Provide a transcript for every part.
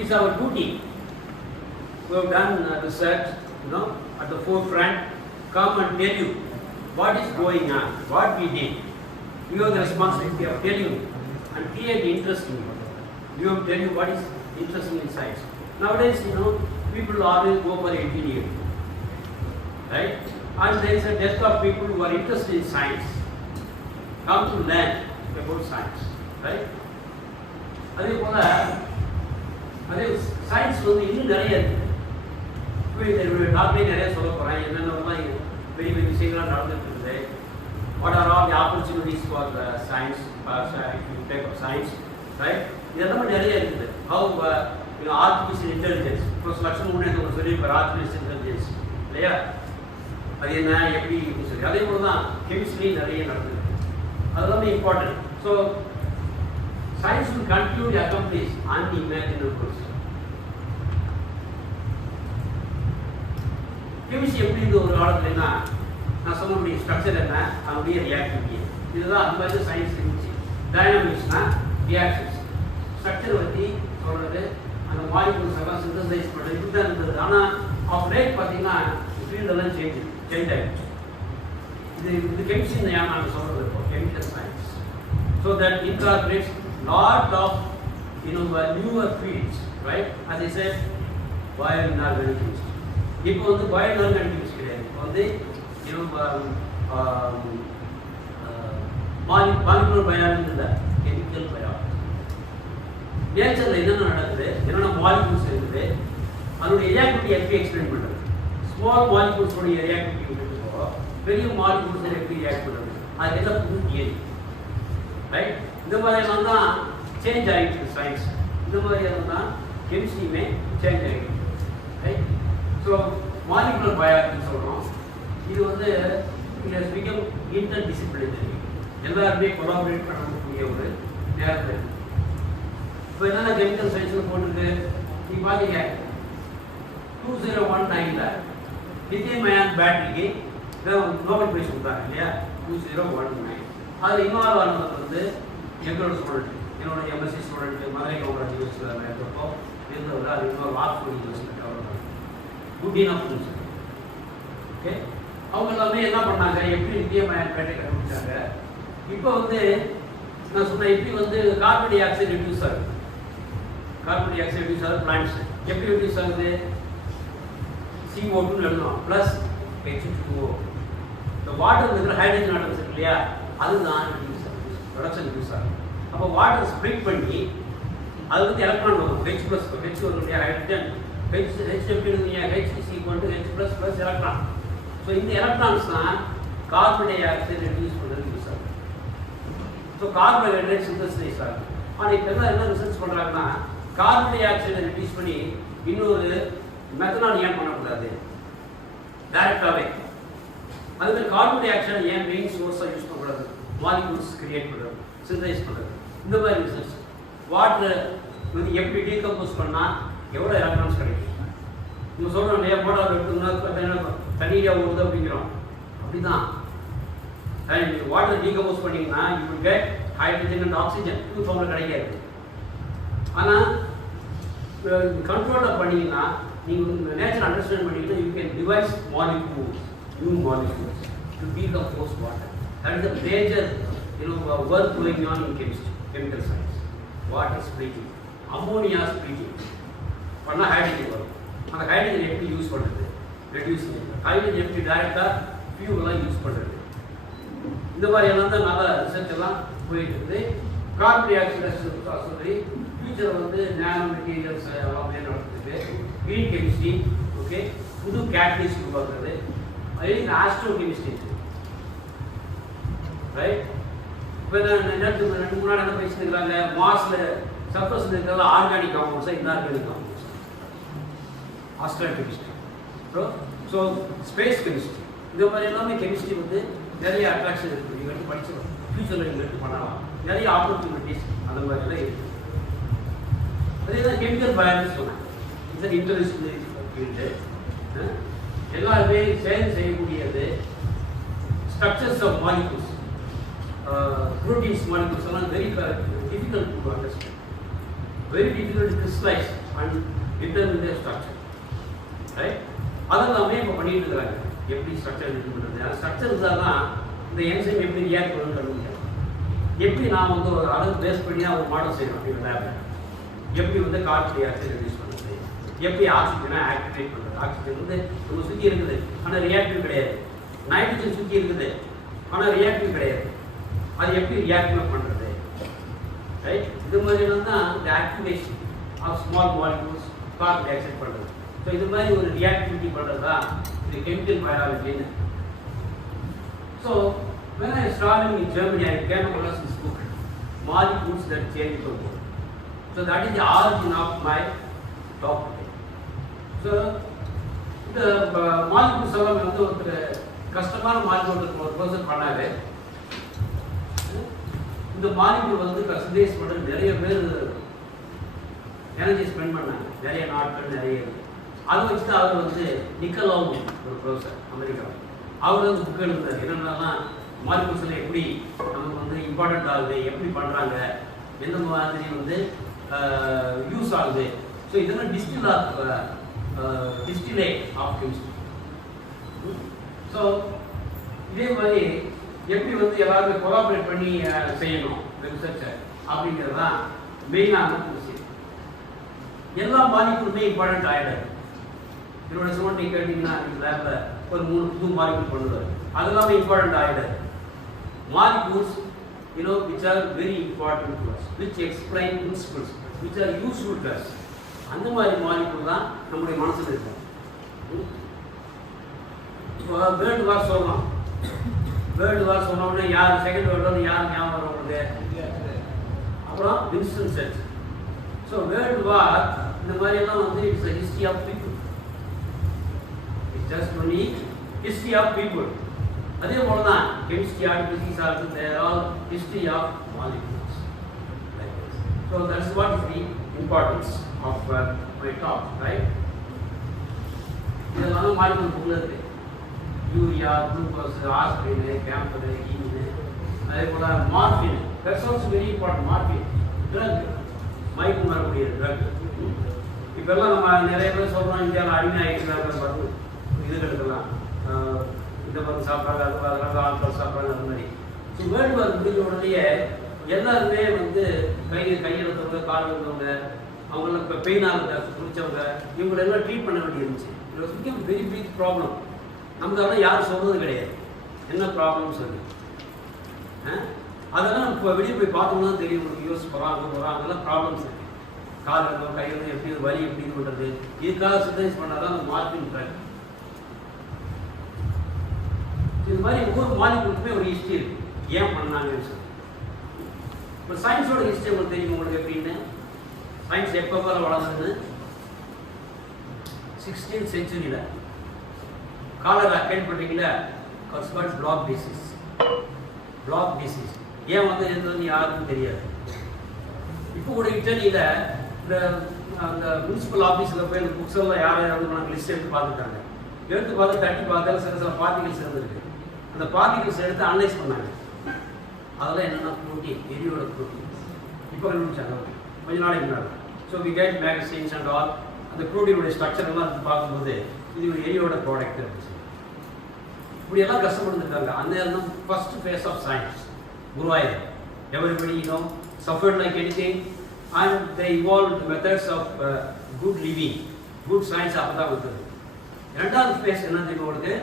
It's our duty. We have done research, at the forefront, come and tell you what is going on, what we did. You have the responsibility of telling you and create interest in you. You have to tell you what is interesting in science. Nowadays, people always go for engineering, right? And there is a dearth of people who are interested in science, come to learn about science, right? அதே science இன்னும் நிறைய இருக்குது. டாக்டரே நிறைய சொல்ல போகிறேன், என்னென்னலாம் பெரிய பெரிய விஷயங்கள்லாம் நடந்துட்டு இருக்குது. What are all the opportunities for the science, type of science, right? இதெல்லாம் நிறைய இருக்குது. ஹவு ஆர்டிஃபிஷியல் இன்டெலிஜென்ஸ், இப்போ லட்சம் முன்னே சொல்லியிருப்பார் ஆர்டிஃபிஷியல் இன்டெலிஜென்ஸ் இல்லையா? அது என்ன எப்படி சொல்லி அதே போல தான் கெமிஸ்ட்ரி நிறைய நடக்குது. அதெல்லாமே important. So science will continue to accomplish unimaginable goals. Chemistry எப்படி இது ஒரு காலத்துலன்னா நான் சொல்ல முடியும் ஸ்ட்ரக்சர் என்ன, அதனுடைய ரியாக்டிவிட்டி, இதுதான் அந்த மாதிரி சயின்ஸ் இருந்துச்சு. டைனமிக்ஸ்னா ரியாக்ஷன்ஸ், ஸ்ட்ரக்சர் பற்றி சொல்கிறது, அந்த மாலிகுல்ஸ் எல்லாம் சிந்தசைஸ் பண்ணுறது, இப்படி தான் இருந்தது. ஆனால் ஆஃப் லேட் பார்த்தீங்கன்னா ஃபீல்டெல்லாம் சேஞ்ச் ஆகிடுச்சு. இது கெமிஸ்ட்ரி ஏன் நாங்கள் சொல்கிறது இப்போ chemical science. So that incorporates lot of newer fields, right? As I said, bioinorganic chemistry. இப்போ bioinorganic chemistry கிடையாது. molecular biology இல்ல, chemical biology. நேச்சர்ல என்னென்ன நடக்குது, என்னென்ன மாலிகூல்ஸ் இருக்குது, அதனுடைய ரியாக்டிவிட்டி எப்படி எக்ஸ்பிளைன் பண்றது. ஸ்மால் மாலிகூல்ஸ் உடைய ரியாக்டிவிட்டி இருக்குதோ, பெரிய மாலிகூல்ஸ் எப்படி ரியாக்ட் பண்றது, அது எல்லாம் புது தியரி, ரைட்? இந்த மாதிரியெல்லாம் தான் சேஞ்ச் ஆகிட்டு சயின்ஸ். இந்த மாதிரியெல்லாம் தான் கெமிஸ்ட்ரியுமே சேஞ்ச் ஆகிட்டு, ரைட்? ஸோ மாலிகுலர் பயாலஜின்னு சொல்கிறோம். இது இட் பிகம் இன்டர் டிசிப்ளினரி, எல்லாருமே கொலாபரேட் பண்ணக்கூடிய ஒரு நேரத்தில். இப்போ என்னென்ன கெமிக்கல் சயின்ஸில் போட்டுருக்கு நீங்கள் பார்த்தீங்க. 2019 லித்தியம் அயான் பேட்டரிக்கு நோபல் பிரைஸ் கொடுத்தாங்க இல்லையா? 2019 அதில் இன்வால்வ் ஆனது எங்களோட ஸ்டூடெண்ட், என்னோட எம்எஸ்சி ஸ்டூடெண்ட், மதுரை கவுண்டர் யூனிவர்சிட்டியில் இருந்தப்போ இருந்தவர். அது இன்னொரு ஆக்ஸ்போர்ட் யூனிவர்சிட்டி அவர் குட் இனஃப் யூனிவர்சிட்டி. ஓகே, அவங்க எல்லாமே என்ன பண்ணாங்க, எப்படி லித்தியம் அயான் பேட்டரி கண்டுபிடிச்சாங்க. இப்போ நான் சொன்னேன் எப்படி கார்பன் டை ஆக்சைடு ரெடியூஸ் ஆகுது. கார்பன் டை ஆக்சைடு ரெடியூஸ் ஆகுது பிளான்ட்ஸ். எப்படி ரெடியூஸ் ஆகுது? CO2 எழுதணும் ப்ளஸ் H2O. இந்த வாட்டர் இருக்கிற ஹைட்ரஜன் ஆட்டம்ஸ் இருக்கு இல்லையா, அதுதான் ப்ரொடக்ஷன் யூஸ் ஆகும். அப்போ வாட்டர் ஸ்ப்ளிட் பண்ணி அது எலக்ட்ரான் வரும். H ப்ளஸ் H வரும் இல்லையா, ஹைட்ரஜன் H எப்படி இல்லையா, H is equal to H plus plus electron. So இந்த எலக்ட்ரான்ஸ் தான் கார்பன் டை ஆக்சைடு ரெடியூஸ் பண்ணுறது யூஸ் ஆகும். ஸோ கார்போஹைட்ரேட் சிந்தசைஸ் ஆகும். ஆனால் இப்போ என்ன ரிசர்ச் பண்ணுறாங்கன்னா, கார்பன் டை ஆக்சைடை ரெடியூஸ் பண்ணி இன்னொரு மெத்தனால் ஏன் பண்ணக்கூடாது டைரக்டாகவே. அதுக்கு கார்பன் டை ஆக்சைடு ஏன் மெயின் சோர்ஸாக யூஸ் பண்ணக்கூடாது, மாலிகூல்ஸ் கிரியேட் பண்ணுறது, சிந்தசைஸ் பண்ணுறது, இந்த மாதிரி ரிசர்ச். வாட்டர் எப்படி டீகம்போஸ் பண்ணால் எவ்வளோ எலக்ட்ரான்ஸ் கிடைக்கும். நம்ம சொல்கிறோம் இல்லையா, மோட்டார் எடுத்துக்கணும் தண்ணியாக ஊறுது அப்படிங்கிறோம். அப்படி தான் வாட்டர் டீகம்போஸ் பண்ணிங்கன்னா you will get hydrogen and oxygen. Two ஃபார்மில் கிடைக்காது. ஆனால் கண்ட்ரோலாக பண்ணிங்கன்னா நீங்கள் நேச்சர் அண்டர்ஸ்டாண்ட் பண்ணிங்கன்னா you can devise molecules, new molecules to decompose water. That is the major work going on in chemistry, chemical science. Water splitting, ammonia splitting. பண்ணா hydrogen வரும். அந்த ஹைட்ரஜன் எப்படி யூஸ் பண்ணுறது, ரெடியூஸ் பண்ணுறது, ஹைட்ரஜன் எப்படி டைரெக்டாக ஃபியூவெல்லாம் use பண்ணுறது, இந்த மாதிரி எல்லாம் தான் நல்ல ரிசர்ச் எல்லாம் போயிட்டு இருக்குது. கார்பன் டை ஆக்சைடு சொல்லி ஃபியூச்சரில் நேனோ மெட்டீரியல்ஸ் எல்லாமே நடக்குது. கிரீன் கெமிஸ்ட்ரி, ஓகே, புது கேட்டலிஸ்ட் உருவாக்குறது, அதே ஆஸ்ட்ரோ கெமிஸ்ட்ரி, ரைட்? இப்போ ரெண்டு முன்னாடி என்ன பேசிட்டுருக்காங்க, மாஸில் சர்ஃபஸ் இருக்கிறது ஆர்கானிக் காம்பவுண்ட்ஸாக inorganic compounds, astral chemistry. So space chemistry, இந்த மாதிரி எல்லாமே கெமிஸ்ட்ரி நிறைய அட்ராக்ஷன் இருக்குது. நீங்கள் படிச்சிடும், ஃபியூச்சரில் நீங்கள் பண்ணலாம், நிறைய ஆப்பர்ச்சுனிட்டிஸ் அந்த மாதிரிலாம் இருக்குது. அதே தான் கெமிக்கல் பயாலஜி சொன்னேன். இது இன்டர்டிசிப்ளினரி ஃபீல்டு. எல்லாருமே சேர்ந்து செய்யக்கூடியது. Structures of molecules, proteins molecules are very difficult to understand, very difficult to crystallize and determine their structure. Right? அதெல்லாமே இப்போ பண்ணிட்டு இருக்காங்க. எப்படி ஸ்ட்ரக்சர் இது பண்ணுறது, அந்த ஸ்ட்ரக்சர் இருந்தால் தான் இந்த என்சைம் எப்படி ரியாக்ட் பண்ணணும்னு கண்டுபிடிக்கும். எப்படி நான் வந்து ஒரு அளவு பேஸ் பண்ணி தான் ஒரு மாடல் செய்யணும் அப்படிங்கிற லேபில். எப்படி வந்து கார்பன் டை ஆக்சைடு ரெடியூஸ் பண்ணுறது, எப்படி ஆக்சிஜனை ஆக்டிவேட் பண்ணுறது. ஆக்சிஜன் வந்து நம்ம சுற்றி இருக்குது ஆனால் ரியாக்டிவ் கிடையாது. நைட்ரஜன் சுற்றி இருக்குது ஆனால் ரியாக்டிவ் கிடையாது. அது எப்படி ரியாக்டிவ் பண்ணுறது. ரைட்? இது மாதிரிலாம் தான் இந்த activation of small molecules carbon dioxide பண்ணுறது. ஸோ இது மாதிரி ஒரு ரியாக்டிவிட்டி பண்ணுறது தான் இது கெமிக்கல் பயாலஜின்னு. So when I was traveling in Germany, I came across this book, Molecules That Change the World. So that is the origin of my talk today. So the molecules எல்லாம் வந்து ஒரு கஷ்டமான molecule ஒரு person பண்ணாரு. இந்த molecule வந்து synthesis பண்ணுறது நிறைய பேர் எனர்ஜி ஸ்பெண்ட் பண்ணாங்க, நிறைய நாட்கள் நிறைய. அதை வச்சு தான் அவர் வந்து நிக்கலோவும் ஒரு ப்ரொஃபஸர் அமெரிக்காவில் அவர் வந்து புக் எழுதுறாரு. என்னென்னா மாலிகூல்ஸ் எப்படி நமக்கு வந்து இம்பார்ட்டண்ட் ஆகுது, எப்படி பண்ணுறாங்க, எந்த மாதிரி வந்து யூஸ் ஆகுது. ஸோ இதெல்லாம் டிஸ்டிலேட் ஆஃப் கெமிஸ்ட்ரி. ஸோ இதே மாதிரி எப்படி வந்து எல்லாருமே கொலாபரேட் பண்ணி செய்யணும் ரிசர்ச்சை அப்படிங்கிறது தான் மெயினான விஷயம். எல்லா மாலிகூலுமே இம்பார்ட்டண்ட் ஆகிடாது. என்னோட ஸ்டூடெண்ட் நீங்கள் கேட்டிங்கன்னா லேபில் ஒரு 3 புது மாலிகூல் பண்ணுவார், அதெல்லாமே important ஆகிடாது. Molecules, which are very important to us, which explain principles, which are useful to us. அந்த மாதிரி மாலிகூல் தான் நம்முடைய மனசில் இருக்கும். இப்போ வேர்ல்டு வார் சொல்லலாம். வேர்ல்டு வார் சொன்னோடனே யார் செகண்ட் வேர்ல்டு வார் யார் ஞாபகம் வரும் உங்களுக்கு? அப்புறம் Winston Churchill. So world war இந்த மாதிரியெல்லாம் வந்து it's a history of people. It's just only history of people. அதே போல தான் chemistry or physics or they're all history of molecules. So that's what is the importance of my talk, right? இதெல்லாம் molecule புக்கில் இருக்குது. Urea, glucose, aspirin, camphor, haemin, அதே போல் morphine. That's also very important. Morphine drug, மயக்கம் வரக்கூடிய drug. இப்போல்லாம் நம்ம நிறைய பேர் சொல்கிறோம் இந்தியாவில் அடிமையாகிட்டு மருந்து இதுகளுக்கெல்லாம் இந்த மருந்து சாப்பிட்றாங்க, அதனால ஆட்கள் சாப்பிட்றாங்க, அந்த மாதிரி. ஸோ வேர்ல்டு வார் முடிஞ்ச உடனே எல்லாருமே வந்து கையில் இருந்தவங்க, கால் இருந்தவங்க, அவங்களாம் இப்போ பெயினாக இருந்த குடித்தவங்க, இவங்களெல்லாம் ட்ரீட் பண்ண வேண்டி இருந்துச்சு. It was become very big problem. நமக்கு அதெல்லாம் யாரும் சொல்கிறது கிடையாது என்ன ப்ராப்ளம்னு சொல்லி. அதெல்லாம் இப்போ வெளியே போய் பார்த்தோம்னா தெரியும். உங்களுக்கு யூஸ் போகிறோம், அங்கே போகிறோம், அதெல்லாம் ப்ராப்ளம்ஸ் இருக்குது. கால் இருந்தோம், கை இருந்தோம், எப்படி வலி எப்படி இது பண்ணுறது, இதுக்காக சிந்தனைஸ் பண்ணால் தான் அந்த மார்பின் ட்ரக். இது மாதிரி ஒவ்வொரு மாலிகூலுக்குமே ஒரு ஹிஸ்ட்ரி இருக்குது, ஏன் பண்ணாங்கன்னு சொல்லி. இப்போ சயின்ஸோட ஹிஸ்ட்ரி உங்களுக்கு தெரியும். உங்களுக்கு எப்படின்னு சயின்ஸ் எப்போ வளர்ந்ததுன்னு 16th century காலரா கேள்விப்பட்டீங்களா? Black disease. பிளாக் டிசீஸ் ஏன் வந்து இருந்ததுன்னு யாருக்கும் தெரியாது. இப்போ கூட இட்டலியில் இந்த அந்த முனிசிபல் ஆஃபீஸில் போய் அந்த புக்ஸ் எல்லாம் யாராவது நாங்கள் லிஸ்ட் எடுத்து பார்த்துட்டாங்க. எடுத்து பார்த்து தட்டி பார்த்தாலும் சில பார்ட்டிகல்ஸ் இருந்திருக்கு. அந்த பார்ட்டிகல்ஸ் எடுத்து அனலைஸ் பண்ணாங்க. அதெல்லாம் என்னென்னா ப்ரோட்டீன், எரியோட ப்ரோட்டீன். இப்போ கண்டுபிடிச்சாங்க கொஞ்ச நாளைக்கு முன்னாடி. So we get magazines and all. அந்த ப்ரோட்டீனுடைய ஸ்ட்ரக்சர் எல்லாம் எடுத்து பார்க்கும்போது இது ஒரு எரியோட ப்ராடக்ட் இருந்துச்சு. இப்படியெல்லாம் கஷ்டப்பட்டுருக்காங்க. அந்த நேரம் ஃபர்ஸ்ட் ஃபேஸ் ஆஃப் சயின்ஸ் உருவாயிருக்கு. Everybody suffered like anything and they evolved methods of good living, good science. அப்போ தான் வந்தது. இரண்டாவது ஃபேஸ் என்ன தெரியும் உங்களுக்கு?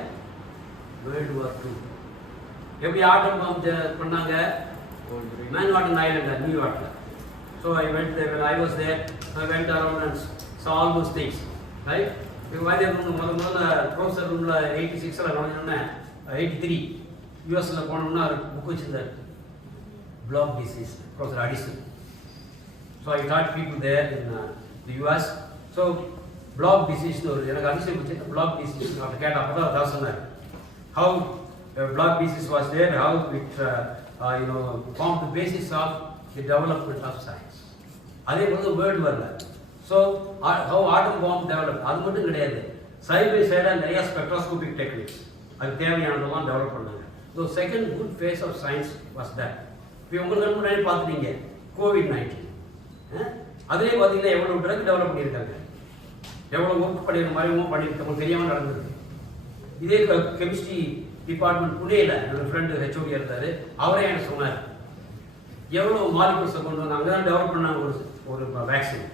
World war 2. எப்படி ஆட்டம் பாம்பு பண்ணாங்க? மேன்ஹாட்டன் ஐலண்ட், நியூயார்க்கில். So I went there. when I was there, I went around and saw all those things, right? இப்போ வாத்தியார் ரூம் முதல்ல ப்ரொஃபஸர் ரூமில் 86ல் போனோம்னா 83 யூஎஸில் போனோம்னா அவர் புக் வச்சுருந்தார், black disease, professor Addison. So I taught people there in the US. So black டிசீஸ்னு ஒரு எனக்கு அதிசயம் வச்சு பிளாக் டிசீஸ் அப்படி கேட்டால் அப்போ தான் அதான் சொன்னார். How black disease was there, how it form the basis of the development of science. அதே போல் வேர்ல்டு வரல. So how atom bomb develop, அது மட்டும் கிடையாது, சைட் பை சைடாக நிறையா ஸ்பெக்ட்ராஸ்கோபிக் டெக்னிக்ஸ் அது தேவையானதெல்லாம் டெவலப் பண்ணாங்க. So second good phase of science was that. இப்போ உங்களுக்கு முன்னாடி பார்த்துட்டீங்க கோவிட்-19. அதே பார்த்தீங்கன்னா எவ்வளோ ட்ரக் டெவலப் பண்ணியிருக்காங்க, எவ்வளோ ஒர்க் பண்ணியிருக்க மாதிரியும் பண்ணியிருக்கவங்க தெரியாமல் நடந்திருக்கு. இதே கெமிஸ்ட்ரி டிபார்ட்மெண்ட் புனேயில் என்னோட ஃப்ரெண்டு ஹெச்ஓடி இருந்தார், அவரே எனக்கு சொன்னார் எவ்வளோ மாலிகுல்ஸை கொண்டு வந்து அங்கே தான் டெவலப் பண்ணாங்க ஒரு வேக்சின்.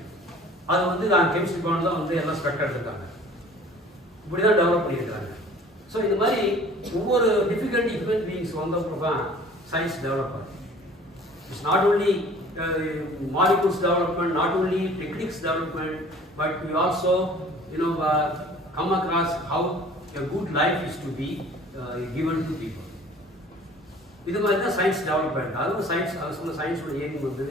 அது வந்து நான் கெமிஸ்ட்ரி டிபார்ட்மெண்ட் தான் வந்து எல்லாம் ஸ்பெக்ட் எடுத்துருக்காங்க, இப்படி தான் டெவலப் பண்ணியிருக்காங்க. ஸோ இந்த மாதிரி ஒவ்வொரு டிஃபிகல்ட்டி ஹியூமன் பீயிங்ஸ் வந்தவங்களுக்கு தான் சயின்ஸ் டெவலப் ஆகும். It's not only molecules development, not only techniques development, but we also come across how a good life is to be given to people. இது மாதிரி தான் சயின்ஸ் டெவலப் ஆகிருக்கு. அதுவும் science அது சொன்ன சயின்ஸோட எய்ம் வந்து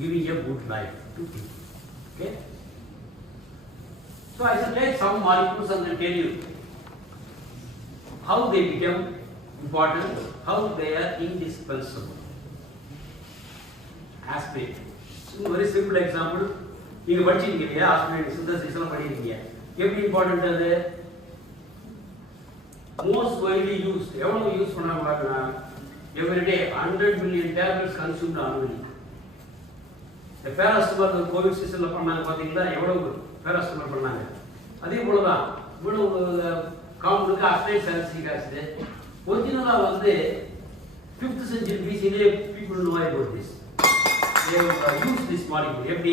giving a good life to people. Okay, so I shall take some molecules and then tell you how they become important, how they are indispensable. Aspirin. Very simple example. நீங்க படிச்சிருக்கீங்க இல்லையா, aspirin synthesis எல்லாம் படிக்கிறீங்க. எப்படி important அது? Most widely used. எவ்வளவு use பண்ணாங்க பாருங்க. Every day 100 million tablets consumed annually. இந்த பேராசிட்டமால் கோவிட் சீசன்ல பண்ணாங்க பாத்தீங்களா, எவ்வளவு பேராசிட்டமால் பண்ணாங்க. அதே போலதான் இவ்வளவு காம்பவுண்டுக்கு அஸ்டைல் சாலிசிலிக் ஆசிட். ஒரிஜினலா வந்து 5th century BC-லே people know about this. They use this molecule. எப்படி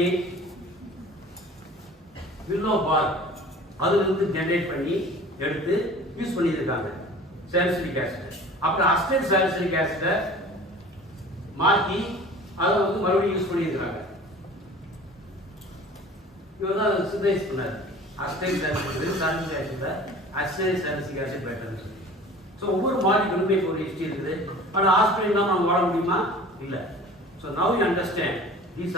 willow bark அதுல இருந்து ஜெனரேட் பண்ணி எடுத்து யூஸ் பண்ணியிருக்காங்க சாலிசிலிக் ஆசிட். அப்புறம் அஸ்டைல் சாலிசிலிக் ஆசிட்டை மாற்றி அதை வந்து மறுபடியும் யூஸ் பண்ணியிருக்காங்க. இவர் தான் அதை சிந்தசைஸ் பண்ணார். அஸ்டைல் சாலிசிலிக் ஆசிட்டை அஸ்டைல் சாலிசிலிக் ஆசிட் பெட்டர்னு சொல்லி. ஸோ ஒவ்வொரு மாலிகுலுமே இப்போ ஒரு ஹிஸ்ட்ரி இருக்குது. ஆனால் ஆஸ்பிரின் இல்லாமல் நம்ம வாழ முடியுமா? இல்லை. So now you understand this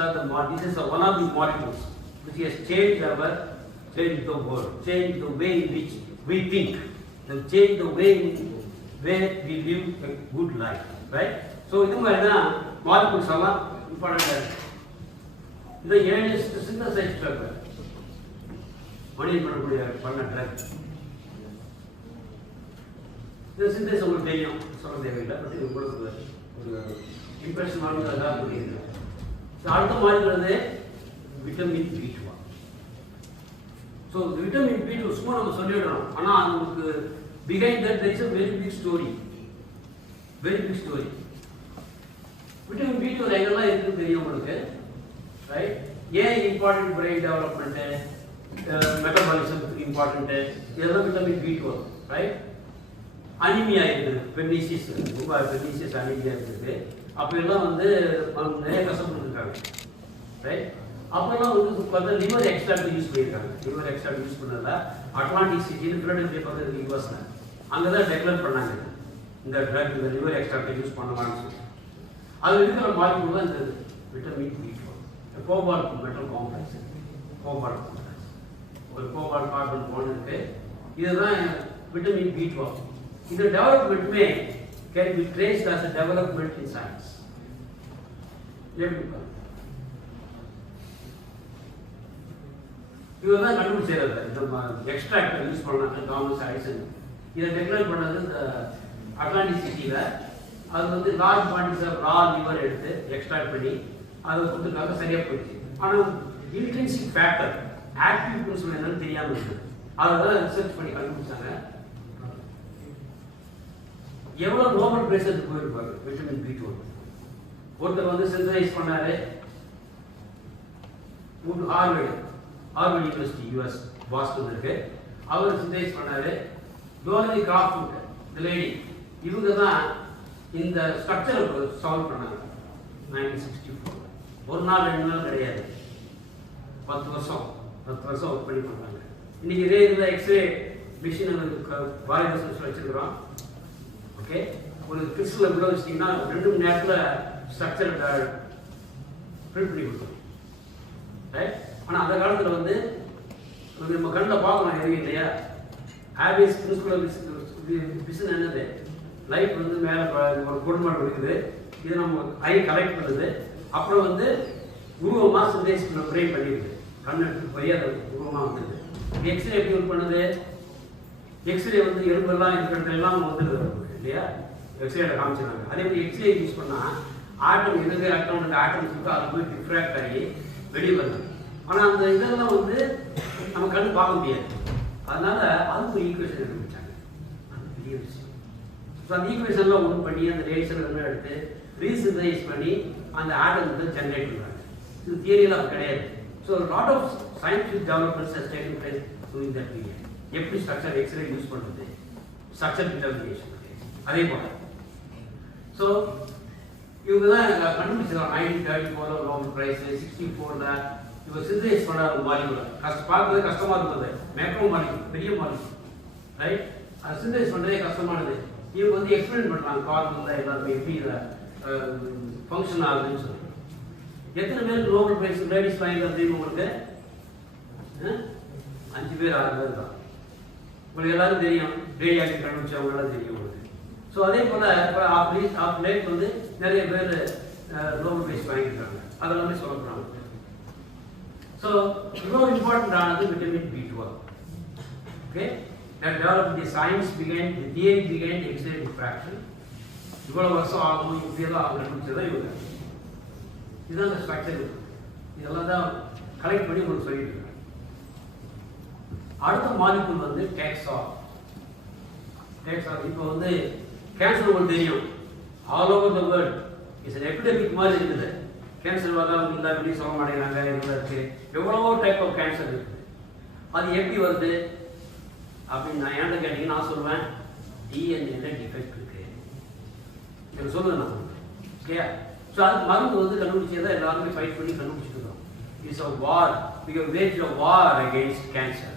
is one of the molecules which has changed the world, changed the way in which we think, and changed the way in where we live a good life, right? So இது மாதிரி தான் molecules எல்லாம் important. இது earliest synthesized drug. மனிதன் பண்ண drug. இந்த synthesis உங்களுக்கு தெரியும், சொல்ல தேவையில்லை. பட் இது உங்களுக்கு ஒரு இம்ப்ரெஷன் ஆனதாக புரியுது. அடுத்த மாதிரி vitamin B12. So vitamin B12 சும்மா நம்ம சொல்லிவிடணும், ஆனால் அது உங்களுக்கு behind that there is a very big story. Vitamin B12 எங்கெல்லாம் இருக்குன்னு தெரியும் உங்களுக்கு, ரைட்? ஏன் இம்பார்ட்டன்ட் பிரெயின் டெவலப்மெண்ட்டு, மெட்டபாலிசத்துக்கு இம்பார்ட்டன்ட்டு, இதெல்லாம் விட்டமின் B12, ரைட்? அனிமியா இருக்குது, பெர்னிசிஸ், ரொம்ப பெர்னிசிஸ் அனிமியா இருக்குது. அப்போ எல்லாம் வந்து நிறைய கஷ்டப்பட்டு இருக்காங்க, ரைட்? அப்போல்லாம் வந்து பார்த்தா லிவர் எக்ஸ்ட்ராக்ட் யூஸ் பண்ணியிருக்காங்க. லிவர் எக்ஸ்ட்ராக்ட் யூஸ் பண்ணதில்ல அட்லாண்டிக் சிட்டின்னு ஃபிலடெல்ஃபியா பக்கத்தில் யூஎஸ்ல அங்கே தான் டெக்ளேர் பண்ணாங்க இந்த ட்ரக், இந்த லிவர் எக்ஸ்ட்ராக்டை யூஸ் பண்ணலாம்னு சொல்லி. அது இருக்கிற மாலிகூல் தான் இந்த vitamin B12. Cobalt metal complex, ஒரு கோபால்ட் கார்பன் பாண்ட் இருக்கு. இதுதான் விட்டமின் B12. இந்த டெவலப்மெண்ட்டுமே can be traced as a development in science. இதுதான் கண்டுபிடிச்சது. இந்த எக்ஸ்ட்ராக்ட் யூஸ் பண்ணாங்க தாமஸ் ஆடிசன். இதை டெக்ளேர் பண்ணது இந்த அட்லாண்டிக் சிட்டியில். அது வந்து large quantities of raw liver எடுத்து எக்ஸ்ட்ராக்ட் பண்ணி அதை கொடுத்துருக்காங்க, சரியாக போயிடுச்சு. ஆனால் இன்ட்ரின்சிக் ஃபேக்டர் ஆக்டிவ் பிரின்சிபல் என்னன்னு தெரியாமல் இருக்குது. அதை தான் ரிசர்ச் பண்ணி கண்டுபிடிச்சாங்க. எவ்வளோ நோபல் பிரைஸஸ் போயிருப்பாரு விட்டமின் B12. ஒருத்தர் வந்து சிந்தசைஸ் பண்ணாரு, ஹார்வர்ட் யூனிவர்சிட்டி யூஎஸ் பாஸ்டன் இருக்கு. அவர் சிந்தசைஸ் பண்ணாரு. டோனி கிராஃப்ட் இந்த லேடி, இவங்க தான் இந்த ஸ்ட்ரக்சரை சால்வ் பண்ணாங்க 1964. ஒரு நாள் 2 நாள் கிடையாது, 10 வருஷம் ஒர்க் பண்ணி பண்ணாங்க. இன்னைக்கு இதே இதில் எக்ஸ்ரே மிஷின் பாரத வச்சிருக்கிறோம். ஓகே, ஒரு கிறிஸ்டல் உள்ள வச்சிட்டிங்கன்னா 2 மணி நேரத்தில் ஸ்ட்ரக்சர் பிரிண்ட் பண்ணி கொடுத்தோம், ரைட்? ஆனால் அந்த காலத்தில் வந்து நம்ம கண்ணில் பார்க்கணும் எதுவும் இல்லையா. ஹேபிஸ் பிரின்சிபல் பிசின் என்னது, லைட் வந்து மேலே ஒரு கொடுமாடு இருக்குது, இது நம்ம ஐ கலெக்ட் பண்ணுது, அப்புறம் வந்து உருவமாக சிந்தேஸ் ஃப்ரேம் பண்ணிடுது, கண் எடுத்துட்டு போய் அதை உருவமாக வந்துடுது. எக்ஸ்ரே எப்படி ஒர்க் பண்ணுது? எக்ஸ்ரே வந்து எலும்பெல்லாம் இருக்கிறது எல்லாம் வந்துடுது இல்லையா, எக்ஸ்ரேல காமிச்சிருக்காங்க. அதே மாதிரி எக்ஸ்ரே யூஸ் பண்ணால் ஆட்டம் எதுக்கு ஆட்டம்ஸ் இருக்கோ அது போய் டிஃப்ராக்ட் ஆகி வெளியே வருது. ஆனால் அந்த இதெல்லாம் வந்து நம்ம கண்ணு பார்க்க முடியாது. அதனால அதுக்கு ஒரு ஈக்குவேஷன் கண்டுபிடிச்சாங்க. அது பெரிய விஷயம். ஸோ அந்த ஈக்குவேஷன்லாம் ஒன்று பண்ணி அந்த ரேடியேஷன் எடுத்து ரீசிந்தரைஸ் பண்ணி அந்த ஆட்டம் வந்து ஜென்ரேட் பண்ணுறாங்க. இது தியரியெல்லாம் அது கிடையாது. So lot of scientific developments has taken place during that period. எப்படி ஸ்ட்ரக்சர் எக்ஸ்ரே யூஸ் பண்ணுறது, ஸ்ட்ரக்சர் டிட்டர்மினேஷன் அதே போல. ஸோ இவங்க தான் கண்டுபிடிச்சிருக்காங்க. 1934 நோபல் பிரைஸ், 64 இவங்க சிந்தரைஸ் பண்ண ஒரு மாலிகுலர் பார்க்கறது கஷ்டமாக இருந்தது. மேக்ரோ மாலிகுலர், பெரிய மாலிகுலர், ரைட்? அது சிந்தரைஸ் பண்ணுறதே கஷ்டமானது. இவங்க வந்து எக்ஸ்பிளைன் பண்ணுறாங்க கார்பனில் எல்லாருமே எப்படி இதில் ஃபங்க்ஷன் ஆகுதுன்னு சொல்லி. எத்தனை பேருக்கு நோபல் பிரைஸ் லேடிஸ் வாங்கிக்கிறது உங்களுக்கு? 5 பேர் 6 பேர் தான். உங்களுக்கு எல்லாரும் தெரியும், ரேடியாக்டிவ் கண்டுபிடிச்சவங்களாம் தெரியும் உங்களுக்கு. ஸோ அதே போல் இப்போ ஆஃப் லேட் வந்து நிறைய பேர் நோபல் பிரைஸ் வாங்கியிருக்காங்க. அதெல்லாமே சொல்லப்படுறாங்க. ஸோ இவ்வளோ இம்பார்ட்டன்ட் ஆனது vitamin B12. Okay, that developed the science began, the theory began X-ray diffraction. இவ்வளோ வருஷம் ஆகும் இப்படியெல்லாம் கண்டுபிடிச்சதான் இவங்க. இதுதான் அந்த ஸ்ட்ரக்சர். இதெல்லாம் தான் கலெக்ட் பண்ணி உங்களுக்கு சொல்லிட்டு இருக்காங்க. அடுத்த மாலிகுல் வந்து டேக்ஸால். இப்போ வந்து கேன்சர் உங்களுக்கு தெரியும், all over the world it's an epidemic மாதிரி இருக்குது. கேன்சர் வரலாம் இல்லை, வெளியே சொல்ல மாட்டேங்கிறாங்க. இதெல்லாம் இருக்குது. எவ்வளவோ டைப் ஆஃப் கேன்சர் இருக்குது. அது எப்படி வருது அப்படின்னு நான் ஏன்ட்ட கேட்டீங்க, நான் சொல்லுவேன் டிஎன்ஏல டிஃபெக்ட் இருக்கு. எனக்கு சொல்லுவேன் நான். ஓகே, ஸோ அதுக்கு மருந்து வந்து கண்டுபிடிச்சதான் எல்லாருமே ஃபைட் பண்ணி கண்டுபிடிச்சிட்டு இருக்கோம். It's a war, we have waged a war against cancer.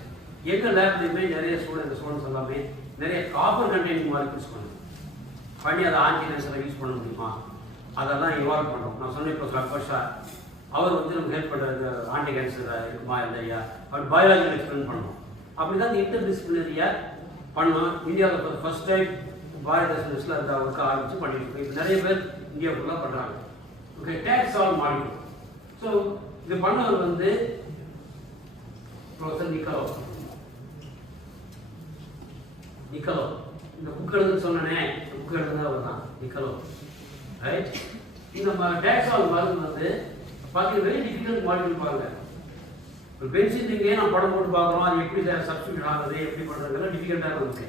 எங்கள் லேப்லையுமே நிறைய ஸ்டூடெண்ட்ஸ் எல்லாமே நிறைய காப்பர் கண்டெய்னிங் மாலிகுல்ஸ் பண்ணி அதை ஆன்டி கேன்சரை யூஸ் பண்ண முடியுமா, அதெல்லாம் இவால்வ் பண்ணுறோம். நான் சொன்னேன் இப்போ சர்பஷா அவர் வந்து நமக்கு ஹெல்ப் பண்ணுறது ஆன்டி கேன்சர் இருக்குமா இல்லையா அவர் பயாலஜியில் எக்ஸ்பிளைன் பண்ணணும். அப்படி தான் இன்டர் டிசிப்ளினரியாக பண்ணோம். இந்தியாவில் ஃபர்ஸ்ட் டைம் பாரதேசத்தில் அந்த ஒர்க் ஆரம்பித்து பண்ணிட்டு இருக்கோம். இப்போ நிறைய பேர் இந்தியாவுக்குள்ளே பண்ணுறாங்க. Okay, டேக்ஸால் molecule. ஸோ இது பண்ணவர் வந்து ப்ரொஃபஸர் நிக்கலோ. இந்த புக் எழுதுன்னு சொன்னனே, புக் எழுதுனா அவர் தான் நிக்கலோ, ரைட்? இந்த டேக்ஸால் மருந்து வந்து பார்த்தீங்கன்னா வெரி டிஃபிகல்ட் மாலிகுல். பாருங்க, ஒரு பென்சிலிங்கே நான் படம் போட்டு பார்க்குறோம், அது எப்படி சப்ஸ்டியூட் ஆகுது, எப்படி பண்ணுறதுலாம் டிஃபிகல்ட்டாக இருந்துச்சு.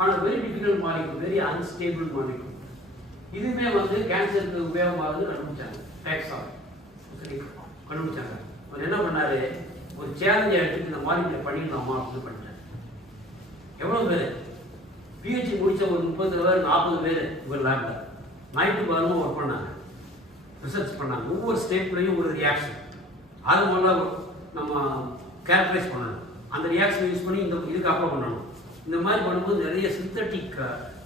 ஆனால் very difficult molecule, very unstable molecule. இதுவுமே வந்து கேன்சருக்கு உபயோகமாகுது கண்டுபிடிச்சாங்க. டேக்ஸால் கண்டுபிடிச்சாங்க. அவர் என்ன பண்ணாரு, ஒரு சேலஞ்சை எடுத்து இந்த மாலிகுலை பண்ணிடலாமா அப்படின்னு பண்ணிட்டார். எவ்வளோ பேர் பிஹெச்டி முடித்த ஒரு 30 பேர் 40 பேர் ஒரு லேபில் நைட்டு பாருங்க ஒர்க் பண்ணாங்க, ரிசர்ச் பண்ணாங்க. ஒவ்வொரு ஸ்டேட்லையும் ஒரு ரியாக்ஷன் அது மூலம் நம்ம கேல்குலேட் பண்ணணும். அந்த ரியாக்ஷன் யூஸ் பண்ணி இதுக்கு அப்ளை பண்ணணும். இந்த மாதிரி பண்ணும்போது நிறைய சிந்தட்டிக்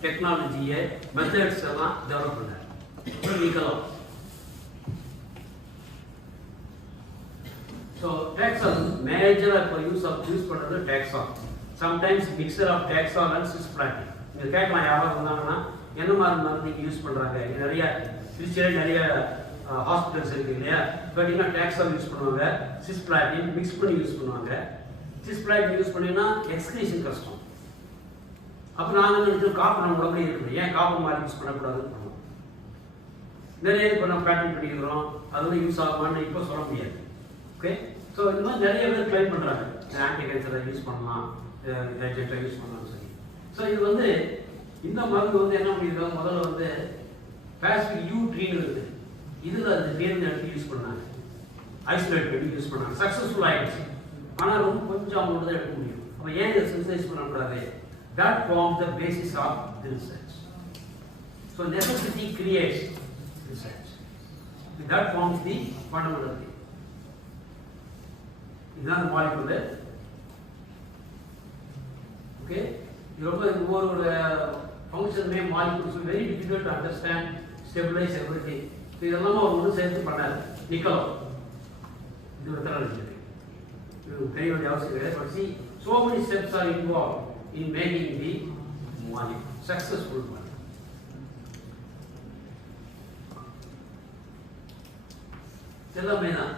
டெக்னாலஜியை மெத்தட்ஸ் எல்லாம் டெவலப் பண்ணார் நிக்கலோ. ஸோ டேக்ஸால் மேஜராக இப்போ யூஸ் பண்ணுறது taxol. Sometimes mixture of taxol and cisplatin. நீங்கள் கேட்கலாம், யாராவது வந்தாங்கன்னா என்ன மாதிரி மருந்து நீங்கள் யூஸ் பண்ணுறாங்க. நிறைய திருச்சியில் நிறைய ஹாஸ்பிட்டல்ஸ் இருக்குது இல்லையா, பார்த்தீங்கன்னா டேக்ஸால் யூஸ் பண்ணுவாங்க, சிஸ்பிளாட்டின் மிக்ஸ் பண்ணி யூஸ் பண்ணுவாங்க. சிஸ்பிளாட்டின் யூஸ் பண்ணிங்கன்னா எக்ஸ்கிரீஷன் கஷ்டம். அப்போ நாங்கள் நினைச்சோம் காப்பர் நம்ம உடம்புல இருக்குது, ஏன் காப்பர் மாதிரி யூஸ் பண்ணக்கூடாதுன்னு பண்ணுவோம். நிறைய இப்போ நம்ம பேட்டன் பண்ணிக்கிறோம், அது வந்து யூஸ் ஆகுமான்னு இப்போ சொல்ல முடியாது. ஓகே, ஸோ இந்த மாதிரி நிறைய பேர் கிளைம் பண்ணுறாங்க ஆன்டி கேன்சரை யூஸ் பண்ணலாம், ஏஜென்ட்டை யூஸ் பண்ணலாம்னு சொல்லி. ஸோ இது வந்து இந்த மருந்து வந்து என்ன பண்ணியிருக்காங்க, முதல்ல வந்து பேசிபிக் யூ ட்ரீன் இருக்குது, இதில் அந்த ட்ரீன் எடுத்து யூஸ் பண்ணாங்க, ஐசோலேட் பண்ணி யூஸ் பண்ணாங்க. சக்ஸஸ்ஃபுல் ஆகிடுச்சு. ஆனால் ரொம்ப கொஞ்சம் அமௌண்ட் தான் எடுக்க முடியும். அப்போ ஏன் இதை சிந்தசைஸ் பண்ணக்கூடாது? That forms the basis of the research. So necessity creates research. That forms the fundamental thing. இதுதான் மாலிகுல். ஓகே, இது ரொம்ப ஒவ்வொரு ஃபங்க்ஷனுமே molecules very difficult to understand, stabilize everything. So இதெல்லாம் அவர் ஒன்று சேர்த்து பண்ணார் நிக்கலோ. இது ஒரு தரம் இருக்குது, இது தெரிய வேண்டிய அவசியம் கிடையாது. But see, so many steps are involved in making the molecule successful one. எல்லாமே தான்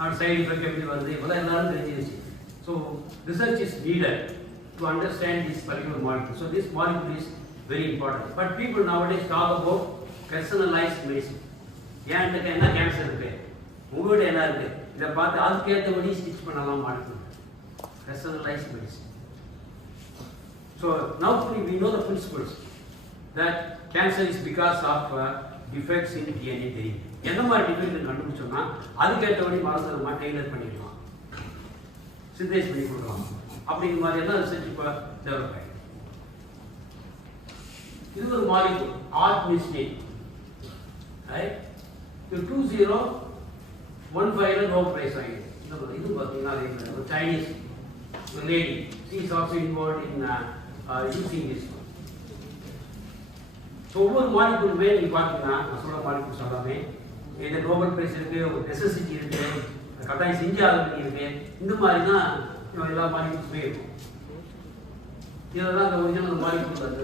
our side effect எப்படி வருது இதெல்லாம் எல்லாரும் தெரிஞ்சிருச்சு. So research is needed to understand this particular molecule. So this molecule is very important. But people nowadays talk about personalized medicine. ஏன்ட்டு என்ன cancer இருக்கு, உங்கள்கிட்ட என்ன இருக்கு, இதை பார்த்து அதுக்கேற்றபடி ஸ்டிச் பண்ணலாம் மாட்டோம். Personalized medicine. So now we know the principles that cancer is because of defects in DNA தெரியும். எந்த மாதிரி டிஃபெக்ட் கண்டுபிடிச்சோம்னா அதுக்கேற்றபடி மருந்து நம்ம டெய்லர் பண்ணிக்கலாம், சிந்தேஸ் பண்ணி கொடுக்கலாம். அப்படிங்கிற மாதிரி எல்லாம் ரிசர்ச் இப்போ டெவலப் ஆகிடும். இது ஒரு molecule artemisinin, right? 2015 Nobel prize வாங்கிது. இது பார்த்தீங்கன்னா ஒரு Chinese lady, she is also involved in using this one. So ஒவ்வொரு மாலிகூலுமே நீங்க பார்த்தீங்கன்னா நான் சொல்ற மாலிகூல்ஸ் எல்லாமே இந்த நோபல் பிரைஸ் இருக்கு, ஒரு நெசசிட்டி இருக்கு, கட்டாயம் செஞ்சு ஆகுது இருக்கு. இந்த மாதிரி தான் எல்லா மாலிகூல்ஸுமே இருக்கும். இதெல்லாம் அந்த ஒரிஜினல் மாலிகூல் அந்த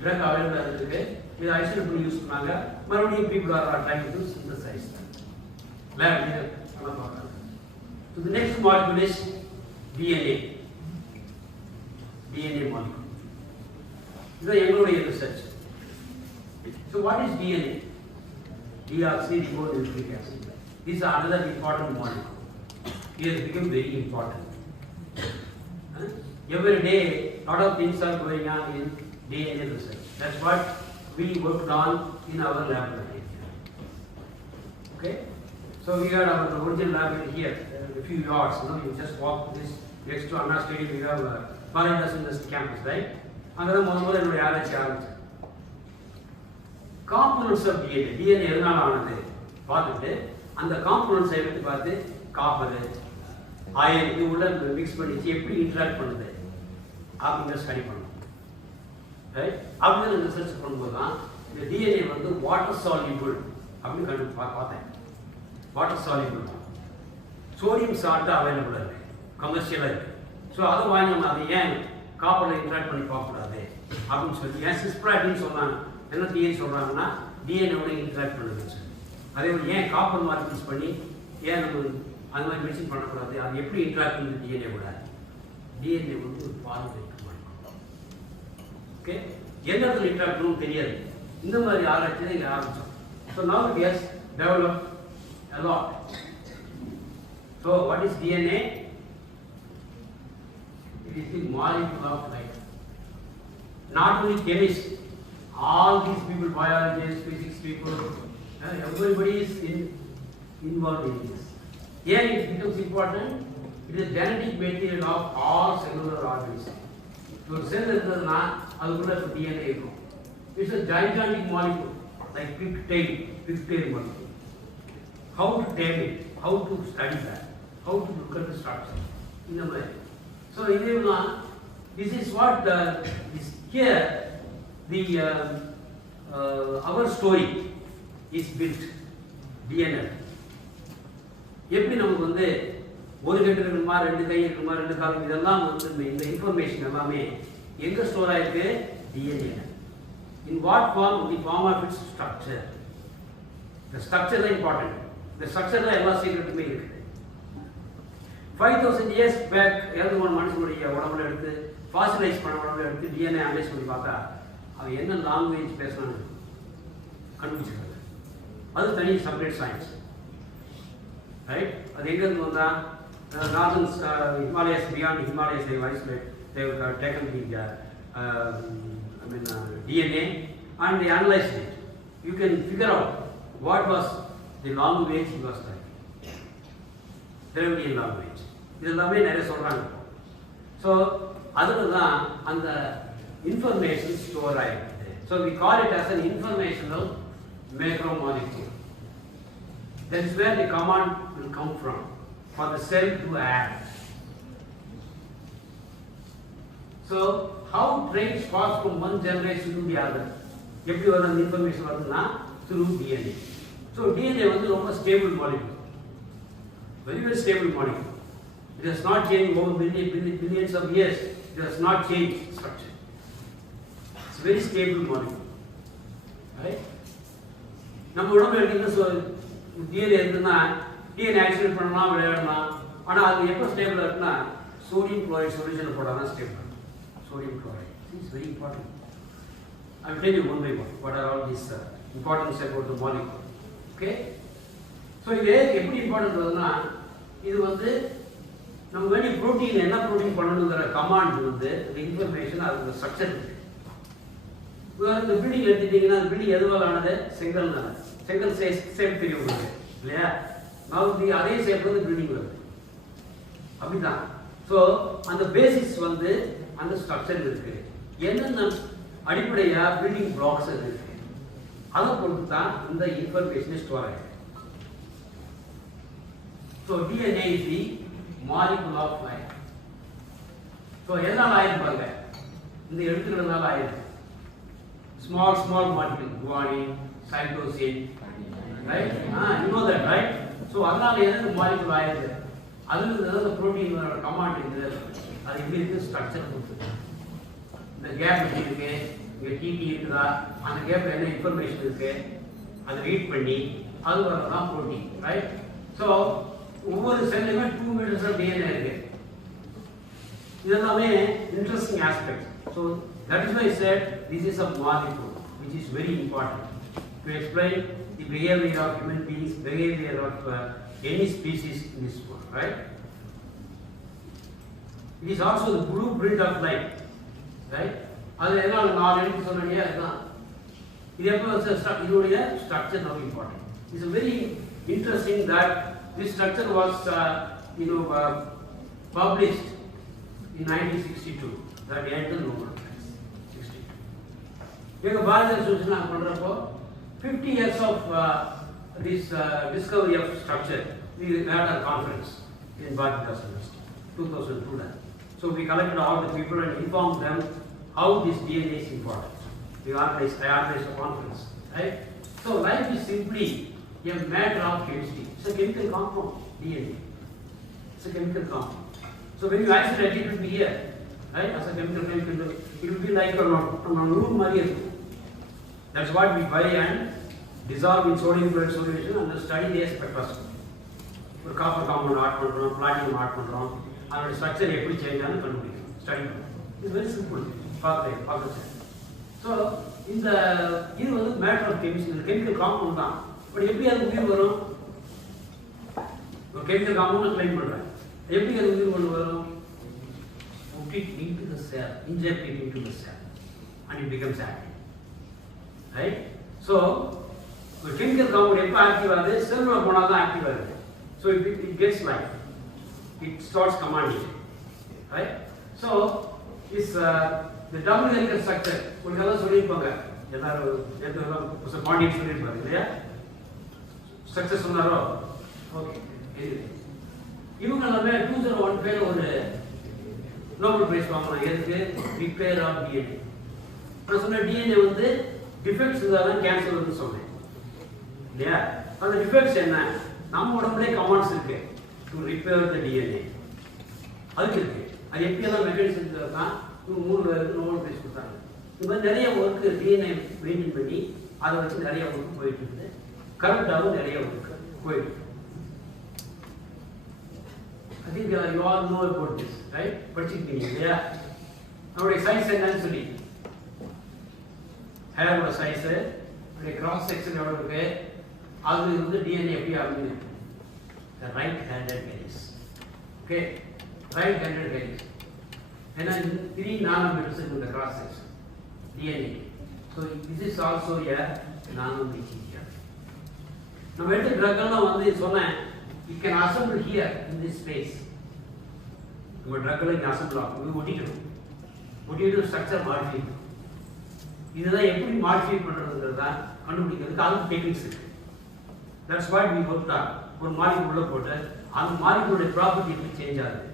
ட்ரக் அவைலபிளாக இருக்கு. இதை ஐசோலேட் பண்ணி யூஸ் பண்ணாங்க. மறுபடியும் people are trying to synthesize that. Lab நல்லா பார்க்கலாம். So the next molecule is DNA molecule. This is எங்களுடைய research. So what is DNA? Deoxyribonucleic acid. This is another important molecule. It has become very important. Every day, lot of things are going on in DNA research. That's what we worked on in our laboratory. Okay? So we got our original laboratory here, a few yards. You just walk this next to Anna Stadium. We have Parandas University campus, right? And then more than we are challenge. Components of DNA எதனால ஆனது பார்த்துட்டு அந்த components எடுத்து பார்த்து copper, iron இது உள்ள mix பண்ணிச்சு எப்படி இன்டராக்ட் பண்ணுது அப்படிங்கிற ஸ்டடி பண்ணணும், ரைட்? அப்படின்னு ரிசர்ச் பண்ணும்போது தான் இந்த டிஎன்ஏ வந்து வாட்டர் சால்யூபிள் அப்படின்னு பார்த்தேன். வாட்டர் சால்யூபிள் சோடியம் சால்ட்டு அவைலபிளாக இருக்குது, கமர்ஷியலாக இருக்குது. ஸோ அதை வாங்கி நம்ம அதை ஏன் காப்பரில் இன்ட்ராக்ட் பண்ணி பார்க்கக்கூடாது அப்படின்னு சொல்லி ஏன் சிஸ்ப்ராட்டின்னு சொன்னாங்க. என்ன டிஎன்ஏ சொல்கிறாங்கன்னா டிஎன்ஏவோட இன்ட்ராக்ட் பண்ணுதுன்னு சொல்லி. அதே மாதிரி ஏன் காப்பர் மாலிகூல்ஸ் பண்ணி ஏன் நம்ம அது மாதிரி மெடிசன் பண்ணக்கூடாது, அது எப்படி இன்ட்ராக்ட் பண்ணுது டிஎன்ஏ கூட? டிஎன்ஏ வந்து ஒரு பாலிமெரிக் மாலிகூல். ஓகே, எந்த இடத்துல இன்ட்ராக்ட் பண்ணணும் தெரியாது. இந்த மாதிரி ஆராய்ச்சி தான் இங்கே ஆரம்பித்தோம். So now it has develop a lot. So what is DNA? It is the molecule of life. Not only chemists, all these people, biologists, physics people, everybody is involved in this. Here it becomes important. It is genetic material of all cellular organisms. So cell irundadna adukulla DNA irukum. It's a gigantic molecule like pigtail molecule. How to tame it, how to study that, how to look at the structure in a way. So this is what is here. The our story is built. DNA. எப்படி நமக்கு வந்து ஒரு கட்டு இருக்குமா, ரெண்டு கை இருக்குமா, ரெண்டு கால், இதெல்லாம் வந்து இந்த இன்ஃபர்மேஷன் எல்லாமே எங்க ஸ்டோர் ஆயிருக்கு? DNA. In what form? The form of its structure. The structure is important. The structure தான் எல்லா சீக்கிரட்டுமே இருக்குது. 5000 years back எழுதுமான மனுஷனுடைய உடம்புல எடுத்து ஃபாசிலைஸ் பண்ண உடம்புல எடுத்து டிஎன்ஏ அனலைஸ் பண்ணி பார்த்தா அவன் என்ன லாங்குவேஜ் பேசணும்னு கண்டுபிடிச்சிருக்காங்க. அது தனி செப்பரேட் சயின்ஸ், ரைட்? அது எங்கேருந்து வந்தால் northern Himalayas, beyond Himalayas they isolate, they have taken the DNA and they analyzed it. You can figure out what was the language he was studying. Dravidian language. இதெல்லாமே நிறைய சொல்கிறாங்க. So அதில் தான் அந்த information store ஆகிருக்குது. So we call it as an informational macromolecule. That is where the command will come from for the cell to act. So how traits pass from one generation to the other? எப்படி வர அந்த information வருதுன்னா through DNA. So DNA வந்து ரொம்ப stable molecule, very very stable molecule. It has not changed over billions of years. It has not changed structure. It's a very stable molecule, right? நம்ம உடம்புல எடுத்தீங்கன்னா DNA இருக்குன்னா DNA accident பண்ணலாம், விளையாடலாம். ஆனால் அது எப்போ ஸ்டேபிளாக இருக்குன்னா சோடியம் குளோரைட் சொல்யூஷன் போட்டால் தான் stable. Sodium chloride. It's very important. I will tell you one by one what are all these importance about the molecule. Okay? So, இது எப்படி இம்பார்ட்டன்ட் வருதுன்னா இது வந்து நம்ம வேண்டிய புரோட்டீன் என்ன புரோட்டீன் பண்ணணுங்கிற கமாண்ட் வந்து இந்த இன்ஃபர்மேஷன் அது ஸ்ட்ரக்சர் இருக்கு. இந்த பில்டிங் எடுத்துட்டீங்கன்னா அந்த பில்டிங் எதுவால் ஆனது? செங்கல்னால. செங்கல் ஷேப் தெரியும் உங்களுக்கு இல்லையா? அதே ஷேப் வந்து பில்டிங் வருது அப்படிதான். ஸோ அந்த பேசிஸ் வந்து அந்த ஸ்ட்ரக்சர் இருக்கு. என்னென்ன அடிப்படையா பில்டிங் பிளாக்ஸ் இருக்கு அதை பொறுத்து தான் இந்த இன்ஃபர்மேஷன் ஸ்டோர் ஆகிருக்கு. So DNA is the molecule of life. So எதனால ஆயிருப்பாங்க? இந்த எழுத்துக்கிறதுனால ஆயிருக்கு. Small molecule, guanine, cytosine, right? you know that, right? So அதனால எதுக்கு மாலிகுல் ஆயிருக்கு? அதுல ஏதாவது புரோட்டீனோட கமாண்ட் இருக்குது. அது எப்படி இருக்கு? ஸ்ட்ரக்சர் கொடுத்துருக்கு. இந்த கேப் எப்படி இருக்கு? இங்கே டிடி இருக்குதா? அந்த கேப்ல என்ன இன்ஃபர்மேஷன் இருக்கு அதை ரீட் பண்ணி அது வரதான் புரோட்டீன், ரைட்? ஸோ ஒவ்வொரு செல்லுமே 2 meters of DNA இருக்கு. இதெல்லாமே interesting aspects. So that is why I said this is a molecule which is very important to explain the behavior of human beings, behavior of any species in this world, right? It is also the blueprint of life, right? அது எல்லாம் 4 எழுத்து சொன்னீங்க. அதுதான் இது எப்போ இதோடைய structure ரொம்ப important. It's very interesting that this structure was published in 1962. That Anton Nobel Prize 62. எங்க பாரதிய சுஷனா பண்றப்போ 50 years of this discovery of structure, we had a conference in Bharatiya University 2002. So we collected all the people and informed them how this DNA is important. I organized a conference, right? So life is simply a matter of chemistry. It's a chemical compound, DNA. It's a chemical compound. So when you isolate it will be here, right? As a chemical, it will be like a room Maria. That's what we buy and dissolve in sodium chloride solution and study the spectroscopy. For copper compound art பண்றோம், platinum art பண்றோம், அதோட structure எப்படி change ஆகுதுன்னு கண்டுபிடிக்கணும், study பண்ணுறோம். It's very simple. பார்க்குறது. So இந்த இது வந்து matter of chemistry, chemical compound தான். பட் எப்படி அது உயிர் வரும்? ஒரு கெமிக்கல் காம்பவுண்ட் கிளைம் பண்றேன். எப்படி அது உயிர் கொண்டு வரும்? Put it into the cell, inject it into the cell, and it becomes active. Right? So, ஒரு கெமிக்கல் காம்பவுண்ட் எப்போ ஆக்டிவ் ஆகுது? செல்லுல போனால் தான் ஆக்டிவ் ஆகுது. So it gets life. It starts commanding. Right? So this the double helical structure. உங்களுக்கு எல்லாம் சொல்லியிருப்பாங்க. எல்லாரும் புதுசு பாண்டியன் சொல்லியிருப்பாங்க இல்லையா? ஸ்ட்ரக்சர் சொன்னாரோ? ஓகே. இவங்க எல்லாமே 2015 ஒரு நோபல் பிரைஸ் வாங்கினாங்க. எதுக்கு? Repair of DNA. நான் சொன்ன டிஎன்ஏ வந்து டிஃபெக்ட்ஸ் இருந்தாலும் கேன்சர் வந்து சொன்னேன் இல்லையா? அந்த டிஃபெக்ட்ஸ் என்ன? நம்ம உடம்புலேயே கமாண்ட்ஸ் இருக்கு டு ரிப்பேர் த டிஎன்ஏ. அதுக்கு இருக்கு. அது எப்படியெல்லாம் மெக்கானிசம் தான் 3 பேருக்கு நோபல் பிரைஸ் கொடுத்தாங்க. இது மாதிரி நிறைய ஒர்க்கு டிஎன்ஏ மெயின்டைன் பண்ணி அதை வச்சு நிறைய ஒர்க்கு போயிட்டு இருக்குது. கரெக்டாகவும் நிறைய ஒர்க்கு போயிட்டு இருக்கு. I think you all know about this, right? படிச்சிருக்கீங்க இல்லையா? நம்மளுடைய சைஸ் என்னன்னு சொல்லி ஹேரோட சைஸு, நம்மளுடைய கிராஸ் செக்ஷன் எவ்வளோ இருக்கு, அது வந்து டிஎன்ஏ எப்படி ஆகுது? Right handed helix. Okay, right handed helix. ஏன்னா 3 nanometers இந்த cross section DNA. So this is also a nanomaterial. நம்ம எடுத்த ட்ரக்கெல்லாம் வந்து சொன்னேன், you can assemble here in this space. நம்ம ட்ரக்ல இங்கே அசம்பிள் ஆகும். இது ஒட்டிட்டு ஸ்ட்ரக்சர் மாடிஃபை. இதுதான் எப்படி மாடிஃபை பண்ணுறதுங்கிறத கண்டுபிடிக்கிறதுக்கு அதுக்கு டெக்னிக்ஸ் இருக்கு. That's what we work on. ஒரு மாலிகுல் உள்ள போட்டு அந்த மாலிகுலுடைய ப்ராப்பர்ட்டி எப்படி சேஞ்ச் ஆகுது,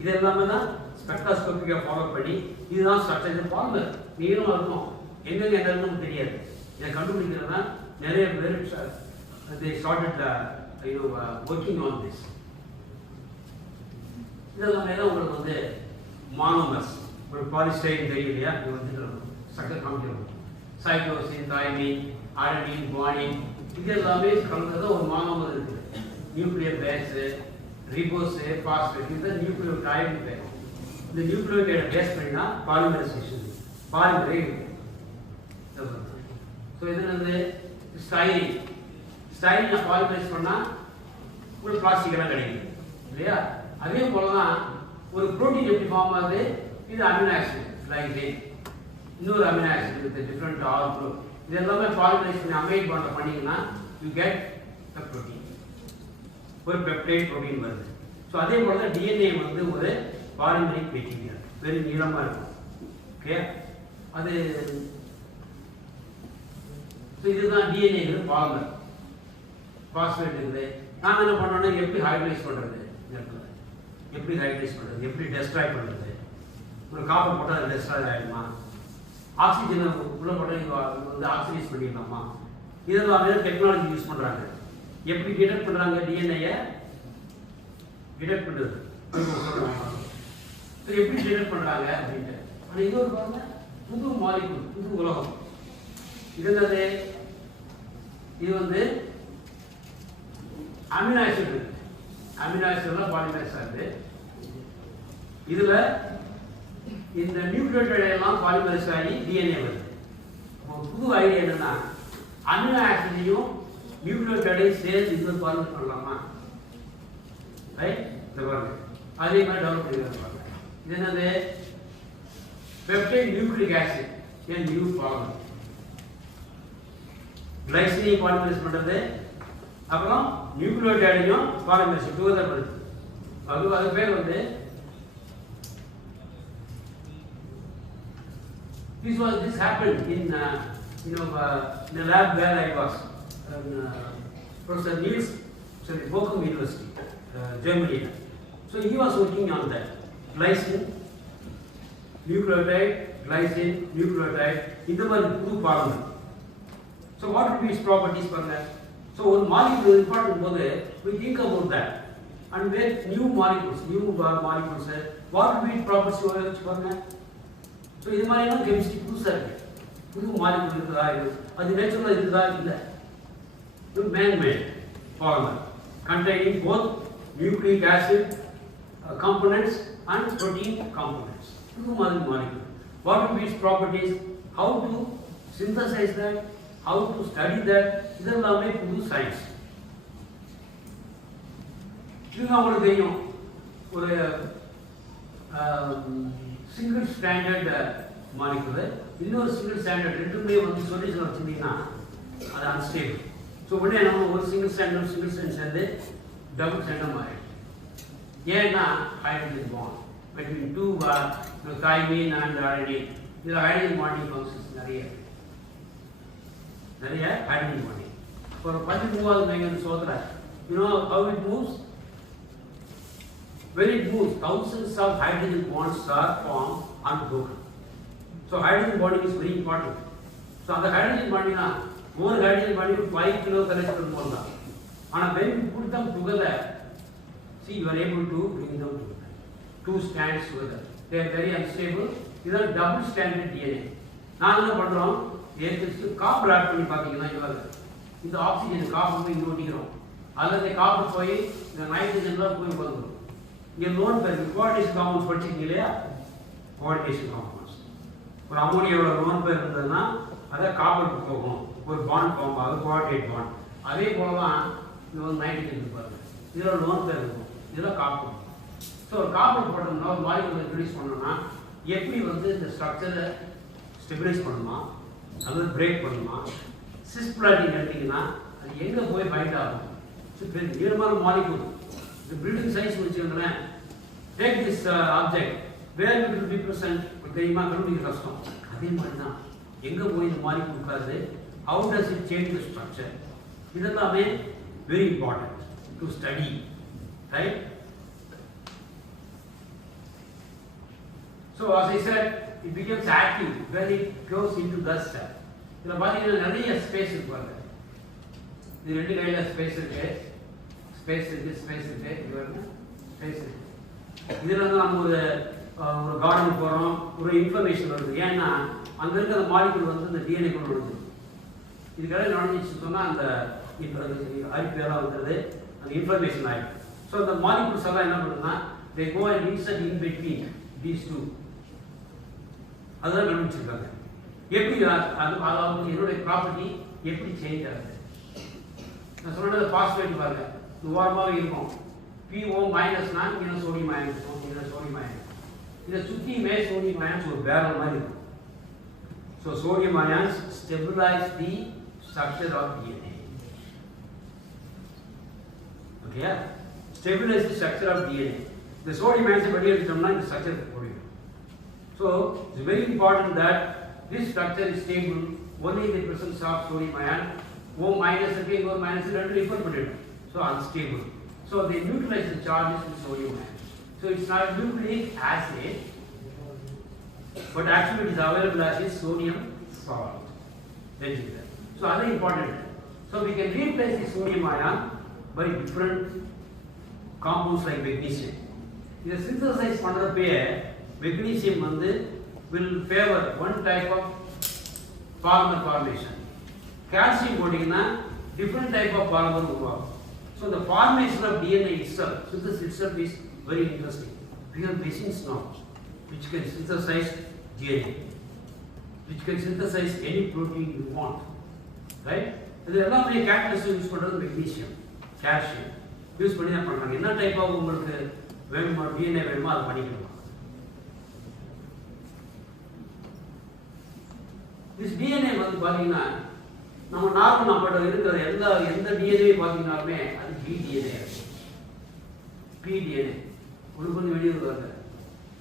இது எல்லாமே தான் ஸ்பெக்ட்ரோஸ்கோபிக்காக ஃபாலோ பண்ணி இதுதான் ஸ்ட்ரக்சர். இது ஃபார்முலர் நீங்களும் இருக்கும், எங்கெங்க என்னன்னு தெரியாது. இதை கண்டுபிடிக்கிறது தான் நிறைய பேர் they started working on this. இதெல்லாம் மேலே உங்களுக்கு வந்து மானோமர்ஸ், ஒரு பாலிஸ்டைரீன் தெரியும் இல்லையா? இது வந்து ஸ்ட்ரக்சர் காமிக்கிறோம். சைட்டோசின், தைமின், அடெனின், குவானின், இது எல்லாமே கலந்தது ஒரு மானோமர் இருக்குது. நியூக்ளியர் பேஸு, ரிபோஸு, பாஸ்பேட், இதுதான் நியூக்ளியோடைடு பேஸ். இந்த நியூக்ளியோடைடை பேஸ் பண்ணினா பாலிமரைசேஷன், பாலிமரே இருக்குது. ஸோ இது வந்து ஸ்டைரின். ஸ்டைரினை பாலிமரைஸ் பண்ணால் ஒரு பிளாஸ்டிக் எல்லாம் கிடைக்கும். இல்லையா? அதே போல தான் ஒரு புரோட்டீன் எப்படி ஃபார்ம் ஆகுது? இது அமினோ ஆசிட் லைசேன், இன்னொரு amino acid with different R group. இது எல்லாமே பாலிமரைஸ் பண்ணி அமைட் பாண்ட பண்ணீங்கன்னா யூ கெட் a protein. ஒரு பெப்டைட் புரோட்டீன் வருது. ஸோ அதே போல தான் டிஎன்ஏ வந்து ஒரு பாலிமரிக் மெட்டீரியல், வெரி நீளமாக இருக்கும். ஓகே, அது இதுதான் டிஎன்ஏ பாலிமர். பாஸ்பேட் இருக்குது. நாம் என்ன பண்ணோம்னா எப்படி ஹைட்ரைஸ் பண்ணுறது, எப்படி ஹைட்ரைஸ் பண்ணுறது, எப்படி டெஸ்ட்ராய் பண்ணுறது. ஒரு காப்பர் போட்டால் அது டெஸ்ட்ராய் ஆகிடுமா? ஆக்சிஜனை உள்ள போட்டால் வந்து ஆக்சிடைஸ் பண்ணிடலாமா? இதெல்லாம் டெக்னாலஜி யூஸ் பண்ணுறாங்க. எப்படி டிடெக்ட் பண்ணுறாங்க? டிஎன்ஏயை டிடெக்ட் பண்ணுறது எப்படி டிடெக்ட் பண்ணுறாங்க அப்படின்ட்டு. ஆனால் இது ஒரு பாருங்க, புது மாலிகுல், புது உலகம். இது என்னது? இது வந்து அமினோ ஆசிட் இருக்கு. அமினோ ஆசிட்லாம் பாலிமரைஸ் ஆகுது. இதுல இந்த நியூக்ளியோடைடு எல்லாம் பாலிமரைஸ் ஆகி டிஎன்ஏ வருது. புது ஐடியா என்னன்னா அமினோ ஆசிடையும் நியூக்ளியோடைடையும் சேர்த்து இது பாலிமர் பண்ணலாமா? ரைட், இந்த பாருங்க அதே மாதிரி டெவலப் பண்ணிருக்காங்க. இது என்னது? பெப்டைட் நியூக்ளிக் ஆசிட், ஏன் நியூ பாலிமர். கிளைசினை பாலிமரைஸ் பண்றது, அப்புறம் நியூக்ளியோடைடையும் பாலிமரைஸ் டுகெதர் பண்ணுது. அது பேர் வந்து this happened in in a lab where I was, Professor Niels Bochum University, Germany. So he was working on that glycine, nucleotide, glycine, nucleotide, இந்த மாதிரி புது பாருங்க. So what would be its properties பாருங்க. So one molecule important போது we think about that and with new molecules, what would be its properties பாருங்க. So இது மாதிரிலாம் chemistry புதுசாக இருக்குது. புது மாலிகுல் இருக்குதா, அது நேச்சுரலாக இருக்குதா, இல்லை. இது manmade polymer containing both nucleic acid components and protein components. புது மாதிரி molecule. What will be its properties? How to synthesize that? How to study that? இதெல்லாமே புது சயின்ஸ். இது உங்களுக்கு தெரியும், ஒரு சிங்கிள் ஸ்டாண்டர்ட் மாலிகுலர், இன்னொரு சிங்கிள் ஸ்டாண்டர்ட், ரெண்டுமே வந்து சொல்யூஷன் வச்சுருந்தீங்கன்னா அது அன்ஸ்டேபிள். ஸோ உடனே நம்ம ஒரு சிங்கிள் ஸ்டாண்டர்ட் சேர்ந்து டபுள் ஸ்டாண்டர்ட் மாறிடும். ஏன்னா hydrogen bond between two thymine and adenine. இதில் ஹைட்ரஜன் பாண்டிங் ஃபங்க்ஷன்ஸ் நிறைய ஹைட்ரஜன் பாண்டிங். ஒரு 13வது மெகன் சோதனை, you know how it moves? When it moves, thousands of hydrogen bonds are formed and broken. So hydrogen bonding is very important. So அந்த hydrogen bonding na more hydrogen bonding 5 kilo cholesterol more da. And when you put them together, see you are able to bring them together. Two strands together. They are very unstable. These are double stranded DNA. நான் என்ன பண்றோம், ஏற்கனவே copper add பண்ணி பாத்தீங்கன்னா இவங்க இந்த oxygen copper போய் இங்க ஒட்டிக்கிறோம். அல்லது காப்பர் போய் இந்த நைட்ரஜன்லாம் போய் வந்துடும். இங்கே லோன் பேர் கோஆர்டினேஷன் காம்பவுண்ட்ஸ் படிச்சிருக்கீங்க இல்லையா? Coordination compounds. ஒரு அமோனியாவோட லோன் பேர் இருந்ததுன்னா அதை காப்பருக்கு போகும், ஒரு பாண்ட் ஃபார்ம் ஆகுது, கோஆர்டினேட் பாண்ட். அதே போல தான் இது வந்து நைட்ரஜன் இருப்பாரு, இதில் லோன் பேர் இருக்கும், இதில் காப்பர். ஸோ ஒரு காப்பர் போட்டோம்னா ஒரு மாலிகுலை இன்ட்ரடியூஸ் பண்ணோம்னா எப்படி வந்து இந்த ஸ்ட்ரக்சரை ஸ்டெபிலைஸ் பண்ணணுமா அல்லது பிரேக் பண்ணணுமா? சிஸ் ப்ராட்டின் எடுத்தீங்கன்னா அது எங்கே போய் ஃபைண்ட் ஆகும்? நீளமான மாலிகுல், the building size வச்சுக்கோங்களேன். Take this object, where it will be present, தெரியுமா? கண்டுபிடிக்க கஷ்டம். அதே மாதிரி தான் எங்கே போய் இந்த மாதிரி கொடுக்காது, how does it change the structure? இதெல்லாமே very important to study, right? So as I said, it becomes active when it goes into the cell. இதில் பார்த்தீங்கன்னா நிறைய ஸ்பேஸ் இருப்பாங்க. இது ரெண்டு கையில் ஸ்பேஸ் இருக்கு, ஸ்பேஸ் இருக்கு, ஸ்பேஸ் இருக்கு, இது வருது ஸ்பேஸ் இருக்கு. இதில் வந்து நம்ம ஒரு கார்டன் போகிறோம், ஒரு இன்ஃபர்மேஷன் வருது. ஏன்னா அங்கே இருக்கிற மாலிகுல் வந்து இந்த டிஎன்ஏ கொண்டு வருது. இதுக்கெல்லாம் நுழைஞ்சிச்சு சொன்னால் அந்த அறிக்கையெல்லாம் வந்துடுது, அந்த இன்ஃபர்மேஷன் ஆகிடும். ஸோ அந்த மாலிகுல்ஸ் எல்லாம் என்ன பண்ணுதுன்னா they go and insert in between these two. அதுதான் கண்டுபிடிச்சிருக்காங்க. எப்படி அதாவது என்னுடைய ப்ராப்பர்ட்டி எப்படி சேஞ்ச் ஆகுது. நான் சொன்னது பாஸ்பேட் பாருங்க, ஓரமாகவே இருக்கும், PO மைனஸ்னா இங்கே சோடியம் அயன் இருக்கும், இங்கே சோடியம் அயன். இதை சுற்றியுமே சோடியம் அயன்ஸ் ஒரு பேரல் மாதிரி இருக்கும். So sodium ions stabilise the structure of DNA. Okay, stabilise the structure of DNA. இந்த சோடியம் அயன்ஸை வெளியே எடுத்தோம்னா இந்த ஸ்ட்ரக்சர் போயிடும். So it's very important that this structure is stable only in the presence of sodium ion. O minus இருக்கு, இங்க ஒரு minus ரெண்டு ஈக்குவல் பண்ணிடும். So unstable. So they neutralize the charges with sodium ion. So it's not nucleic acid, but actually it is available as a sodium salt. So that's important. So we can replace the sodium ion by different compounds like magnesium. இதை synthesize பண்றப்பயே magnesium வந்து will favor one type of polymer formation. Calcium போட்டீங்கன்னா different type of polymer உருவாகும். So the formation of DNA itself, synthesis itself is very interesting. We have machines now which can synthesize DNA, which can synthesize any protein you want, right? இது எல்லாமே catalyst use பண்றது magnesium, calcium use பண்ணி தான் பண்றாங்க. என்ன type of உங்களுக்கு வேணுமா DNA வேணுமோ அதை பண்ணிக்கலாம். திஸ் DNA வந்து பாத்தீங்கன்னா நம்ம நார்மல் நம்மளோட இருக்கிற எந்த DNA பாத்தீங்கன்னாலுமே அது pDNA. pDNA உள்ள வந்து வெளியே வருது,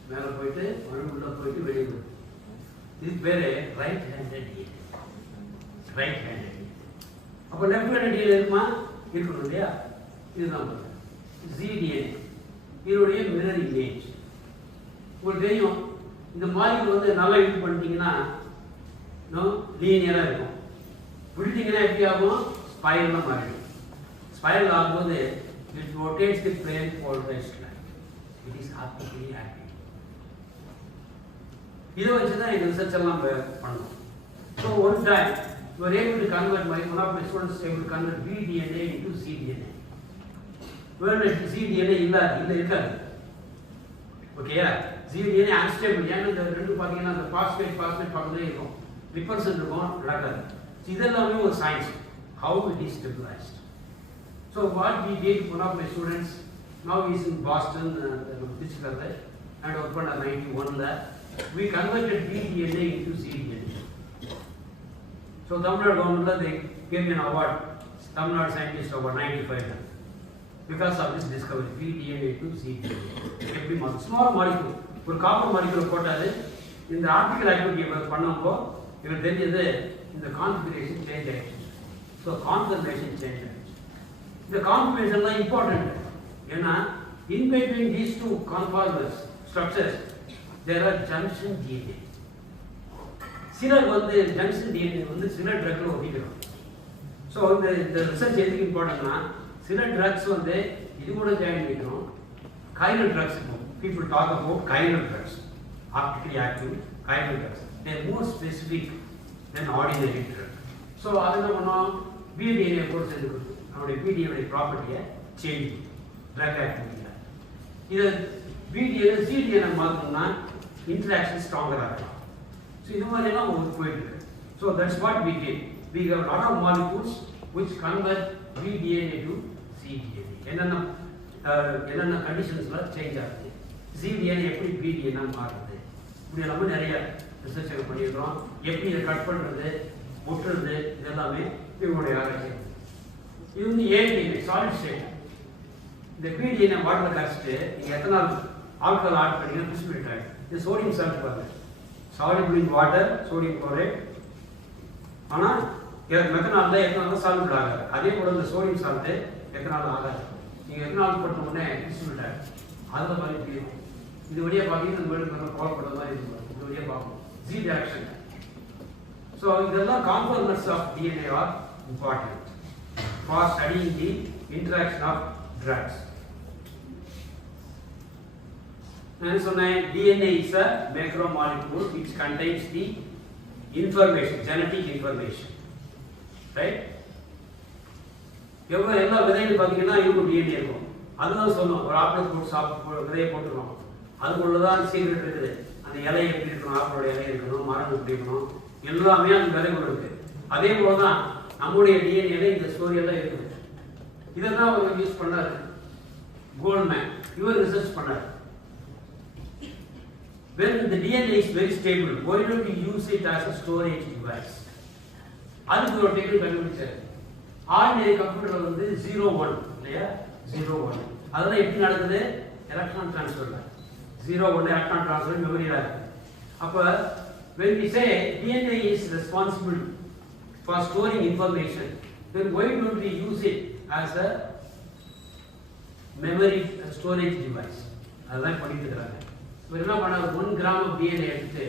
மேலே போயிட்டு உள்ள போயிட்டு வெளியே வருது. இது பேரு right handed DNA. Right handed. அப்போ லெஃப்ட் ஹேண்டட் DNA இருக்குமா? இருக்கணும் இல்லையா? இதுதான் ZDNA. இதோடைய மிரர் இமேஜ் உங்களுக்கு தெரியும். இந்த மாதிரி வந்து நல்லா யூஸ் பண்ணிட்டீங்கன்னா லீனியராக இருக்கும். விட்டுட்டீங்கன்னா எப்படி ஆகும்? ஸ்பைரலாக மாறிடும். ஸ்பைரல் ஆகும்போது it rotates the plane polarised line. It is optically active. இதை வச்சு தான் இந்த ரிசர்ச் எல்லாம் பண்ணணும். So one time you are able to convert one of my students able to convert pDNA into cDNA. வேறு cDNA இல்லை இருக்காது. ஓகேயா? cDNA unstable. ஏன்னா இந்த ரெண்டு பார்த்தீங்கன்னா அந்த பாஸ்பேட் பக்கத்துலேயே இருக்கும், ரிப்பல்சன் இருக்கும், நடக்காது. இதெல்லாமே ஒரு science, how it is stabilized. So what we did, one of my students, now he is in Boston, physical life, and opened a 91 lab. We converted pDNA into cDNA. So Tamil Nadu government they gave me an award, Tamil Nadu Scientist Award 95 because of this discovery, pDNA to cDNA. Every month, small molecule, ஒரு copper molecule போட்டாரு. இந்த optical activity பண்ணப்போ இவருக்கு தெரிஞ்சது இந்த configuration change ஆயிடுச்சு. ஸோ conformation change ஆயிடுச்சு. இந்த கான்ஃபர்மேஷன் தான் இம்பார்ட்டன்ட். ஏன்னா in between these two conformers structures there are junction DNA. சிலர் வந்து ஜங்ஷன் DNA வந்து சில ட்ரக்ல ஒட்டிக்கிறோம். ஸோ இந்த ரிசர்ச் எதுக்கு இம்பார்ட்டன்ட்னா சில ட்ரக்ஸ் வந்து இது கூட ஜாயின் பண்ணிக்கிறோம். Chiral drugs people talk about chiral drugs, optically active chiral drugs. They are more specific than ordinary drug. So adha pannom pDNA போட்டு சேர்த்துக்கிறது. நம்மளுடைய pDNA ப்ராப்பர்ட்டியை சேஞ்ச் ட்ரக் ஆக்டிவிட்டியில் இதை pDNA cDNA மாற்றணும்னா இன்ட்ராக்ஷன் ஸ்ட்ராங்கராக இருக்கும். ஸோ இது மாதிரிலாம் உங்களுக்கு போயிட்டு இருக்கு. So that's what we did. We have a lot of molecules which convert pDNA to cDNA. என்னென்ன கண்டிஷன்ஸ்லாம் சேஞ்ச் ஆகுது, cDNA எப்படி pDNA மாறுது, இப்படி நம்ம நிறைய ரிசர்ச் பண்ணியிருக்கிறோம். எப்படி இதை கட் பண்ணுறது, ஒட்டுறது, இதெல்லாமே இவங்களுடைய ஆராய்ச்சி. இது வந்து ADNA சாலிட் ஸ்டேட். இந்த pDNA வாட்டரில் கரைச்சிட்டு நீங்கள் எத்தனை நாள் ஆல்கஹால் ஆட் பண்ணிங்கன்னா பிரிசிபிரேட் ஆகிடும். இது சோடியம் சால்ட் பாருங்க, soluble in water sodium chloride. ஆனால் மெத்தனாலில் எத்தனாலும் சால்பிள் ஆகாது. அதே போல் இந்த சோடியம் சால்ட்டு எத்தனாலும் ஆகாது. நீங்கள் எத்தனால் போட்ட உடனே பிரிசிபிரேட் ஆகிடும். அதில் மாதிரி தெரியும். இது வழியாக பார்த்தீங்கன்னா இந்த வேர்ல்டு கோலப்படுற மாதிரி இருக்கும். இது வழியாக பார்க்கணும் Z direction. So இதெல்லாம் components of DNA are important for studying the interaction of drugs. நான் சொன்னேன் DNA is a macromolecule which contains the information, genetic information, right? எல்லா விதைகள் பார்த்தீங்கன்னா இருக்கும் DNA இருக்கும். அதுதான் சொன்னோம், ஒரு ஆப்பிள் போட்டு விதையை போட்டுருக்கோம், அதுக்குள்ளதான் சீக்ரெட் இருக்குது. அந்த இலை எப்படி இருக்கணும், ஆப்பிளோட இலை இருக்கணும், மரம் எப்படி இருக்கணும், எல்லாமே அந்த விதைக்குள்ள இருக்கு. அதே போலதான் நம்முடைய DNA இந்த ஸ்டோரி எல்லாம் இருக்குது. இதெல்லாம் அவர் யூஸ் பண்ணாரு. கோல்ட்மேன் இவர் ரிசர்ச் பண்ணார். When the DNA is very stable, why don't you use it as a storage device? அதுக்கு ஒரு டெக்னிக் கண்டுபிடிச்சார். ஆர்டினரி கம்ப்யூட்டர்ல வந்து 0-1 இல்லையா, 0-1 அதெல்லாம் எப்படி நடக்குது, எலக்ட்ரான் டிரான்ஸ்ஃபர்ல 0-1 எலக்ட்ரான் டிரான்ஸ்ஃபர் மெமரியில இருக்கு. அப்ப when we say DNA is responsible for storing information, then why don't we use it as a memory storage device? அதான் பண்ணிட்டு இருக்காங்க. இவர் என்ன பண்ணாரு, 1 கிராம் ஆஃப் DNA எடுத்து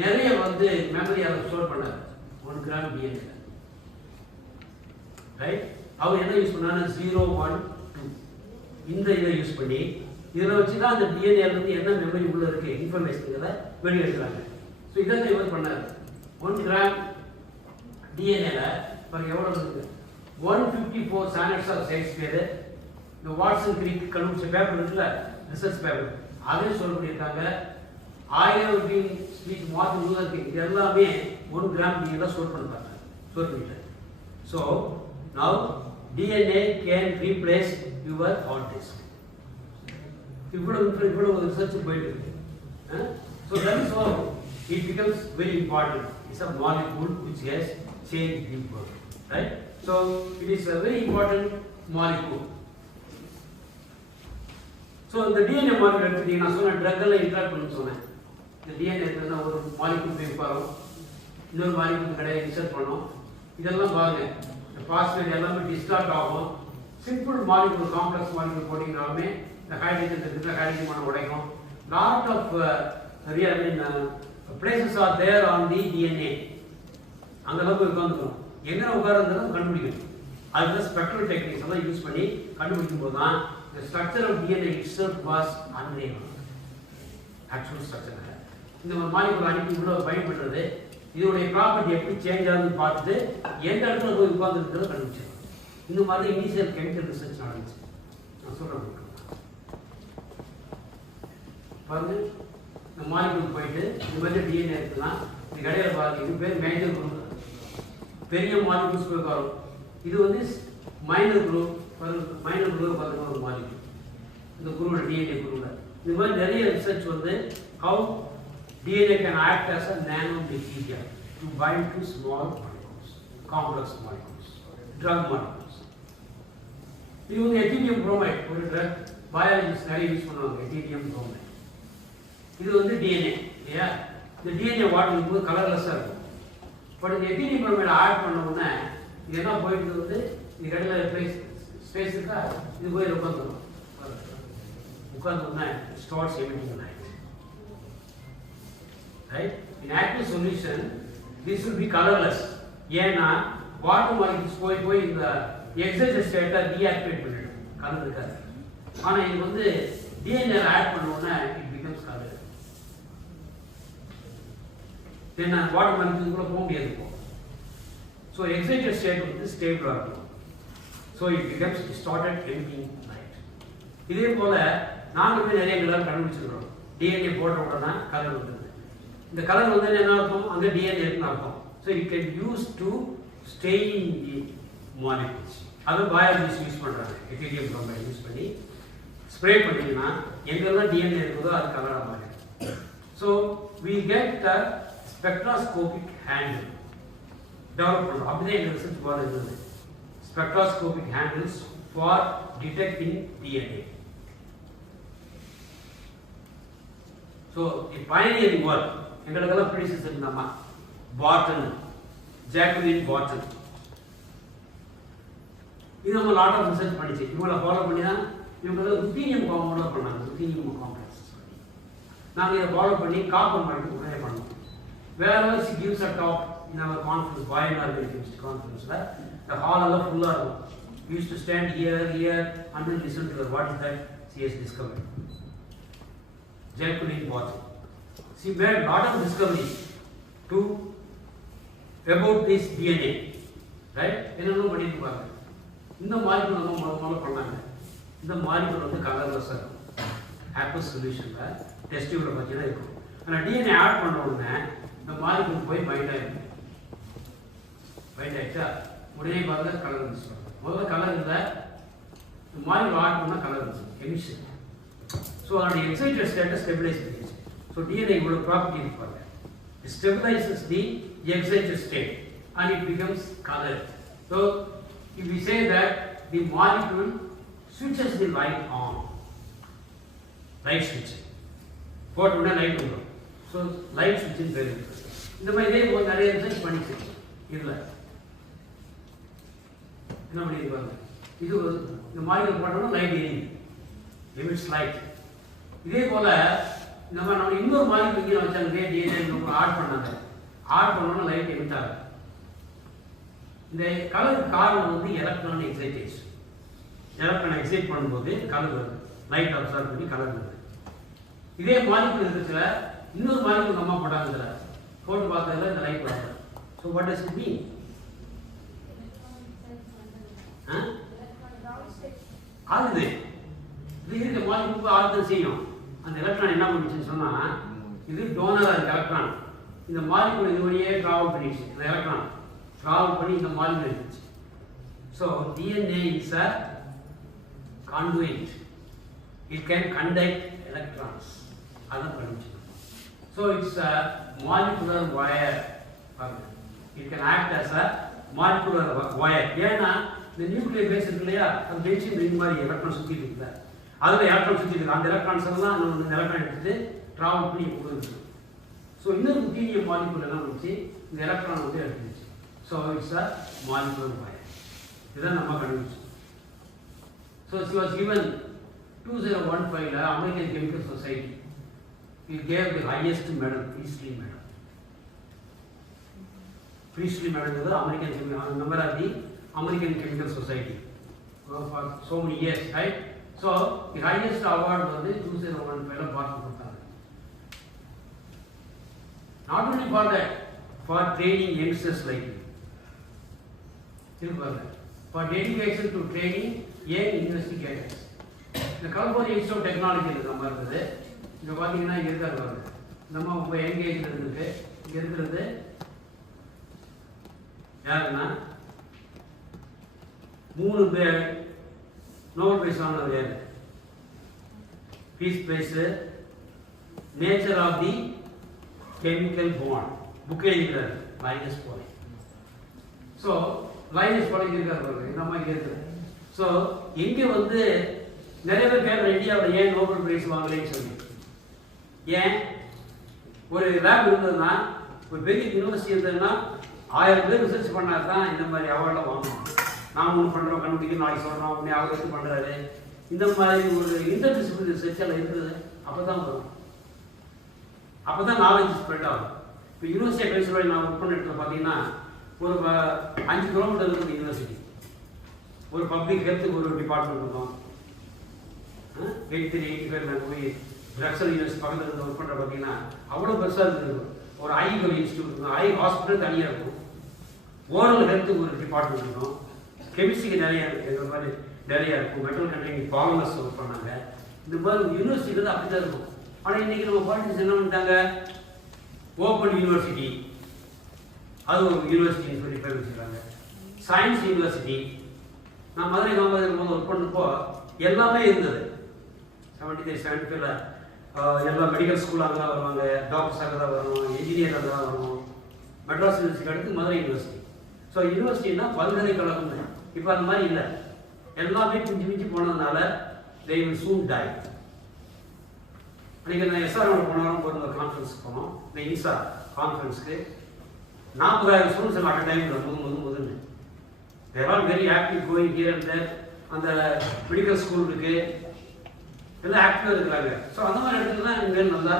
நிறைய வந்து மெமரி அதை ஸ்டோர் பண்ணாரு. 1 கிராம் DNA ரைட். அவர் என்ன யூஸ் பண்ணாரு, 0-1-2 இந்த இதை யூஸ் பண்ணி இதில் வச்சு தான் அந்த DNA வந்து என்ன மெமரி உள்ள இருக்கு இன்ஃபர்மேஷன் வெளியே எடுக்கிறாங்க. ஸோ இதை இவர் பண்ணாரு. 1 கிராம் டிஎன்ஏல பாருங்க எவ்வளோ இருக்கு, 154 சானட்ஸ் ஆஃப் ஷேக்ஸ்பியர். இந்த வாட்சன் கிரீக் கண்டுபிடிச்ச பேப்பர் இருக்குல்ல, ரிசர்ச் பேப்பர், அதே சொல்ல பண்ணியிருக்காங்க. 1000 ஸ்பீச் மார்ட்டின் லூதர் கிங், இது எல்லாமே 1 கிராம் டிஎன்ஏ ஸ்டோர் பண்ணிட்டாங்க, ஸ்டோர் பண்ணிட்டாங்க. So now DNA can replace your hard disk. இவ்வளவு ரிசர்ச் போயிட்டு இருக்கு. So that is all it becomes very important. It's a molecule which has changed the world, right? So it is a very important molecule. So the DNA molecule எடுத்துட்டீங்க, நான் சொன்ன ட்ரக்ல interact பண்ணி சொன்னேன். இந்த DNA எடுத்தா ஒரு மாலிக்யூல் போய் பாரும், இன்னொரு மாலிக்யூல் கிடையாது ரிசர்ச் பண்ணோம். இதெல்லாம் பாருங்க, இந்த பாஸ்பேட் எல்லாமே டிஸ்டார்ட் ஆகும். சிம்பிள் மாலிக்யூல் காம்ப்ளெக்ஸ் மாலிக்யூல் போட்டீங்கனாலுமே இந்த ஹைட்ரஜன் இருக்கிற ஹைட்ரஜன் உடைக்கும். Lot of places are there on the DNA. அங்கெல்லாம் போய் உட்காந்துக்கணும், எங்கே உட்காருங்கிறத கண்டுபிடிக்கணும். அதுதான் ஸ்பெக்ட்ரல் டெக்னிக்ஸ் எல்லாம் யூஸ் பண்ணி கண்டுபிடிக்கும் போது தான் the structure of DNA itself was unreal. Actual structure இந்த ஒரு மாலிகுல் அனுப்பி இவ்வளோ பயன்படுறது, இதோடைய ப்ராப்பர்ட்டி எப்படி சேஞ்ச் ஆகுதுன்னு பார்த்துட்டு எந்த இடத்துல போய் உட்காந்துருக்கிறத கண்டுபிடிச்சிடும். இந்த மாதிரி இனிஷியல் கெமிக்கல் ரிசர்ச் நடந்துச்சு. நான் சொல்கிறேன் பாருங்க, இந்த மாலிகுல் போயிட்டு இந்த மாதிரி டிஎன்ஏ இருக்குன்னா இந்த கடையில் பாருங்க, இது பேர் மேஜர் குரூப். பெரிய மாலிகுல்ஸ் போய் வரும். இது வந்து மைனர் குரூப். மைனர் குரூப் பார்த்தீங்கன்னா ஒரு மாலிகுல் இந்த குரூவோட டிஎன்ஏ குரூவில். இந்த மாதிரி நிறைய ரிசர்ச் வந்து how DNA can act as a nano material to bind to small molecules, complex molecules, drug molecules. இது வந்து எட்டினியம் புரோமைட் ஒரு ட்ரக் பயாலஜிஸ்ட் நிறைய யூஸ் பண்ணுவாங்க. எட்டினியம் புரோமைட் இது வந்து டிஎன்ஏ இல்லையா. இந்த டிஎன்ஏ வாட்டர் இருக்கும்போது கலர்லெஸ்ஸாக இருக்கும். பட் இந்த எட்டினியம் புரோமைட் ஆட் பண்ண உடனே இது என்ன போயிட்டு வந்து இந்த கடையில் ஸ்பேஸ் இருக்கா, இது போய் உட்காந்துடும். உட்கார்ந்தோம்னா starts emitting light, right? In active solution this will be colorless. ஏன்னா வாட்டர் மாலிகுல்ஸ் போய் இந்த எக்ஸைட்டட் ஸ்டேட்டை டீஆக்டிவேட் பண்ணிடும், கலர் இருக்காது. ஆனால் இது வந்து டிஎன்ஏ ஆட் பண்ணோன்னா இட் பிகம்ஸ் கலர். ஏன்னா வாட்டர் மாலிகுல்ஸ்குள்ள போக முடியாது இப்போ. ஸோ எக்ஸைட்டட் ஸ்டேட் வந்து ஸ்டேபிளாக இருக்கும். So it becomes distorted emitting light. இதே போல நாங்கள் போய் நிறைய கலர் கண்டுபிடிச்சிருக்கிறோம். டிஎன்ஏ போட்ட உடனே கலர் வந்துடுது. இந்த கலர் வந்து என்ன அர்த்தம், அங்கே டிஎன்ஏ இருக்குன்னு அர்த்தம். So it can use to stain the molecules. அது பயாலஜிஸ்ட் யூஸ் பண்ணுறாங்க. எட்டினியம் புரோமைட் யூஸ் பண்ணி ஸ்ப்ரே பண்ணிங்கன்னா எங்கெல்லாம் டிஎன்ஏ இருக்குதோ அது கலராக மாறிடும். So we get a spectroscopic handle develop பண்ணுறோம். அப்படிதான் எங்கள் ரிசர்ச் போல இருந்தது. Spectroscopic handles for detecting DNA. So the pioneering work எங்களுக்கெல்லாம் ப்ரீசஸ் இருந்தாமா, பார்டன், ஜாக்குலின் பார்டன். இது நம்ம லாட் ஆஃப் ரிசர்ச் பண்ணிச்சு. இவங்களை ஃபாலோ பண்ணி தான் இவங்க ருத்தீனியம் காம்பவுண்டாக பண்ணாங்க. ருத்தீனியம் காம்ப்ளெக்ஸ் நாங்கள் இதை ஃபாலோ பண்ணி காப்பர் மார்க்கெட் உடனே பண்ணோம். wherever she gives a talk in our conference, bioinorganic conference, the hall all full are. We used to stand here and then listen to her. What is that she has discovered? Jacqueline Watson. She made a lot of discoveries about this DNA, right? என்னென்ன பண்ணிட்டு பாருங்க. இந்த molecule நம்ம முதல்ல பண்ணாங்க. இந்த molecule வந்து கலர்லெஸ்ஸாக இருக்கும். ஆக்வஸ் சொல்யூஷனில் டெஸ்ட் டியூப்ல பார்த்தீங்கன்னா இருக்கும். ஆனால் டிஎன்ஏ ஆட் பண்ண உடனே இந்த மாலிகுல் போய் பைண்ட் ஆகிடும். பைண்ட் ஆகிட்டா உடனே பாருங்க கலர் மிஸ் பண்ணும். முதல்ல கலர் இல்லை, இந்த மாலிகுல் ஆட் பண்ணால் கலர் வந்துச்சு எமிஷன். ஸோ அதோடைய எக்ஸைட்டட் ஸ்டேட்டஸ் ஸ்டெபிலைஸ் பண்ணிடுச்சு. ஸோ டிஎன்ஏ இவ்வளோ ப்ராப்பர்ட்டி இருப்பாங்க. It stabilizes the excited state and it becomes colored. So if we say that the molecule switches the light on, light switch, போட்டோம்னா light வந்துடும். So light ஸ்விட்ச்னு பேர். இந்த மாதிரி இதே போல் நிறைய ரிசர்ச் பண்ணிச்சு. இதில் என்ன பண்ணியிருப்பாங்க, இது இந்த மாலிகுல் போட்டோம்னா லைட் எரியுது, எமிட்ஸ் லைட். இதே போல் நம்ம இன்னொரு மாலிகுல் இங்கே வச்சாங்க, டிஎன்ஏ ஆட் பண்ணாங்க. ஆட் பண்ணோன்னா லைட் எமிட் ஆகுது. இந்த கலருக்கு காரணம் வந்து எலக்ட்ரான் எக்ஸைட்டேஷன். எலக்ட்ரான் எக்ஸைட் பண்ணும்போது கலர் வருது, லைட் அப்சார்ப் பண்ணி கலர் வருது. இதே மாலிகுல் இருக்கிறதுல இன்னொரு மாலிகுல் அம்மா போட்டாங்க, இதில் போட்டு பார்த்ததுல இந்த லைட் வருது. So what does it mean? ஆகுது. இது இருக்க மாலிகுல் ஆகுது செய்யும். அந்த எலக்ட்ரான் என்ன பண்ணுச்சுன்னு சொன்னால், இது டோனராக இருக்கு எலக்ட்ரான். இந்த மாலிகுல் இது வழியே ட்ராவல் பண்ணிடுச்சு. இந்த எலக்ட்ரான் ட்ராவல் பண்ணி இந்த மாலிகுல் இருந்துச்சு. So DNA is a conduit. It can conduct electrons. அதான் பண்ணிச்சு. So it's a molecular wire. It can act as a molecular wire. ஏன்னா இந்த நியூக்ளியர் பேஸ் இருக்கு இல்லையா, அது பென்சின் ரிங் மாதிரி எலக்ட்ரான் சுற்றிட்டு இருக்குல்ல, அதில் எலக்ட்ரான் சுற்றிட்டு இருக்கு. அந்த எலக்ட்ரான்ஸ் எல்லாம் நம்ம இந்த எலக்ட்ரான் எடுத்துட்டு ட்ராவல் பண்ணி கொடுக்குது. ஸோ இன்னொரு முக்கிய மாலிகுல் எல்லாம் வந்துச்சு, இந்த எலக்ட்ரான் வந்து எடுத்துச்சு. So it's a molecular wire. இதுதான் நம்ம கண்டுபிடிச்சோம். So she was given 2015 American Chemical Society. It gave the highest medal, Priestley medal. Priestley medal is the American Chemical, member of the American Chemical Society for so many years, right? So the highest award was the 2015 Boston கொடுத்தாங்க. Not only for that, for training youngsters like me. For dedication to training young investigators. இந்த California institute of technology நம்ம இருக்குது. இங்கே பார்த்தீங்கன்னா இங்கே இருக்காரு, நம்ம இப்போ யங் ஏஜில் இருந்துட்டு இங்கே இருக்கிறது யாருன்னா 3 பேர் நோபல் பிரைஸ் வாங்கினது யாரு? Peace prize, nature of the chemical bond book எழுதிக்கிறார் லைனஸ் போலே. ஸோ லைனஸ் போலே இருக்காரு பாருங்க, இந்த மாதிரி இருக்குது. ஸோ இங்கே வந்து நிறைய பேர் கேட்குற இந்தியாவில் ஏன் நோபல் பிரைஸ் வாங்கலைன்னு சொல்லி. ஏன் ஒரு லேப் இருந்ததுன்னா, ஒரு பெரிய யூனிவர்சிட்டி இருந்ததுன்னா 1000 பேர் ரிசர்ச் பண்ணால் தான் இந்த மாதிரி அவார்டெலாம் வாங்கணும். நாம் ஒன்று பண்ணுறோம், கண்டுபிடிக்க நாளைக்கு சொல்கிறோம், உடனே அவர் எடுத்து பண்ணுறாரு. இந்த மாதிரி ஒரு இன்டர்டிசிப்ளினரி ரிசர்ச் எல்லாம் இருக்குது. அப்போ தான் வரும், அப்போ தான் நாலேஜ் ஸ்ப்ரெட் ஆகும். இப்போ யூனிவர்சிட்டி ஆஃப் பென்சில்வேனியா நான் ஒர்க் பண்ண இடத்துல பார்த்தீங்கன்னா ஒரு 5 கிலோமீட்டர் இருக்குது யூனிவர்சிட்டி. ஒரு பப்ளிக் ஹெல்த்துக்கு ஒரு டிபார்ட்மெண்ட் இருக்கும். 83-85 நான் போய் ட்ரக்ஸல் யூனிவர்சிட்டி பக்கத்தில் இருந்து ஒர்க் பண்ணுற பார்த்தீங்கன்னா அவ்வளோ பெருசாக இருந்தது. ஒரு ஐ இன்ஸ்டியூட் இருக்கும், ஐ ஹாஸ்பிட்டல் தனியாக இருக்கும், ஓரல் ஹெல்த்துக்கு ஒரு டிபார்ட்மெண்ட் இருக்கும், கெமிஸ்ட்ரிக்கு நிறையா இருக்குது, இந்த மாதிரி நிறையா இருக்கும், மெட்டல் கண்டெய்னிங் பாலிமர்ஸ் ஒர்க் பண்ணாங்க. இந்த மாதிரி யூனிவர்சிட்டி தான் அப்படி தான் இருக்கும். ஆனால் இன்றைக்கி நம்ம பாலிட்டிக்ஸ் என்ன பண்ணிட்டாங்க, ஓப்பன் யூனிவர்சிட்டி, அது ஒரு யூனிவர்சிட்டின்னு சொல்லி பேர் வச்சுருக்காங்க. Science university. நான் மதுரை காமராஜர் ஒர்க் பண்ணப்போ எல்லாமே இருந்தது. 73-75 எல்லா மெடிக்கல் ஸ்கூல் அங்கே தான் வருவாங்க, டாக்டர்ஸ் அங்கே தான் வரணும், இன்ஜினியர் அங்கே தான் வரணும். மெட்ராஸ் யூனிவர்சிட்டி அடுத்து மதுரை யூனிவர்சிட்டி. ஸோ யூனிவர்சிட்டின்னா பல்கலைக்கழகம் தான். இப்போ அந்த மாதிரி இல்லை, எல்லாமே பிஞ்சு பிஞ்சு போனதுனால they will soon die. அன்றைக்கி நான் எஸ்ஆர்எம் போன வாரம் ஒரு கான்ஃபரன்ஸுக்கு போனோம். இந்த இன்சா கான்ஃபரன்ஸுக்கு 40,000 ஸ்டூடெண்ட்ஸ் அட் டைமில் முதல்ல they are all very active going here and there. அந்த மெடிக்கல் ஸ்கூல் இருக்குது, எல்லாம் ஆக்டிவாக இருக்கிறாங்க. ஸோ அந்த மாதிரி இடத்துல தான் இங்கே நல்லா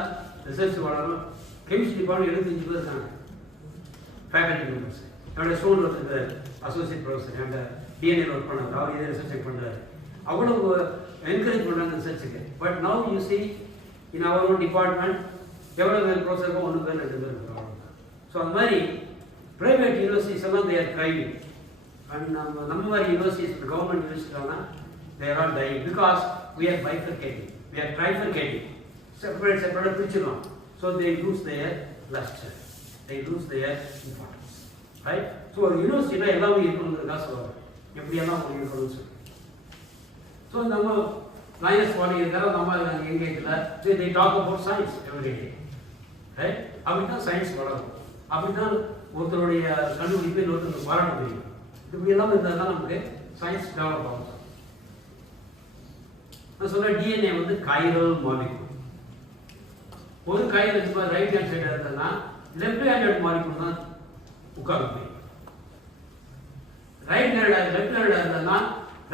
ரிசர்ச் வளரும். கெமிஸ்ட்ரி டிபார்ட்மெண்ட் 75 பேர் இருக்காங்க ஃபேக்கல்டி மெம்பர்ஸ். என்னோட ஸ்டூடெண்ட் இருக்கிற அசோசியேட் ப்ரொஃபஸர் என்னோட டிஎன்ஏ ஒர்க் பண்ணார், அவர் இதே ரிசர்ச் பண்ணுறாரு. அவ்வளோ என்கரேஜ் பண்ணுறாங்க ரிசர்ச்சுக்கு. But now you see in our own department எவ்வளோ பேர் ப்ரொஃபஸர் இருக்கும், 1 பேர் 2 பேர் இருக்கிறாங்க. ஸோ அந்த மாதிரி ப்ரைவேட் யூனிவர்சிட்டிஸ் எல்லாம் they are thriving. And நம்ம மாதிரி யூனிவர்சிட்டிஸ், கவர்மெண்ட் யூனிவர்சிட்டிலாம் they are all dying because we are bifurcating, we are trifurcating, separate பிரிச்சிடும். So they lose their luster, they lose their importance, right? So ஒரு யூனிவர்சிட்டியில் எல்லாமே இருக்கணுங்கிறதுக்காக சொல்லுவாங்க, எப்படியெல்லாம் இருக்கணும்னு சொல்லி. ஸோ நம்ம லைனஸ் பாடி இருக்கிற நம்ம எங்கேஜில் they talk about science every day, right? அப்படி தான் சயின்ஸ் வளரும். அப்படி தான் ஒருத்தருடைய கண்டுபிடிப்பை ஒருத்தருக்கு பாராட்ட முடியும். இப்படி எல்லாம் இருந்தால் தான் நமக்கு சயின்ஸ் டெவலப் ஆகும். நான் சொல்ல டிஎன்ஏ வந்து கைரல் மாலிகுல். ஒரு கைரல் ரைட் ஹேண்ட் சைடாக இருந்ததுன்னா லெஃப்ட் ஹேண்டட் மாலிகுல் தான் உட்கார்ந்து, ரைட் ஹேண்டட் லெஃப்ட் ஹேண்டட் இருந்ததுன்னா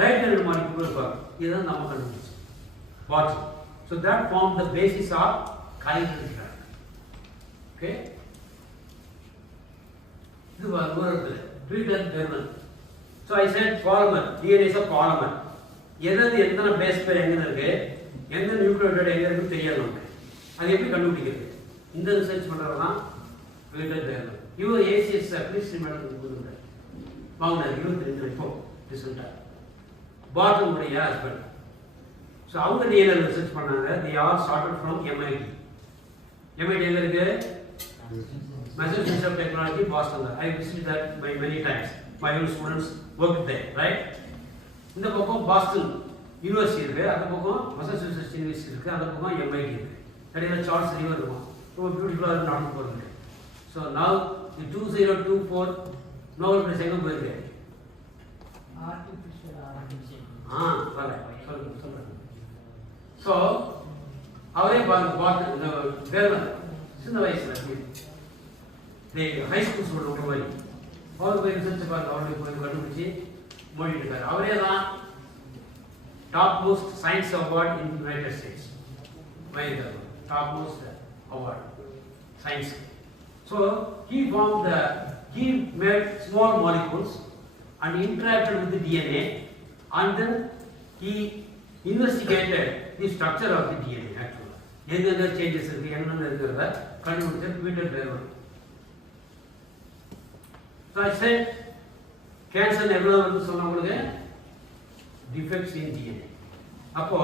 ரைட் ஹேண்டட் மாலிகுல் உட்காரும். இதுதான் நம்ம கண்டுபிடிச்சு வாட்ச். So that form the basis of chiral drug. Okay, இது வருது ட்ரீட் பெர்மன். So I said polymer, DNA is a polymer. எதாவது எத்தனை பேஸ் பேர் எங்கே இருக்கு, எந்த நியூக்ளியோடைட் எங்கே இருக்குன்னு தெரியாது நமக்கு. அது எப்படி கண்டுபிடிக்கிறது? இந்த ரிசர்ச் பண்ணுறது தான் ட்ரீட் பெர்மன். இவர் ஏசிஎஸ் கிறிஸ்டி மேடம் கொடுத்துருந்தார், வாங்கினார் 22 இப்போ ரிசல்ட்டாக. பாட்டனுடைய ஹஸ்பண்ட். ஸோ அவங்க டிஎன்ஏ ரிசர்ச் பண்ணாங்க. They are started from MIT. MIT எங்கே இருக்கு? Massachusetts Technology, Boston. I visited that by many times. My own students worked there, right? இந்த பக்கம் பாஸ்டன் யூனிவர்சிட்டி இருக்கு, அந்த பக்கம் மசாசூசெட்ஸ் யூனிவர்சிட்டி இருக்கு, அந்த பக்கம் எம்ஐடி இருக்கு. இடையில சார்ல்ஸ் ரிவர் இருக்கும். ரொம்ப பியூட்டிஃபுல்லாக இருக்கு, நடந்து போகிறது. So now the 2024 Nobel prize எங்கே போயிருக்கு? சொல்லுங்க. ஸோ அவரே பாருங்க, இந்த வேர்மன் சின்ன வயசுல ஹை ஸ்கூல் ஸ்டூடெண்ட் மாதிரி அவர் போய் ரிசர்ச் பார்த்து அவருடைய போய் கண்டுபிடிச்சி மொழிட்டு இருக்காரு. அவரே தான் top most science award in United states. Top most award science. So he made small molecules and interacted with the DNA, and then he investigated the structure of the DNA actually. எந்தெந்த changes இருக்கு, என்னென்ன இருக்கிறத கண்டுபிடிச்ச Peter பெர்மன். So I said, cancer எவ்வளோ வந்து சொன்னவங்களுக்கு defects in DNA. அப்போ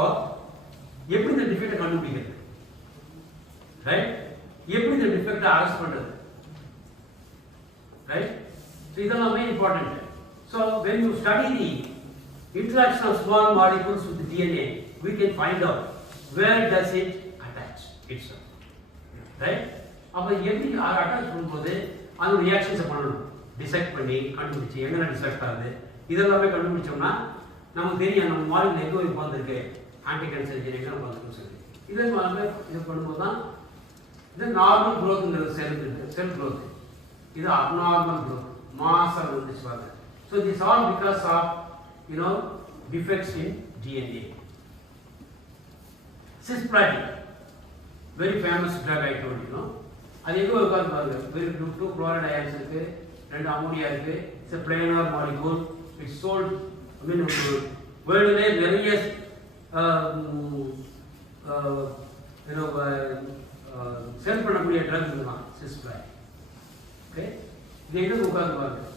எப்படி இந்த டிஃபெக்டை கண்டுபிடிக்கிறது, ரைட்? எப்படி இந்த டிஃபெக்டை அரெஸ்ட் பண்ணுறது, ரைட்? ஸோ இதெல்லாமே important. So when you study the interaction of small molecules with the DNA, we can find out where does it attach itself, right? அப்போ எப்படி அட்டாச் பண்ணும்போது அது ரியாக்ஷன்ஸை பண்ணணும், டிசெக்ட் பண்ணி கண்டுபிடிச்சி எங்கே டிசெக்ட் ஆகுது, இதெல்லாமே கண்டுபிடிச்சோம்னா நமக்கு தெரியும் நம்ம மாலிகுல் எங்கே உட்காந்துருக்கு, ஆன்டி கேன்சர் ஜீன் எங்கே உட்காந்துருக்குன்னு சொல்லி. இதே மாதிரி இது பண்ணும்போது தான் இது நார்மல் க்ரோத்துங்கிறது செல் க்ரோத். இது அப்நார்மல் க்ரோத், மாசாக வந்துச்சு பாருங்க. So this all because of defects in DNA. Cisplatin, very famous drug I told you, அது எங்கே உட்காந்து பாருங்க. வெரி 2 chloride ions இருக்கு, 2 அமோனியா இருக்கு. It's a planar molecule. It's sold, I mean, வேர்ல்டுலே நிறைய செல் பண்ணக்கூடிய ட்ரக் இதுதான் சிஸ்பிளாட்டின். ஓகே, இது எங்கே உட்காந்து பாருங்க.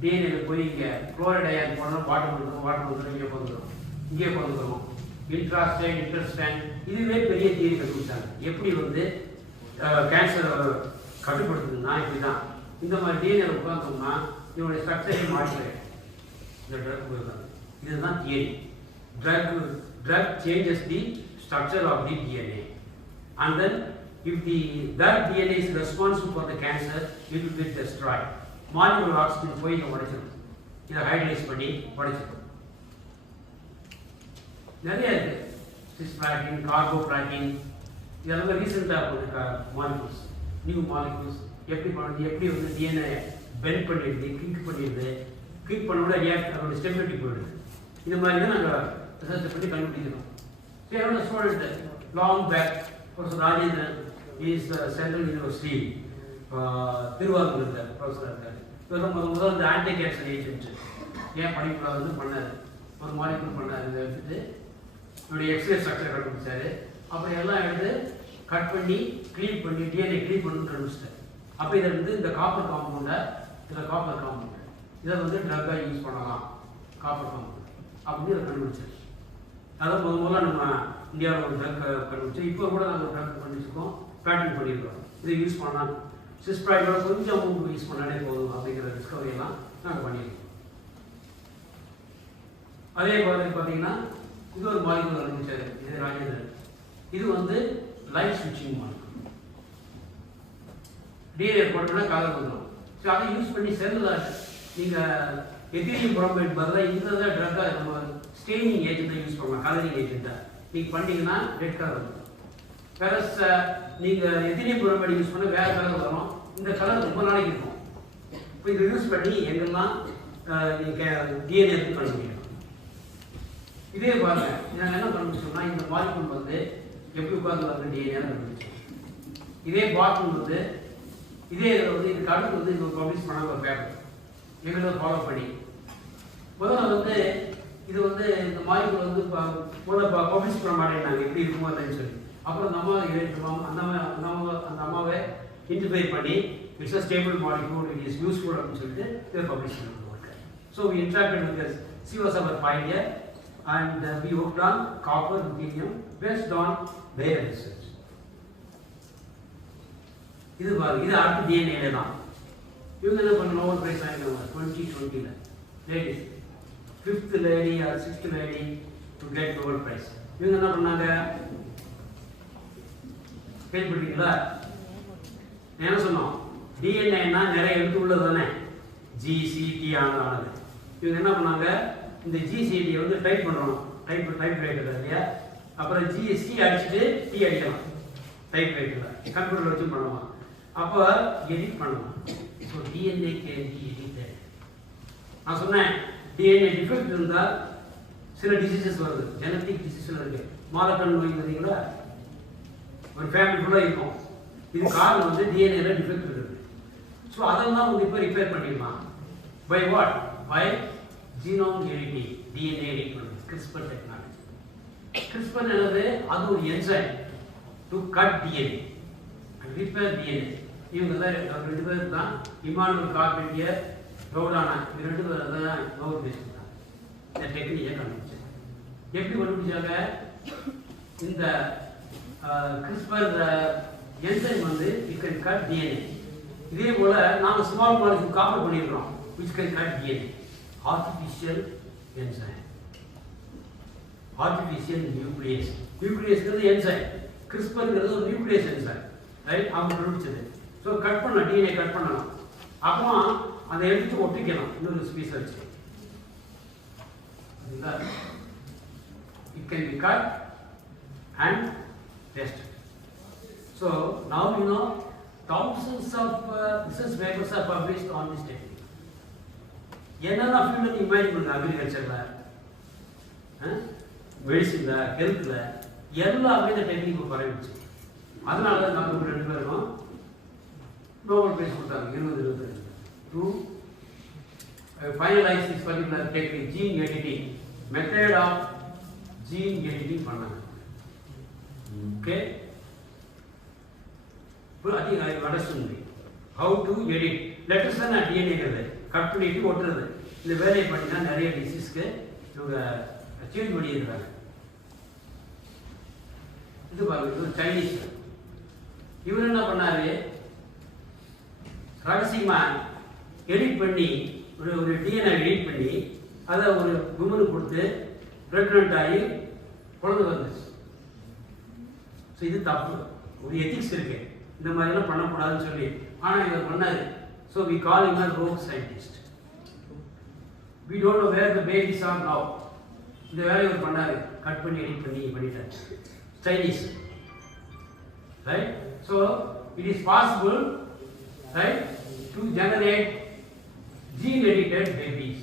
டிஎன்ஏல போய் இங்கே குளோரைட் அயான் போனால் வாட்டர் வந்துடும், இங்கே பிறந்துடும். இன்ட்ராஸ்டைன், இன்டர்ஸ்டைன், இதுவே பெரிய தியரி கண்டுபிடிச்சாங்க. எப்படி வந்து கேன்சரை கட்டுப்படுத்துதுன்னா இப்படி தான். இந்த மாதிரி டிஎன்ஏல உட்காந்தோம்னா இதனுடைய ஸ்ட்ரக்சரை மாற்றிடுறேன். இந்த ட்ரக் போயிருக்காங்க. இதுதான் theory. Drug changes the structure of the DNA, and then if that DNA is responsible for the cancer, it will be destroyed. Molecular oxygen போய் இங்கே உடைச்சிடும், இதை ஹைட்ரலைஸ் பண்ணி உடைச்சிடும். நிறைய இருக்கு, சிஸ்பிளாட்டின், கார்போபிளாட்டின், இதெல்லாம் ரீசெண்டாக போயிருக்க மாலிகுல்ஸ், நியூ மாலிகுல்ஸ். எப்படி பண்ணுறது, எப்படி வந்து டிஎன்ஏ பெண்ட் பண்ணிடுது, கிளிக் பண்ண கூட ரியாக்ட் அதோட ஸ்டெபிலிட்டி போயிடுது. இந்த மாதிரி தான் நாங்கள் ரிசர்ச்சை பற்றி கண்டுபிடிக்கிறோம். ஸோ என்னோட student long back professor Rajendran is central university Thiruvarur இருக்கார், ப்ரொஃபஸராக இருக்கார். முதல்ல இந்த ஆன்டி கேன்சர் ஏஜென்ட் ஏன் படிக்கூடாதுன்னு பண்ணார். ஒரு மாலிகுல் பண்ணார், இதை எடுத்துட்டு என்னுடைய எக்ஸ்ரே ஸ்ட்ரக்சர் கண்டுபிடிச்சாரு. அப்புறம் எல்லாம் எடுத்து கட் பண்ணி க்ளீன் பண்ணி டிஎன்ஏ க்ளீன் பண்ணி கண்டுபிடிச்சிட்டார். அப்போ இதை வந்து இந்த காப்பர் காம்பவுண்டை இதை வந்து ட்ரக்காக யூஸ் பண்ணலாம், காப்பர் காம்பவுண்ட் அப்படின்னு இதை கண்டுபிடிச்சார். அதை முதல்ல நம்ம இந்தியாவில் ஒரு ட்ரக் கண்டுபிடிச்சோம். இப்போ கூட நாங்கள் ட்ரக் பண்ணிச்சிருக்கோம், பேட்டன் பண்ணியிருக்கோம். இதை யூஸ் பண்ணலாம், சிஸ்பிளாட்டினோட கொஞ்சம் அமௌண்ட் யூஸ் பண்ணாலே போதும் அப்படிங்கிற டிஸ்கவரி எல்லாம் நாங்கள் பண்ணியிருக்கோம். அதே மாதிரி பார்த்தீங்கன்னா இது ஒரு மாலிகுல் ஆரம்பிச்சாரு, இது ராஜேந்திரன். இது வந்து லைட் ஸ்விட்சிங் மாலிகுல். டிஎன்ஏ போட்டோம்னா கலர் வந்துடும். ஸோ அதை யூஸ் பண்ணி செல்லில் நீங்கள் எத்திரியம் புரோமைட் பதிலாக இந்த ட்ரக்காக நம்ம ஸ்டெயினிங் ஏஜென்ட்டாக யூஸ் பண்ணலாம், கலரிங் ஏஜென்ட்டாக நீங்கள் பண்ணிங்கன்னா ரெட் கலர் வந்துடும். வேற நீங்கள் எத்திரியம் புரோமைட் யூஸ் பண்ண வேறு கலர் வரும், இந்த கலர் ரொம்ப நாளைக்கு இருக்கும். இப்போ இதை யூஸ் பண்ணி எங்கெல்லாம் நீங்கள் டிஎன்ஏ கண்டுபிடிக்கணும். இதே பாருங்க, நாங்கள் என்ன கண்டுபிடிச்சோம்னா இந்த மாலிகுல் வந்து எப்படி உட்கார்ந்து வந்து டிஎன்ஏ கண்டுபிடிச்சோம். இதே பாட்டில் வந்து இதே வந்து இதுக்கு அடுத்து வந்து இது பப்ளிஷ் பண்ண ஒரு பேப்பர் எங்களை ஃபாலோ பண்ணி முதல்ல வந்து இது வந்து இந்த மாலிகுல் வந்து முதல்ல பப்ளிஷ் பண்ண மாட்டேங்கிறாங்க எப்படி இருக்குமோ அப்படின்னு சொல்லி. அப்புறம் அந்த அம்மா எழுதிட்டோம், அந்த அம்மாவை இன்டிஃபை பண்ணி it's a stable molecule, it is useful அப்படின்னு சொல்லிட்டு இதை பப்ளிஷ் பண்ணுவாங்க. So we interacted with this. She was our pioneer and we worked on copper ruthenium based on their research. இது பாருங்க, இது அடுத்த டிஎன்ஏல தான். இவங்க என்ன பண்ண நோபல் பிரைஸ் வாங்கினாங்க 2020ல. Ladies 5th lady or 6th lady to get Nobel Prize. இவங்க என்ன பண்ணாங்க கேள்விப்பட்டீங்களா? என்ன சொன்னோம், டிஎன்ஏனா நிறைய எழுத்து உள்ளது தானே, ஜிசிடி ஆனது. இவங்க என்ன பண்ணாங்க, இந்த ஜிசிடியை வந்து டைப் பண்ணுறோம், டைப் ரைட்டர் இல்லையா, அப்புறம் ஜிஎஸ்டி அடிச்சுட்டு டி அடிக்கலாம் டைப் ரைட்டரில், கம்ப்யூட்டரில் வச்சு பண்ணுவோம். அப்போ எடிட் பண்ணுவோம். So DNA can be edited. நான் சொன்னேன் டிஎன்ஏ டிஃபெக்ட் இருந்தால் சில டிசீசஸ் வருது, ஜெனட்டிக் டிசீஸில் இருக்கு. மாரக்கன் நோய் பார்த்தீங்களா, ஒரு ஃபேமிலி ஃபுல்லாக இருக்கும். இது காரணம் வந்து டிஎன்ஏல டிஃபெக்ட் இருக்குது. ஸோ அதெல்லாம் வந்து இப்போ ரிப்பேர் பண்ணிடலாம். By what? By genome editing, DNA edit பண்ணுறது, கிறிஸ்பர் டெக்னாலஜி. கிறிஸ்பர் என்னது, அது ஒரு enzyme to cut DNA and repair DNA. இவங்க தான் 2 பேர் தான், இமானுவல் கார்பெண்டியர், கவுடானா, இது 2 பேர் தான் நோபல் பிரைஸ் கொடுத்தாங்க. இந்த டெக்னிக்கை கண்டுபிடிச்சாங்க. எப்படி கண்டுபிடிச்சாங்க, இந்த கிறிஸ்பர் என்சைம் வந்து இட் கேன் கட் டிஎன்ஏ. இதே போல நாங்கள் ஸ்மால் மாலிகுல் காப்பர் பண்ணியிருக்கிறோம் which can cut DNA. Artificial enzyme, artificial nuclease. Nuclease is the enzyme. CRISPR is a nuclease enzyme, right? அவங்க கண்டுபிடிச்சது. ஸோ கட் பண்ணலாம், டிஎன்ஏ கட் பண்ணலாம். அப்புறம் அதை எடுத்து ஒட்டிக்கலாம் இன்னொரு ஸ்பீஸ் வச்சு. It can be cut and tested. So now you know thousands of research papers are published on this technique. என்னென்ன ஃபீல்டு இமேஜ் பண்ணுங்க, அக்ரிகல்ச்சரில், மெடிசினில், ஹெல்த்தில், எல்லாமே இந்த டெக்னிக் பரவிடுச்சு. அதனால தான் நம்ம 2 பேருக்கும் நோபல் பிரைஸ் கொடுத்தாங்க 2022 to finalise this particular technique, gene editing, method of gene editing பண்ணாங்க. ஓகே, இப்போ அதிக understanding how to edit letters தான் டிஎன்ஏங்கிறது கட் பண்ணிட்டு ஒட்டுறது. இந்த வேலையை பண்ணினா நிறைய டிசீஸ்க்கு இவங்க சேஞ்ச் பண்ணியிருக்காங்க. இது பாருங்க, இது சைனீஸ். இவர் என்ன பண்ணாரு, ரகசியமா எடிட் பண்ணி ஒரு டிஎன்ஏ எடிட் பண்ணி அதை ஒரு விமனுக்கு கொடுத்து பிரெக்னென்ட் ஆகி குழந்தை வந்துச்சு. ஸோ இது தப்பு, ஒரு எத்திக்ஸ் இருக்கு, இந்த மாதிரிலாம் பண்ணக்கூடாதுன்னு சொல்லி. ஆனால் இவர் பண்ணாரு. So we call him a rogue scientist. We don't know where the babies are now. இந்த வேலையை ஒரு பண்ணாரு, கட் பண்ணி எடிட் பண்ணி பண்ணிட்டாரு. Chinese, right? So it is possible, right, to generate gene edited babies.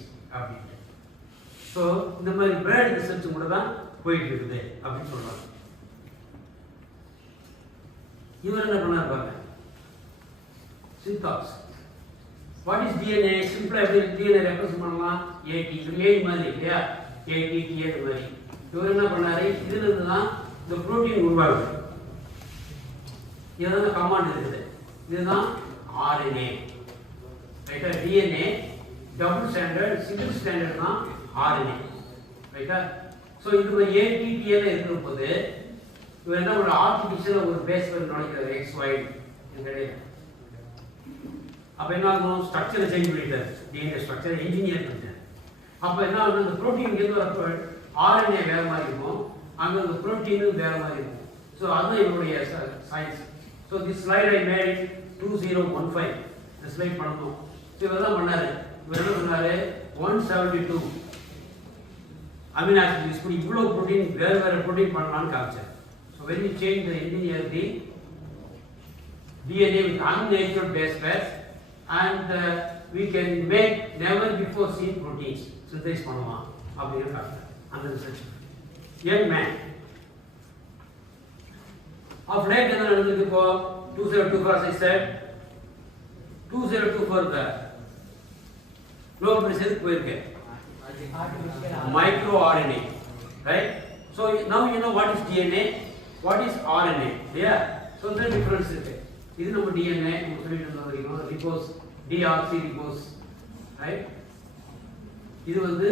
So இந்த மாதிரி பேர்ட் ரிசர்ச் கூட தான் போயிட்டு இருக்குது அப்படின்னு சொல்றாங்க. இவர் என்ன பண்ணாரு பாருங்க, சிந்தாக்ஸ். What is DNA? சிம்பிளா எப்படி டிஎன்ஏ ரெப்ரசன்ட் பண்ணலாம், ஏடி, இது ஏடி மாதிரி இல்லையா, ஏடி டிஏ மாதிரி. இவர் என்ன பண்ணாரு, இதுல இருந்து தான் இந்த புரோட்டீன் உருவாகுது. இதுதான் கமாண்ட் இருக்குது, இதுதான் ஆர்என்ஏ. ரைட்டா, DNA double standard, single standard தான் ஆர்என்ஏ. ரைட்டா, ஸோ இது ஏடிடிஏல இருக்கிற போது இவர் என்ன ஒரு ஆர்டிஃபிஷியல் ஒரு பேஸ் பண்ணி நுழைக்கிறார், எக்ஸ் ஒய் இடையில. அப்போ என்ன ஆகும், ஸ்ட்ரக்சரை சேஞ்ச் பண்ணிட்டார், டிஎன்ஏ ஸ்ட்ரக்சரை இன்ஜினியர் பண்ணிட்டார். அப்போ என்ன ஆகுது, இந்த ப்ரோட்டீன் இங்கேருந்து வரப்போ RNA வேறு மாதிரி இருக்கும், அங்கே இந்த ப்ரோட்டீனும் வேறு மாதிரி இருக்கும். ஸோ அதுதான் என்னுடைய science. So this slide I made 2015 இந்த ஸ்லைட் பண்ணணும். ஸோ இவர் தான் பண்ணார். இவர் என்ன பண்ணார், 172 அமினோ ஆசிட் யூஸ் பண்ணி இவ்வளோ ப்ரோட்டீன் வேறு வேறு ப்ரோட்டீன் பண்ணலான்னு காமிச்சார். So when you change the engineer the DNA with unnatural base pairs and we can make never before seen proteins synthesize பண்ணலாம் அப்படின்னு காட்டுறார் அந்த research. Young man of late என்ன நடந்தது இப்போ 2024 as I said 2024 the Nobel prize எதுக்கு போயிருக்கு, micro RNA, right? So now you know what is DNA, what is RNA, yeah? So the difference இருக்கு. இது நம்ம DNA நம்ம சொல்லிட்டு இருந்தோம், ரிபோஸ் டிஆர்சி ரிபோஸ், ரைட்? இது வந்து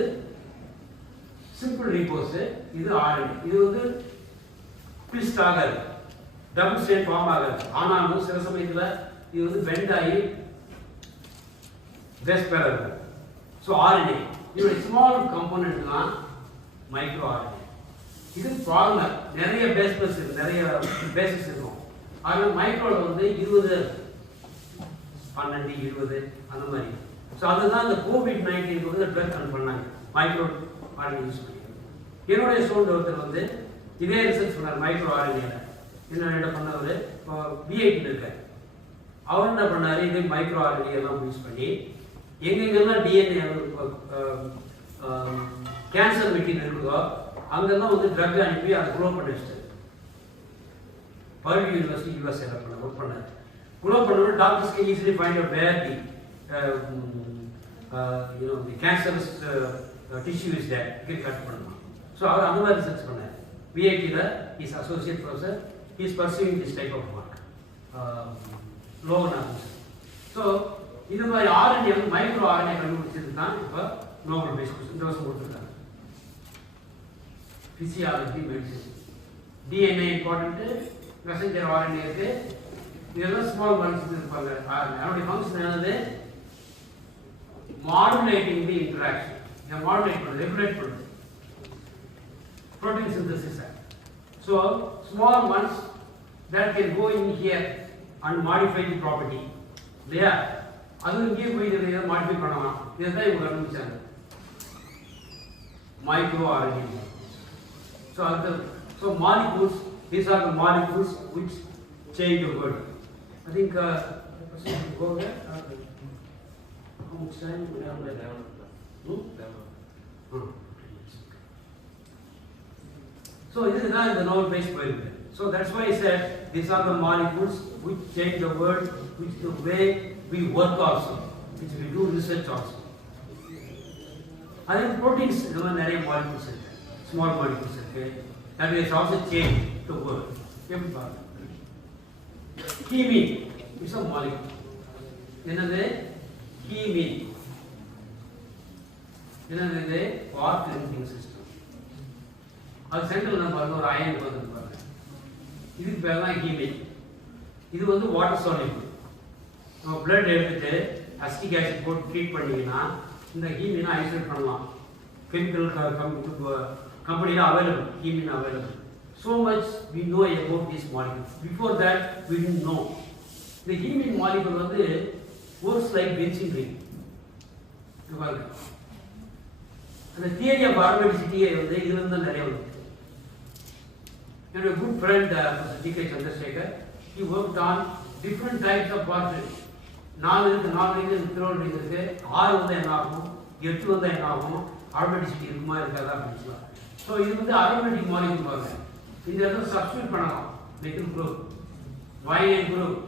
சிம்பிள் ரிபோஸ், இது RNA. இது வந்து ட்விஸ்ட் ஆகாது, டபுள் ஸ்ட்ரெயின் ஃபார்ம் ஆகாது. ஆனாலும் சில சமயத்தில் இது வந்து பெண்ட் ஆகி பேஸ் பேர் இருக்கும். ஸோ RNA இதோட ஸ்மால் கம்போனன்ட் தான் மைக்ரோ RNA. இது பாலிமர், நிறைய பேஸ் பேர்ஸ் இருக்கு, நிறைய பேசிஸ் இருக்கும். அதில் மைக்ரோவில் வந்து 20 12 20 அந்த மாதிரி. ஸோ அதுதான் இந்த COVID-19 வந்து ட்ரக் கன் பண்ணாங்க, மைக்ரோ RNA யூஸ் பண்ணி. என்னுடைய ஸ்டூடெண்ட் ஒருத்தர் வந்து இதே ரிசர்ச் பண்ணார் மைக்ரோ RNA. என்ன பண்ணவர் இப்போ பிஐடியில் இருக்கார். அவர் என்ன பண்ணார், இது மைக்ரோ RNA எல்லாம் யூஸ் பண்ணி எங்கெங்கெல்லாம் DNA கேன்சர் மெட்டீரியல் இருக்குதோ அங்கெல்லாம் வந்து ட்ரக் அனுப்பி அதை க்ளோ பண்ணி வச்சிட்டாரு. பர்டியூ யூனிவர்சிட்டி USA ஒர்க் பண்ணார். க்ளோ பண்ணோன்னா doctors can easily find out where the the cancerous tissue is there, can cut பண்ணலாம். ஸோ அவர் அந்த மாதிரி ரிசர்ச் பண்ணார். பிஐடியில் is associate professor, is pursuing this type of work, Logan officer. So இது மாதிரி RNA வந்து மைக்ரோ RNA கண்டுபிடிச்சது தான் இப்போ நோபல் பிரைஸ் இந்த வருஷம் கொடுத்துருக்காங்க. Physiology, medicine, DNA important, messenger RNA இருக்கு, இதெல்லாம் ஸ்மால் மாலிக்யூல்ஸ் இருப்பாங்க. அதனுடைய ஃபங்க்ஷன் என்னது, மாடுலேட்டிங் தி இன்டராக்ஷன், இதை மாடுலேட் பண்ணுறது, ரெகுலேட் பண்ணுறது, protein synthesis. So small ones that can go in here and modify the property, இல்லையா? அது இங்கே போய் இதை மாடிஃபை பண்ணலாம். இதை தான் இவங்க கண்டுபிடிச்சாங்க, micro RNA. So molecules, these are the molecules which change the world. I think go there. How much time we have left? So this is the Nobel Prize point. So that's why I said these are the molecules which change the world, which the way we work also, which we do research also. I think proteins, there are many molecules, small molecules, okay? That is also change the world. Hemine is a molecule. Another hemine. Another part linking system. Our central number or iron number. This is hemine. This is water soluble. Now blood எடுத்துட்டு acetic acid போட்டு treat பண்ணீங்கன்னா இந்த ஹீமினை isolate பண்ணலாம். Chemical கம்பெனியில் available, hemin available. So much we know about this molecule. Before that we didn't know. The hemine molecule வந்து works like benzene ring. அந்த theory of ஆர்மெடிசிட்டியை வந்து இதுலேருந்து தான் நிறைய வந்து. என்னுடைய good friend G.K. Chandrasekhar, he worked on different types of water. 4 Thiruvalluvar இருக்கு, 6 வந்து என்ன ஆகும், 8 வந்து என்ன ஆகும், ஆர்மெடிசிட்டி இருக்குமா இருக்காதா அப்படின்னு சொல்லலாம். ஸோ இது வந்து அரோமேட்டிக் மாலிக்யூல் பாருங்க. இந்த இடத்துல சப்ஸ்டியூட் பண்ணலாம், methyl group, vinyl group,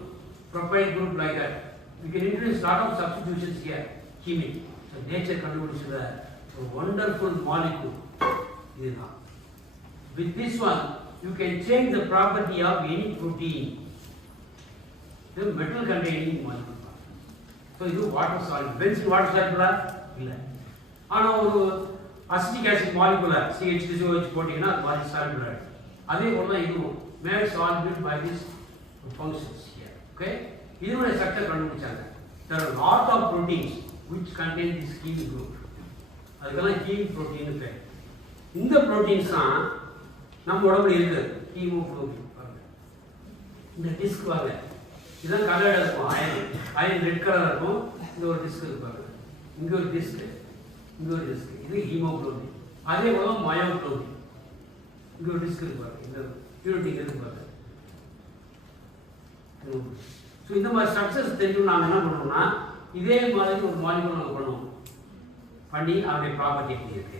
propyl group, like that we can introduce lot of substitutions here. ஹீமின் நேச்சர் கண்டுபிடிச்சத ஒரு வண்டர்ஃபுல் மாலிக்யூல் இதுதான். With this one you can change the property of any protein. இது metal containing molecule. So இது water soluble. Benzene water சாலிபிளா இல்லை, ஆனால் ஒரு அசிட்டிக் ஆசிட் மாலிகுலா CH2SO போட்டீங்கன்னா அது மாதிரி சாலிபிள் ஆகிடும். அதே போல தான் இதுவும் made soluble by this functions here. Okay, இதனுடைய ஸ்ட்ரக்சர் கண்டுபிடிச்சாங்க. There are lot of proteins which contain this heme group. அதுக்கெல்லாம் ஹீம் ப்ரோட்டீன் பேர். இந்த ப்ரோட்டீன்ஸ் தான் நம்ம உடம்புல இருக்குது. ஹீமோகுளோபின் பாருங்க, இந்த டிஸ்க் பாருங்க, இதுதான் கலர்டாக இருக்கும். அயன் ரெட் கலராக இருக்கும். இந்த ஒரு டிஸ்க் இருக்கு பாருங்க, இங்கே ஒரு டிஸ்க், இங்கே ஒரு டிஸ்க், இது ஹீமோகுளோபின். அதே போல மயோகுளோபின், இங்கே ஒரு டிஸ்க் இருக்கு பாருங்க, இந்த யூனிட்டிங் இருக்கு பாருங்க. ஸோ இந்த மாதிரி ஸ்ட்ரக்சர்ஸ் தெரியும். நாங்கள் என்ன பண்ணுவோம்னா இதே மாதிரி ஒரு மாலிகுல் நாங்கள் பண்ணுவோம், பண்ணி அவருடைய ப்ராப்பர்ட்டி எப்படி இருக்கு.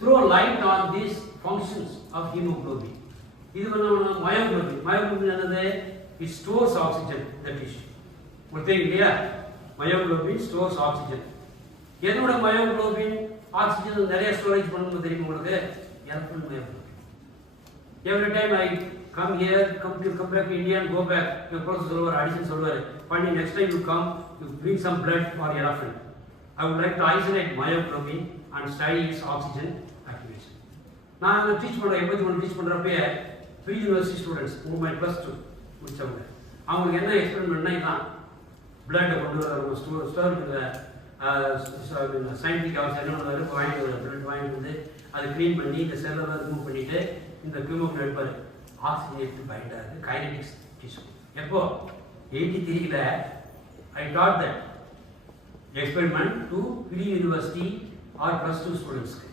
Throw light on these functions of haemoglobin. இது வந்து மயோகுளோபின். மயோகுளோபின் என்னது? It stores oxygen the tissue. உங்களுக்கு தெரியும் இல்லையா? Myoglobin stores oxygen. என்னோட மயோகுளோபின் ஆக்சிஜன் நிறைய ஸ்டோரேஜ் பண்ணணும் தெரியும் உங்களுக்கு. Electron myoglobin. Every time I come here, come back to India and go back. Your professor over addition solver. Finally, next time you come, you bring some blood for elephant. I would like to isolate myoglobin and study its oxygen activation. நான் teach பண்ணுறேன், 81 teach பண்ணுறப்பே pre university students உங்கள் +2 முடிச்சவங்க அவங்களுக்கு என்ன எக்ஸ்பெரிமெண்ட்னா இதான். பிளட்டை கொண்டு வர ஸ்டோருக்கு சயின்டிஃபிக் அவசியம் என்ன பண்ணுவார், வாங்கிட்டு வர பிளட் வாங்கிட்டு வந்து அதை க்ளீன் பண்ணி இந்த செல்லெல்லாம் ரிமூவ் பண்ணிவிட்டு இந்த கியூமோக்கள் எடுப்பார். ஆக்சிஜனேட் பைண்ட் ஆகுது கைனடிக்ஸ் டிஷ்யூ. எப்போ 83ல் I taught that experiment to pre university or +2 ஸ்டூடெண்ட்ஸ்க்கு.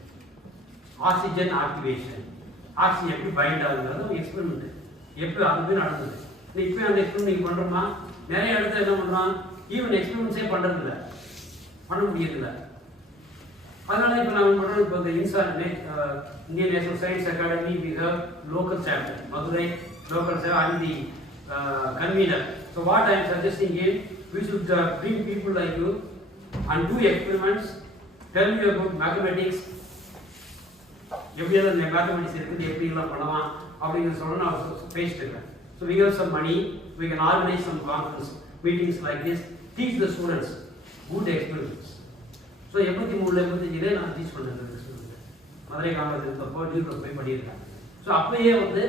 ஆக்சிஜன் ஆக்டிவேஷன், ஆக்சிஜன் எப்படி பைண்ட் ஆகுதுங்கிறது எக்ஸ்பெரிமெண்ட். எப்போ அதுவே நடந்தது. இப்போ அந்த எக்ஸ்பெரிமெண்ட் நீங்கள் பண்ணுறோமா? நிறைய இடத்துல என்ன பண்ணுறோம், ஈவன் எக்ஸ்பெரிமெண்ட்ஸே பண்ணுறதில்ல, பண்ண முடியதில்லை. அதனால இப்போ நான் பண்ணுறோம். இப்போ இந்த Indian National Science Academy we have local chapter, Madurai local chapter. I the convener. So what I am suggesting is we should bring people like you and do experiments, tell you about mathematics. எப்படியாவது இந்த mathematics இருக்குது, எப்படிலாம் பண்ணலாம் அப்படிங்கிற சொல்ல நான் பேசிட்டு இருக்கேன். So we have some money, we can organize some conference meetings like this, teach the students good experiments. So 83 85 நான் டீச் பண்ணிருக்கேன். மதுரை காலேஜ் இருந்தப்போ டியூட்டில் போய் பண்ணியிருக்கேன். ஸோ அப்பயே வந்து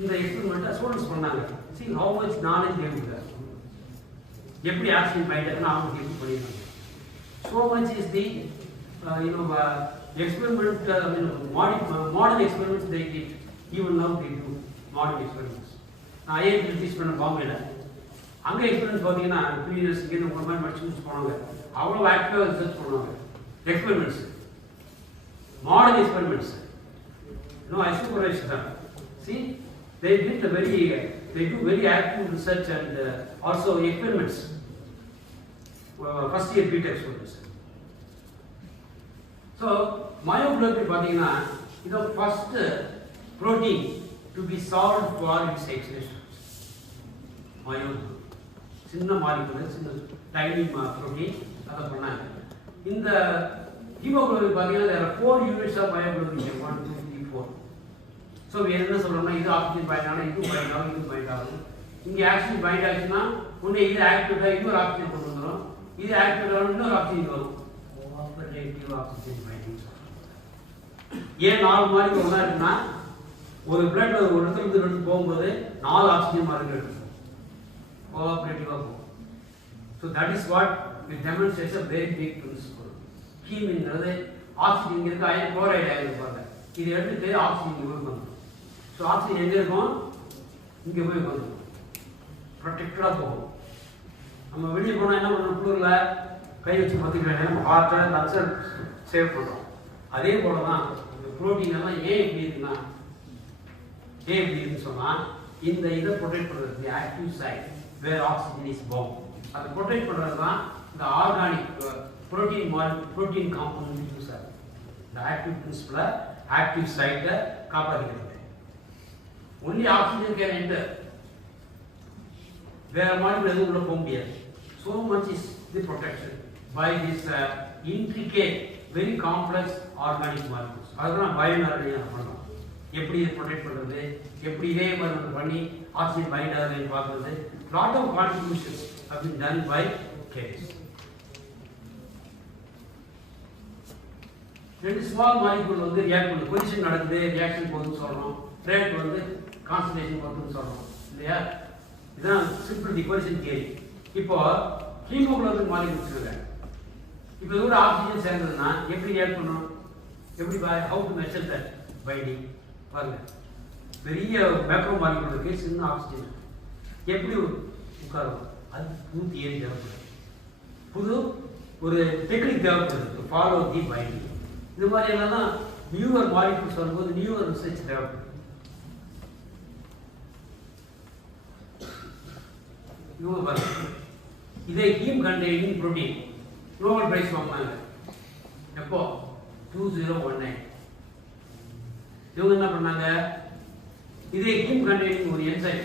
இந்த எக்ஸ்பெரிமெண்ட்டை ஸ்டூடெண்ட்ஸ் பண்ணாங்க. சி ஹவு மச் நாலேஜ் தேவைங்க, எப்படி ஆக்சிஜன் பைண்ட் அவங்களுக்கு எப்படி பண்ணியிருக்காங்க. So much is the experiment modern experiments they did. Even now they to modern experiments. நான் ஐஐடி டீச் பண்ண பாம்பேல, அங்கே எக்ஸ்பெரிமெண்ட்ஸ் பார்த்தீங்கன்னா ப்ரீவியஸ் இங்கே உங்களை மாதிரி படிச்சு போனாங்க. அவ்வளோ ஆக்டிவாக ரிசர்ச் பண்ணுவாங்க. Experiments, modern experiments. No, I supervise them. See, they do very active research and also experiments. First year BTech students. So, myoglobin பார்த்தீங்கன்னா இது first protein to be solved for its expression. Myoglobin. சின்ன molecular, சின்ன tiny protein அதை பண்ணாங்க. இந்த haemoglobin பார்த்தீங்கன்னா there are 4 units of myoglobin. 1, 2, 3, 4. So என்ன சொல்கிறோம்னா இது ஆக்சிஜன் பைண்ட் ஆகணும், இது பைண்ட் ஆகும், இது பைண்ட் ஆகும். இங்கே ஆக்சிஜன் பைண்ட் ஆச்சுன்னா ஒன்று இது ஆக்டிவேட்டாக இன்னொரு ஆக்சிஜன் கொண்டு வந்துடும், இது ஆக்டிவேட் ஆகணும் இன்னொரு ஆக்சிஜன் வரும். Cooperative oxygen binding. ஏன் 4 மாலிகுல் ஒன்றா இருக்குன்னா ஒரு பிளட் ஒரு இடத்துல இருந்து எடுத்து போகும்போது 4 ஆக்சிஜன் மாலிகுல் எடுக்கும், கோஆபரேட்டிவாக போகும். So that is what it demonstrates a very big principle. ஹீம்ங்கிறது ஆக்சிஜன் இங்கே இருக்க அயன் குளோரைடு ஆகி இருப்பாங்க, இது எடுத்துட்டு ஆக்சிஜன் இங்கே போய் வந்துடும். ஸோ ஆக்சிஜன் எங்கே இருக்கும், இங்கே போய் வந்துடும், ப்ரொடெக்டடாக போகும். நம்ம வெளியே போனால் என்ன பண்ணுறோம், குளிரில் கை வச்சு பார்த்துக்கிறேன், நம்ம ஹார்ட்டை லங்ஸை சேவ் பண்ணுறோம். அதே போல தான் இந்த ப்ரோட்டீன் எல்லாம் ஏன் எப்படி இருக்குன்னா, ஏன் எப்படி இருக்குன்னு சொன்னால் இந்த இதை ப்ரொடெக்ட் பண்ணுறது active site where oxygen is bound. அதை ப்ரொடெக்ட் பண்ணுறது தான் இந்த ஆர்கானிக் ப்ரோட்டீன் காம்பவுண்ட் யூஸ் ஆகுது. இந்த ஆக்டிவ் பிரின்சிபலை ஆக்டிவ் சைட்டை காப்பாற்றிக்கிறது. ஒன்லி ஆக்சிஜன் கேன் என்டர், வேற மாதிரி எதுவும் உள்ள போக முடியாது. So much is the protection by this intricate, very complex organic molecules. அதுதான் பயோனாரடி பண்ணுறோம். எப்படி இதை ப்ரொடெக்ட் பண்ணுறது, எப்படி இதே மாதிரி பண்ணி ஆக்சிஜன் பைண்ட் ஆகுதுன்னு பார்க்குறது. lot of contributions have been done by chemists. ரெண்டு ஸ்மால் மாலிகுல் வந்து ரியாக்ட் பண்ணுது, கொலிஷன் நடக்குது, ரியாக்ஷன் போகுதுன்னு சொல்கிறோம், ரேட் வந்து கான்சன்ட்ரேஷன் போகுதுன்னு சொல்கிறோம் இல்லையா. இதுதான் சிம்பிள் தி கொலிஷன் தியரி. இப்போ ஹீமோகுளோபின் மாலிகுல்ஸ் இருக்காங்க. இப்போ இப்போ கூட ஆக்சிஜன் சேர்ந்ததுன்னா எப்படி ரியாக்ட் பண்ணணும்? எப்படி how to measure that binding பாருங்க. பெரிய மேக்ரோ மாலிகுல் இருக்கு, சின்ன ஆக்சிஜன் எப்படி உட்காரும்? அது புது தியரி தேவைப்படுது, புது ஒரு டெக்னிக் தேவைப்படுது, ஃபாலோ தி பைண்டிங். இது மாதிரி எல்லாம் தான் நியூவர் மாலிகுல்ஸ் வரும்போது நியூவர் ரிசர்ச் தேவைப்படுது. இவங்க பாருங்க, இதே haem containing protein Nobel prize வாங்கினாங்க எப்போ? 2019. இவங்க என்ன பண்ணாங்க? இதே ஹீம் கண்டெய்னிங் ஒரு என்சைம்,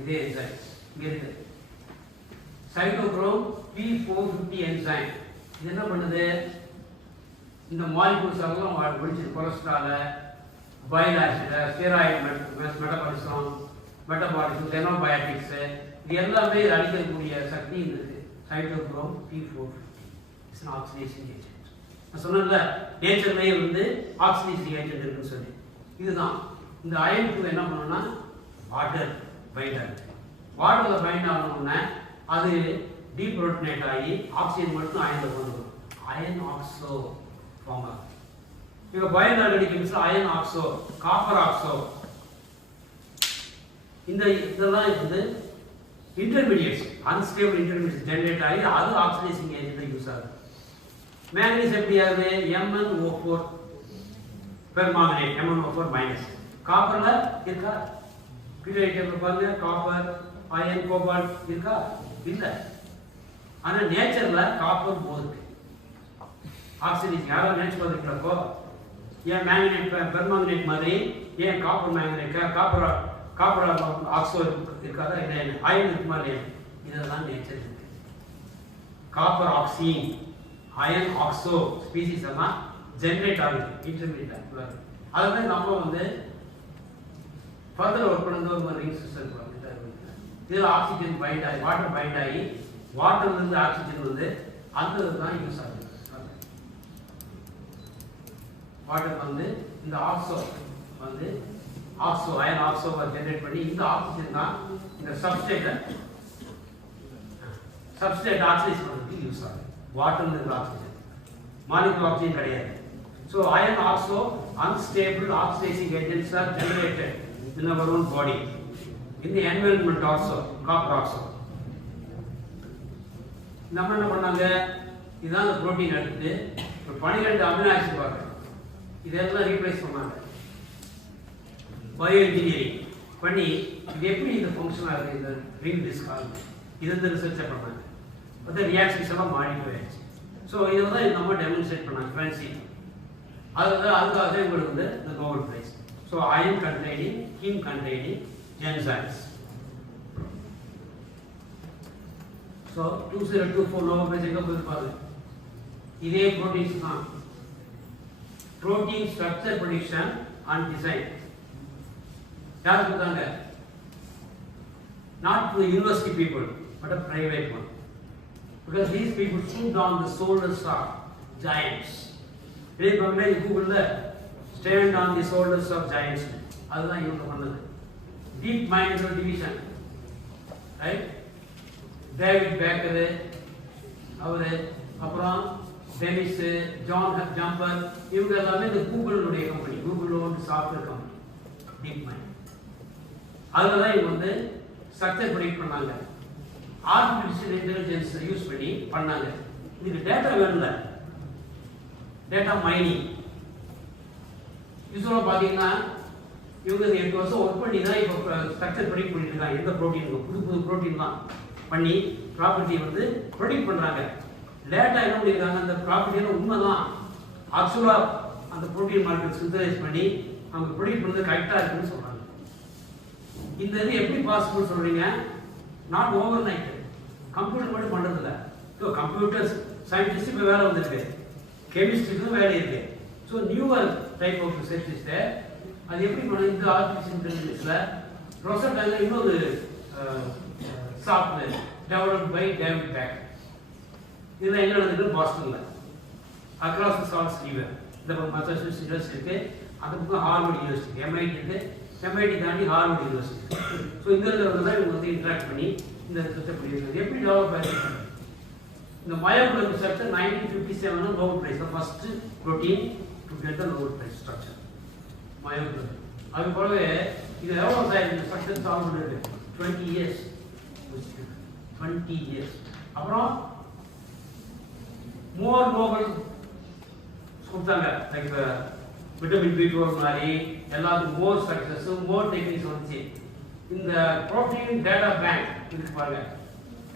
இதே என்சைம் இங்க இருக்கு, சைட்டோக்ரோம் P450 என்சைம். இது என்ன பண்ணுது? இந்த மாலிகூல்ஸ் எல்லாம் ஒழிச்சு கொலஸ்ட்ரால, bile acid, steroid metabolism, metabolism, xenobiotics, இது எல்லாமே அழிக்கக்கூடிய சக்தி இருக்கு cytochrome P450. It's an oxidation agent. நான் சொன்னேன்ல நேச்சர்லயே வந்து ஆக்சிடேஷன் ஏஜென்ட் இருக்குன்னு சொல்லி. இதுதான் இந்த அயன் 2 என்ன பண்ணணும்னா வாட்டர் பைண்ட் ஆகுது. வாட்டர்ல பைண்ட் ஆகணும்னா அது டீப்ரோட்டனேட் ஆகி ஆக்சிஜன் மட்டும் அயன்ல வந்துடும். அயன் ஆக்சோ ஃபார்ம் ஆகும். இப்போ bioorganic chemistry iron oxo, copper oxo, இதெல்லாம் வந்து இன்டர்மீடியட்ஸ், அன்ஸ்டேபிள் இன்டர்மீடியட்ஸ் ஜெனரேட் ஆகி அது ஆக்சிடைசிங் ஏஜென்ட் யூஸ் ஆகுது. மேக்னீஸ் எப்படி ஆகுது? MnO4 permanganate, MnO4 minus. காப்பர்ல இருக்கா? பீரியாடிக் பாருங்க, காப்பர், அயன், கோபால்ட் இருக்கா? இல்ல. ஆனா நேச்சர்ல காப்பர் போகுது. ஆக்சிடைசிங் யாரும் நினைச்சு பார்த்துக்கிறப்போ ஏன் மேங்கனேட் பெர்மாங்கனேட் மாதிரி ஏன் காப்பர் மேங்கனேட் காப்பர் ஆக்சோ இருக்காதா? இல்லை, அயன் இருக்குமா இல்லையா? இதெல்லாம் நேச்சர் இருக்கு. காப்பர் ஆக்சின், அயன் ஆக்சோ ஸ்பீசிஸ் எல்லாம் ஜென்ரேட் ஆகுது இன்டர்மீடியட். அதுதான் நம்ம வந்து ஃபர்தர் ஒர்க் பண்ணது ஒரு ரிங் சிஸ்டம். இதில் ஆக்சிஜன் பைண்ட் ஆகி வாட்டர் பைண்ட் ஆகி வாட்டர்ல இருந்து ஆக்சிஜன் வந்து அந்த இதுதான் யூஸ் ஆகுது. வாட்டர் வந்து இந்த ஆக்சோ வந்து ஆக்சோ அயன் ஆக்சோவை ஜெனரேட் பண்ணி இந்த ஆக்சிஜன் தான் இந்த சப்ஸ்டேட் ஆக்சிடைஸ் பண்ணுறதுக்கு யூஸ் ஆகுது. வாட்டர்ல இருந்து ஆக்சிஜன், மாலிகுலர் ஆக்சிஜன் கிடையாது. So iron oxo unstable oxidizing agents are generated in our own body, in the environment also, copper also. நம்ம என்ன பண்ணாங்க? இதான் அந்த புரோட்டீன் எடுத்து ஒரு 12 அமினோ ஆசிட் பார்க்க இதெல்லாம் ரீப்ளேஸ் பண்ணாங்க. பயோ இன்ஜினியரிங் பண்ணி இது எப்படி இந்த ஃபங்க்ஷன் ஆகுது, இந்த ரிங் டிஸ்க் ஆகுது, இது வந்து ரிசர்ச் பண்ணாங்க. பார்த்தா ரியாக்ஷன்ஸ் எல்லாம் மாறி போயிடுச்சு. ஸோ இதை தான் நம்ம டெமான்ஸ்ட்ரேட் பண்ணாங்க ஃபேன்சி. அதுக்காக தான் உங்களுக்கு வந்து இந்த Nobel prize. So iron containing, haem containing enzymes. So 2024 Nobel prize எங்கே போயிருப்பாரு? இதே ப்ரோட்டீன்ஸ் தான். Protein structure prediction and design யார் கொடுத்தாங்க? Not to the university people, but a private one. Because these people stood on the shoulders of giants. இதே பங்களே கூகுள்ல stand on the shoulders of giants, அதுதான் இவங்க பண்ணது. DeepMind division, right? David Baker அவரு, அப்புறம் டெனிஸ், ஜான் ஜம்பர், இவங்க எல்லாமே இந்த கூகுளுடைய கம்பெனி, கூகுளோட சாஃப்ட்வேர் கம்பெனி டீப் மைண்ட். அதில் தான் இவங்க வந்து ஸ்ட்ரக்சர் ப்ரெடிக்ட் பண்ணாங்க. ஆர்டிஃபிஷியல் இன்டெலிஜென்ஸ் யூஸ் பண்ணி பண்ணாங்க. இதுக்கு டேட்டா வேணும்ல, டேட்டா மைனிங். யூஸ்வலாக பார்த்தீங்கன்னா இவங்க 8 வருஷம் ஒர்க் பண்ணி தான் இப்போ ஸ்ட்ரக்சர் ப்ரெடிக்ட் பண்ணிட்டு இருக்காங்க. எந்த ப்ரோட்டீனுக்கு புது ப்ரோட்டீன் தான் பண்ணி ப்ராப்பர்ட்டி வந்து ப்ரெடிக்ட் பண்ணுறாங்க. லேட்டாக என்ன பண்ணியிருக்காங்க, அந்த ப்ராப்பர்ட்டியெல்லாம் உண்மை தான், ஆக்சுவலாக அந்த ப்ரோட்டீன் மார்க்கெட் சிந்தரைஸ் பண்ணி அவங்க ப்ரெடிக்ட் பண்ணது கரெக்டாக இருக்குன்னு சொல்கிறாங்க. இந்த இது எப்படி பாசிபிள் சொல்கிறீங்க? Not over night. கம்ப்யூட்டர் மட்டும் பண்ணுறதில்ல. ஸோ கம்ப்யூட்டர்ஸ் சயின்டிஸ்ட் இப்போ வேலை வந்துருக்கு, கெமிஸ்ட்ரிக்கும் வேலை இருக்கு. So newer type of research அது எப்படி பண்ண? இந்த ஆர்டிஃபிஷியல் இன்டெலிஜென்ஸில் ப்ரொசெட்டாக இன்னொரு software developed by David Baker. இதில் என்ன நடந்தது? பாஸ்டனில் அக்ராஸ் தி சால்ட்ஸ் ரிவர், இந்த மசாசூசெட்ஸ் யூனிவர்சிட்டி இருக்கு, அந்த பக்கம் ஹார்வர்ட் யூனிவர்சிட்டி, MIT இருக்கு, MIT தாண்டி ஹார்வர்ட் யூனிவர்சிட்டி. ஸோ இந்த இருக்கிறவங்க தான் இவங்க வந்து இன்ட்ராக்ட் பண்ணி இந்த ரிசர்ச்சை பண்ணியிருக்காங்க. எப்படி டெவலப் ஆகிருக்கு? இந்த myoglobin structure 1957 Nobel prize, the first protein to get the Nobel Prize structure myoglobin. அது போலவே இது எவ்வளோ சார் இந்த ஸ்ட்ரக்சர் சால்வ் பண்ணுறது 20 years 20 years. அப்புறம் மோர் நோபல் கொடுத்தாங்க, லைக் விட்டமின் B12 மாதிரி எல்லாத்துக்கும் மோர் ஸ்ட்ரக்சர்ஸ் மோர் டெக்னிக்ஸ் வந்துச்சு. இந்த புரோட்டீன் டேட்டா பேங்க் இருக்கு பாருங்க,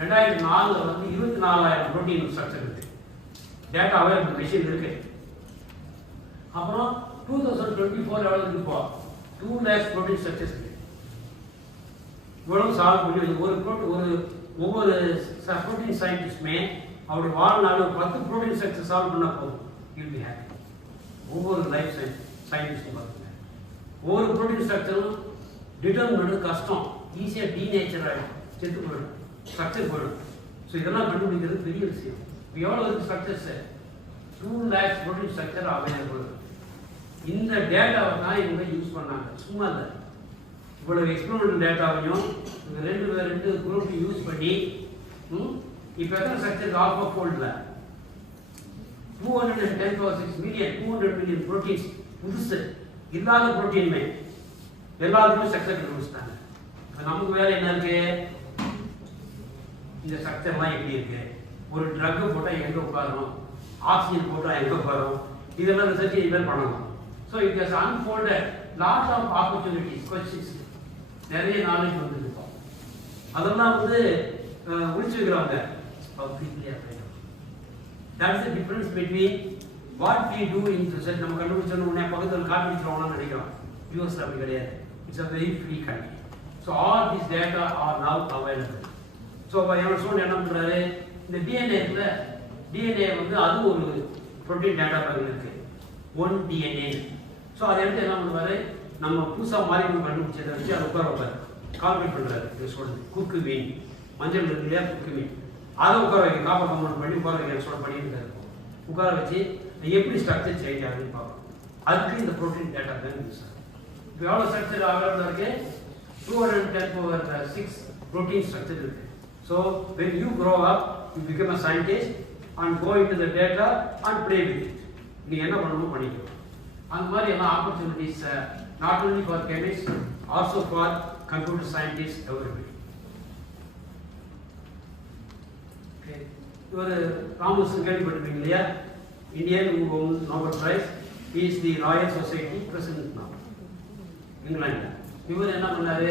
2004 வந்து 24,000 புரோட்டீன் ஸ்ட்ரக்சர் இருக்கு, டேட்டா அவைலபிள் மிஷின் இருக்கு. அப்புறம் 2024 எவ்வளவு இருக்கு இப்போ 2 lakhs புரோட்டீன் ஸ்ட்ரக்சர்ஸ் இருக்கு. இவ்வளவு சால்வ் பண்ணி ஒவ்வொரு புரோட்டீன் சயின்டிஸ்டுமே அவருடைய வாழ்நாள் 10 புரோட்டீன் ஸ்ட்ரக்சர் சால்வ் பண்ணா போதும், யூல் பி ஹாப்பி. ஒவ்வொரு லைஃப் சயின்டிஸ்டும் பார்த்துங்க, ஒவ்வொரு புரோட்டீன் ஸ்ட்ரக்சரும் டிட்டர்மின் பண்ணுறது கஷ்டம், ஈஸியாக டீநேச்சர் ஆகிடும், செத்து போயிடும், ஸ்ட்ரக்சர் போயிடும். ஸோ இதெல்லாம் கண்டுபிடிக்கிறது பெரிய விஷயம். இப்போ எவ்வளோ இருக்குது structures 2 lakhs protein structure available. இந்த டேட்டாவை தான் இவங்க யூஸ் பண்ணாங்க, சும்மா இல்லை. இவ்வளவு எக்ஸ்பெரிமெண்டல் டேட்டாவையும் இந்த ரெண்டு குரூப் யூஸ் பண்ணி இப்போ எத்தனை ஸ்ட்ரக்சர் ஆல்ஃபா ஃபோல்டில் 210 மில்லியன் 200 மில்லியன் புரோட்டீன்ஸ் புதுசு இல்லாத புரோட்டீனுமே எல்லாருக்குமே ஸ்ட்ரக்சர் கண்டுபிடிச்சிட்டாங்க. நமக்கு வேலை என்ன இருக்கு, இந்த ஸ்ட்ரக்சர்லாம் எப்படி இருக்கு, ஒரு ட்ரக் போட்டால் எங்கே உட்காரணும், ஆக்சிஜன் போட்டால் எங்கே உட்காரும், இதெல்லாம் ரிசர்ச் இனிமேல் பண்ணணும். So it has unfolded lot of opportunities, questions, நிறைய நாலேஜ் வந்துருக்கோம். அதெல்லாம் வந்து முடிச்சு வைக்கிறாங்க. That's the difference between what we do in research. நம்ம கண்டுபிடிச்சோன்னு உடனே பக்கத்தில் காப்பி வச்சுருவாங்கன்னு நினைக்கிறோம். யூஎஸ்ல அப்படி கிடையாது. It's a very free country. So all these data are now available. So என்னோட ஸ்டூடெண்ட் என்ன பண்ணுறாரு, இந்த டிஎன்ஏல டிஎன்ஏ வந்து அது ஒரு ப்ரோட்டீன் டேட்டா பேங்க் இருக்கு, 1 DNA. ஸோ அதை எடுத்து என்ன பண்ணுவார், நம்ம புதுசாக மாறி கண்டுபிடிச்சதை வச்சு அதை உட்கார வைப்பார், கால்குலேட் பண்ணுறாரு. இந்த ஸ்டூடெண்ட் குக்கு மீன் மஞ்சள் இருக்கு இல்லையா, குக்கு மீன் அதை உட்கார வைக்க காப்பர் கம்பவுண்ட் பண்ணி உட்கார வைக்க சொல்ல பண்ணிட்டு உட்கார வச்சு எப்படி ஸ்ட்ரக்சர் சேஞ்ச் ஆகுதுன்னு பார்க்கணும். அதுக்கு இந்த ப்ரோட்டீன் டேட்டா பேங்க் யூஸ் ஆகும். இப்போ எவ்வளோ ஸ்ட்ரக்சர் அவைலபிளாக இருக்கு, 210⁶ ப்ரோட்டீன் ஸ்ட்ரக்சர் இருக்கு. So when you grow up you become a scientist and go into the data and play with it. நீ என்ன பண்ணணுமோ பண்ணிக்கலாம். அந்த மாதிரி எல்லாம் opportunities not only for chemists, also for computer scientists, everybody. இவர் தாமஸ் கேள்விப்பட்டிருப்பீங்க இல்லையா, Indian Nobel prize, is the Royal society president now England. இவர் என்ன பண்ணாரு,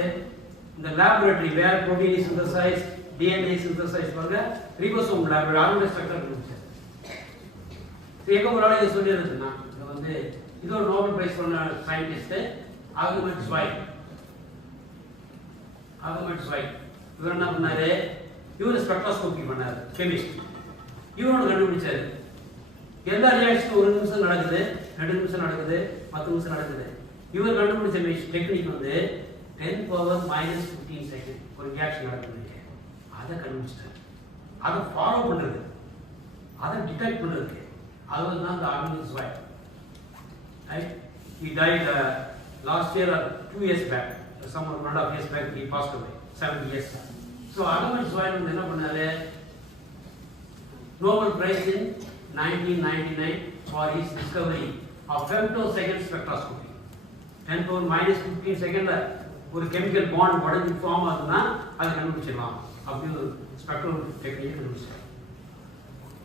இந்த லேபரேட்டரி வேர் புரோட்டீன் சிந்தசைஸ் டிஎன்ஏ சிந்தசைஸ் பாருங்க, ரிபோசோம் லேபரேட்டரி ஆர்என்ஏ ஸ்ட்ரக்சர் கண்டுபிடிச்சார். எங்க ஒரு ஆளு இதை சொல்லியிருக்குன்னா, இது வந்து இது ஒரு நோபல் பிரைஸ் பண்ண சயின்டிஸ்ட் ஆல்பர்ட் ஸ்வைட். இவர் என்ன பண்ணாரு, இவர் ஸ்பெக்ட்ரோஸ்கோபி பண்ணாரு, கெமிஸ்ட். இவரோட கண்டுபிடிச்சாரு எல்லா ரியாக்ஷனும் 1 நிமிஷம் நடக்குது, 2 நிமிஷம் நடக்குது, 10 நிமிஷம் நடக்குது. இவர் கண்டுபிடிச்ச டெக்னிக் வந்து 10⁻⁻15 செகண்ட் ஒரு ரியாக்ஷன் நடக்குது. அதை கண்டுபிடிச்சிட்டாரு. அதை ஃபாலோ பண்ணுறது, அதை டிடெக்ட் பண்ணுறதுக்கு அது தான் இந்த Albert ஸ்வைட். Right, he died last year or 2 years back, some 1.5 years back he passed away, 70 years. So Albert ஸ்வைட் வந்து என்ன பண்ணாரு, Nobel Prize in 1999 for his discovery of femtosecond spectroscopy. 10⁻⁻15 செகண்ட்ல ஒரு கெமிக்கல் பாண்ட் உடஞ்சி ஃபார்ம் ஆகுதுன்னா அதை கண்டுபிடிச்சிடலாம் அப்படின்னு ஒரு ஸ்பெக்ட்ரல் டெக்னிக் கண்டுபிடிச்சார்.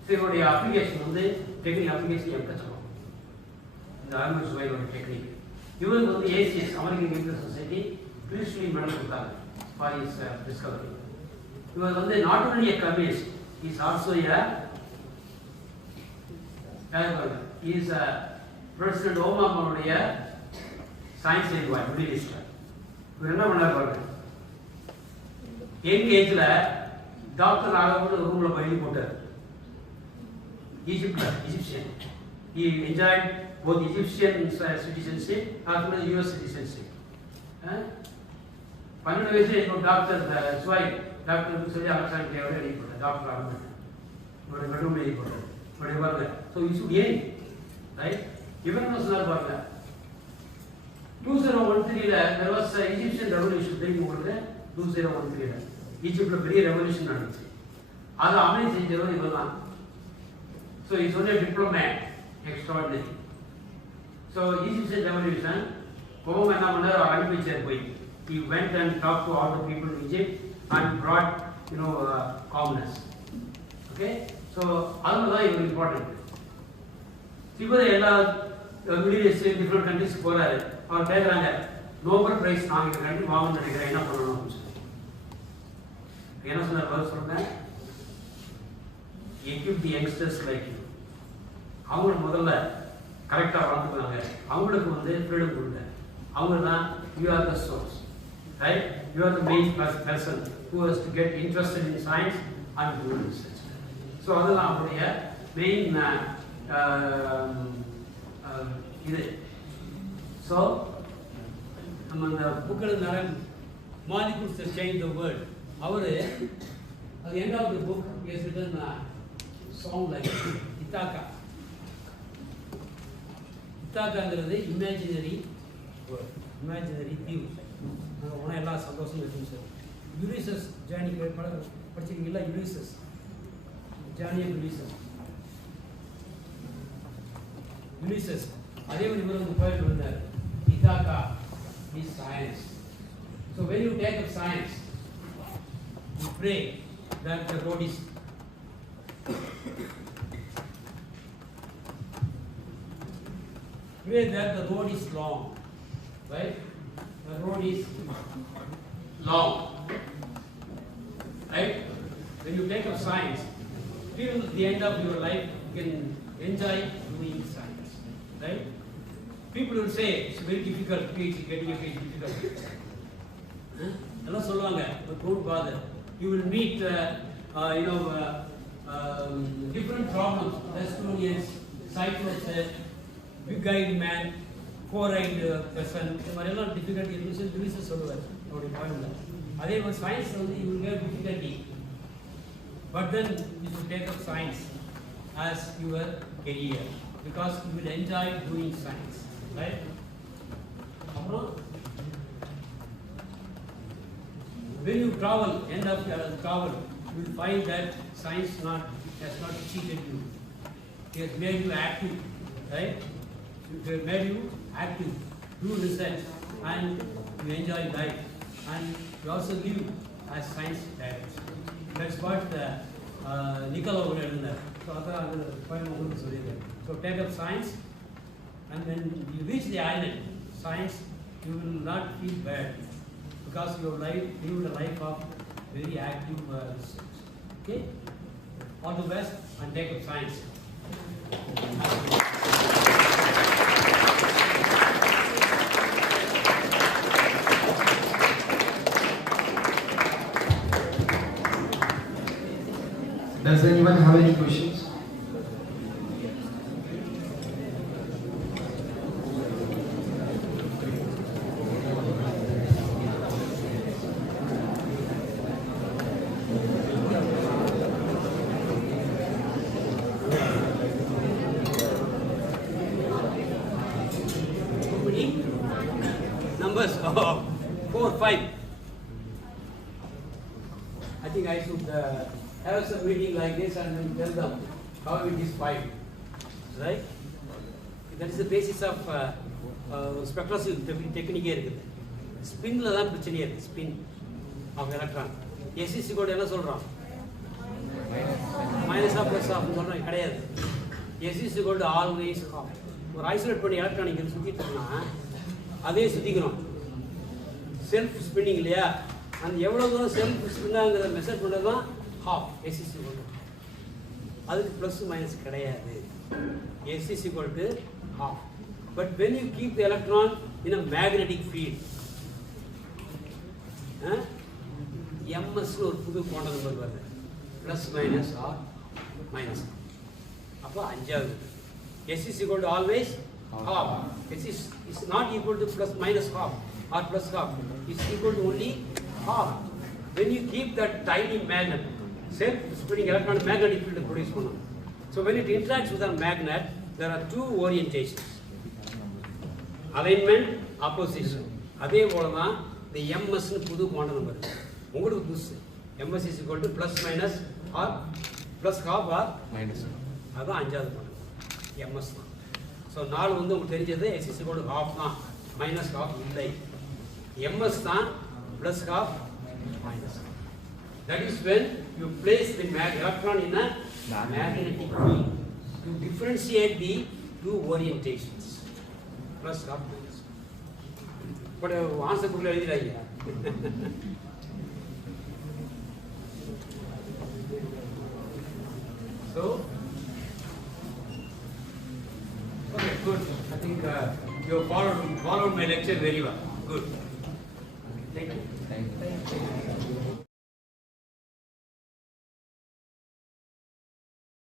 இதனுடைய அப்ளிகேஷன் வந்து டெக்னிக் அப்ளிகேஷன் எக்கச்சக்கம் இந்த ஆல்பர்ட் ஸ்வைட்டோட டெக்னிக். இவருக்கு வந்து ACS American Chemical Society Priestley Medal கொடுத்தாங்க ஃபார் ஹிஸ் டிஸ்கவரி. இவர் வந்து not only a chemist, is also a is president ஓபாமாவுடைய சயின்ஸ் என்வாய் மினிஸ்டர். இவர் என்ன பண்ணார் பாருங்க, யங் ஏஜ்ல டாக்டர் ஆகும்போது ரூம்ல எழுதி போட்டார். Egyptian. He enjoyed both Egyptian citizenship as well as US citizenship. 12 வயசுல இப்போ டாக்டர் ஸ்வைட் டாக்டர் சொல்லி அலெக்சாண்டர் தேவரை எழுதி போட்டார், டாக்டர் ஆகணும் இவருடைய பெட்ரூம் எழுதி போட்டார். இவருடைய பாருங்க, ஸோ யூ ஷுட் ஏன் ரைட். இவன் என்ன சொன்னார் பாருங்க, 2013ல there was a Egyptian revolution தெரியும் உங்களுக்கு. 2013ல ஈஜிப்ட்ல பெரிய ரெவல்யூஷன் நடந்துச்சு. அதை அமைதி செஞ்சவர் இவர் தான் So he's only a diplomat, extraordinary. So Egyptian revolution, Obama என்ன பண்ணாரு, அனுப்பிச்சார் போய். He went and talked to all the people in Egypt and brought, calmness. Okay? So அதுதான் இவருக்கு important. இவர் எல்லா மிடில் ஈஸ்ட் டிஃப்ரெண்ட் கண்ட்ரிஸ் போறாரு. அவர் கேட்குறாங்க, நோபல் பிரைஸ் நான் இந்த கண்ட்ரி வாங்கணும்னு நினைக்கிறேன், என்ன பண்ணணும் அப்படின்னு சொல்லி. என்ன சொன்னார் பதில் சொல்றேன், equip the youngsters like you. அவங்க முதல்ல கரெக்டாக வளர்த்துக்கிறாங்க, அவங்களுக்கு ஃப்ரீடம் கொடுங்க. அவங்க தான் you are the source, right? You are the main person who has to get interested in science and do research. So அதெல்லாம் அவருடைய மெயின் இது. ஸோ நம்ம அந்த புக்கில் நிறைய molecules that change the world. அவர் at the end of the book he has written a song like Ithaca. இத்தாக்காங்கிறது imaginary world, imaginary தீவு. நாங்கள் போனால் எல்லா சந்தோஷமும் இருக்கும் சார். யுலிசஸ் ஜேர்னி படிச்சிருக்கீங்களா? Ulysses, journey of Ulysses. அதே மாதிரி இவர் போயிட்டு வந்தார். Ithaca is science. So when you take up science, you pray that the road is pray that the road is long, right? The road is long, right? When you take up science, till the end of your life, you can enjoy doing science, right? People will say it's very difficult, PhD, getting a PhD difficult. எல்லாம் சொல்லுவாங்க, but don't bother. You will meet, different problems. Estonians, Cyclops, big-eyed man, four-eyed person, இந்த மாதிரியெல்லாம் difficulty universe சொல்லுவார் அவருடைய பாயிண்டில். அதே மாதிரி science you will get difficulty, but then you should take up science as your career because you will enjoy doing science, right? அப்புறம் when you travel, end of travel, you will find that science has not cheated you. It has made you active, right? It has made you active, do research, and you enjoy life, and you also live as science directs. That's what Nicola would have done. So that's the point I want to say. So take up science, and when you reach the island, science, you will not feel bad because your life, lived a life of very active research. Okay? All the best, and take up science. Does anyone have any questions? Numbers 4, 5. I think I should have some meeting like this and then tell them how it is 5, right? That is the basis of spectroscopy technique. Spin la dhaan prachaniye irukku, spin of electron. SEC code enna solran? Minus of plus of solran kedaiyadhu. SEC code always half. ஒரு isolate பண்ணி electron இங்கே சுற்றிட்டு இருக்கோம்னா அதே சுற்றிக்கிறோம். Self spinning இல்லையா, அந்த எவ்வளோ தூரம் செல்ஃப் ஸ்பின்னாங்கிறத மெஷர் பண்ணுறது தான் half SEC equal to. அதுக்கு ப்ளஸ் மைனஸ் கிடையாது. SEC equal to half. But when you keep the electron in a magnetic field, MS ஒரு புது குவாண்டம் நம்பர் வருது, ப்ளஸ் மைனஸ் ஆர் மைனஸ். அப்போ 5வது SEC equal to always half. SEC is not equal to plus minus half or plus half. It's equal to only half. When you keep that tiny magnet, self-spinning electron magnetic field produce பண்ணும். So when it interacts with a magnet, there are two orientations: alignment, opposition. அதே போல தான் இந்த MS னு புது quantum number உங்களுக்கு புதுசு. MS is equal to plus minus or plus half or minus. அதுதான் அஞ்சாவது பாடம் எம்எஸ் தான். ஸோ 4 வந்து உங்களுக்கு தெரிஞ்சது x is equal to half தான், மைனஸ் half இல்லை. எம்எஸ் தான் plus half minus. That is when you place the electron in a magnetic field to differentiate the two orientations. Plus half minus. But answer book எழுதிடாங்க. So, okay, good. I think you followed my lecture very well. Good. Thank you. Thank you.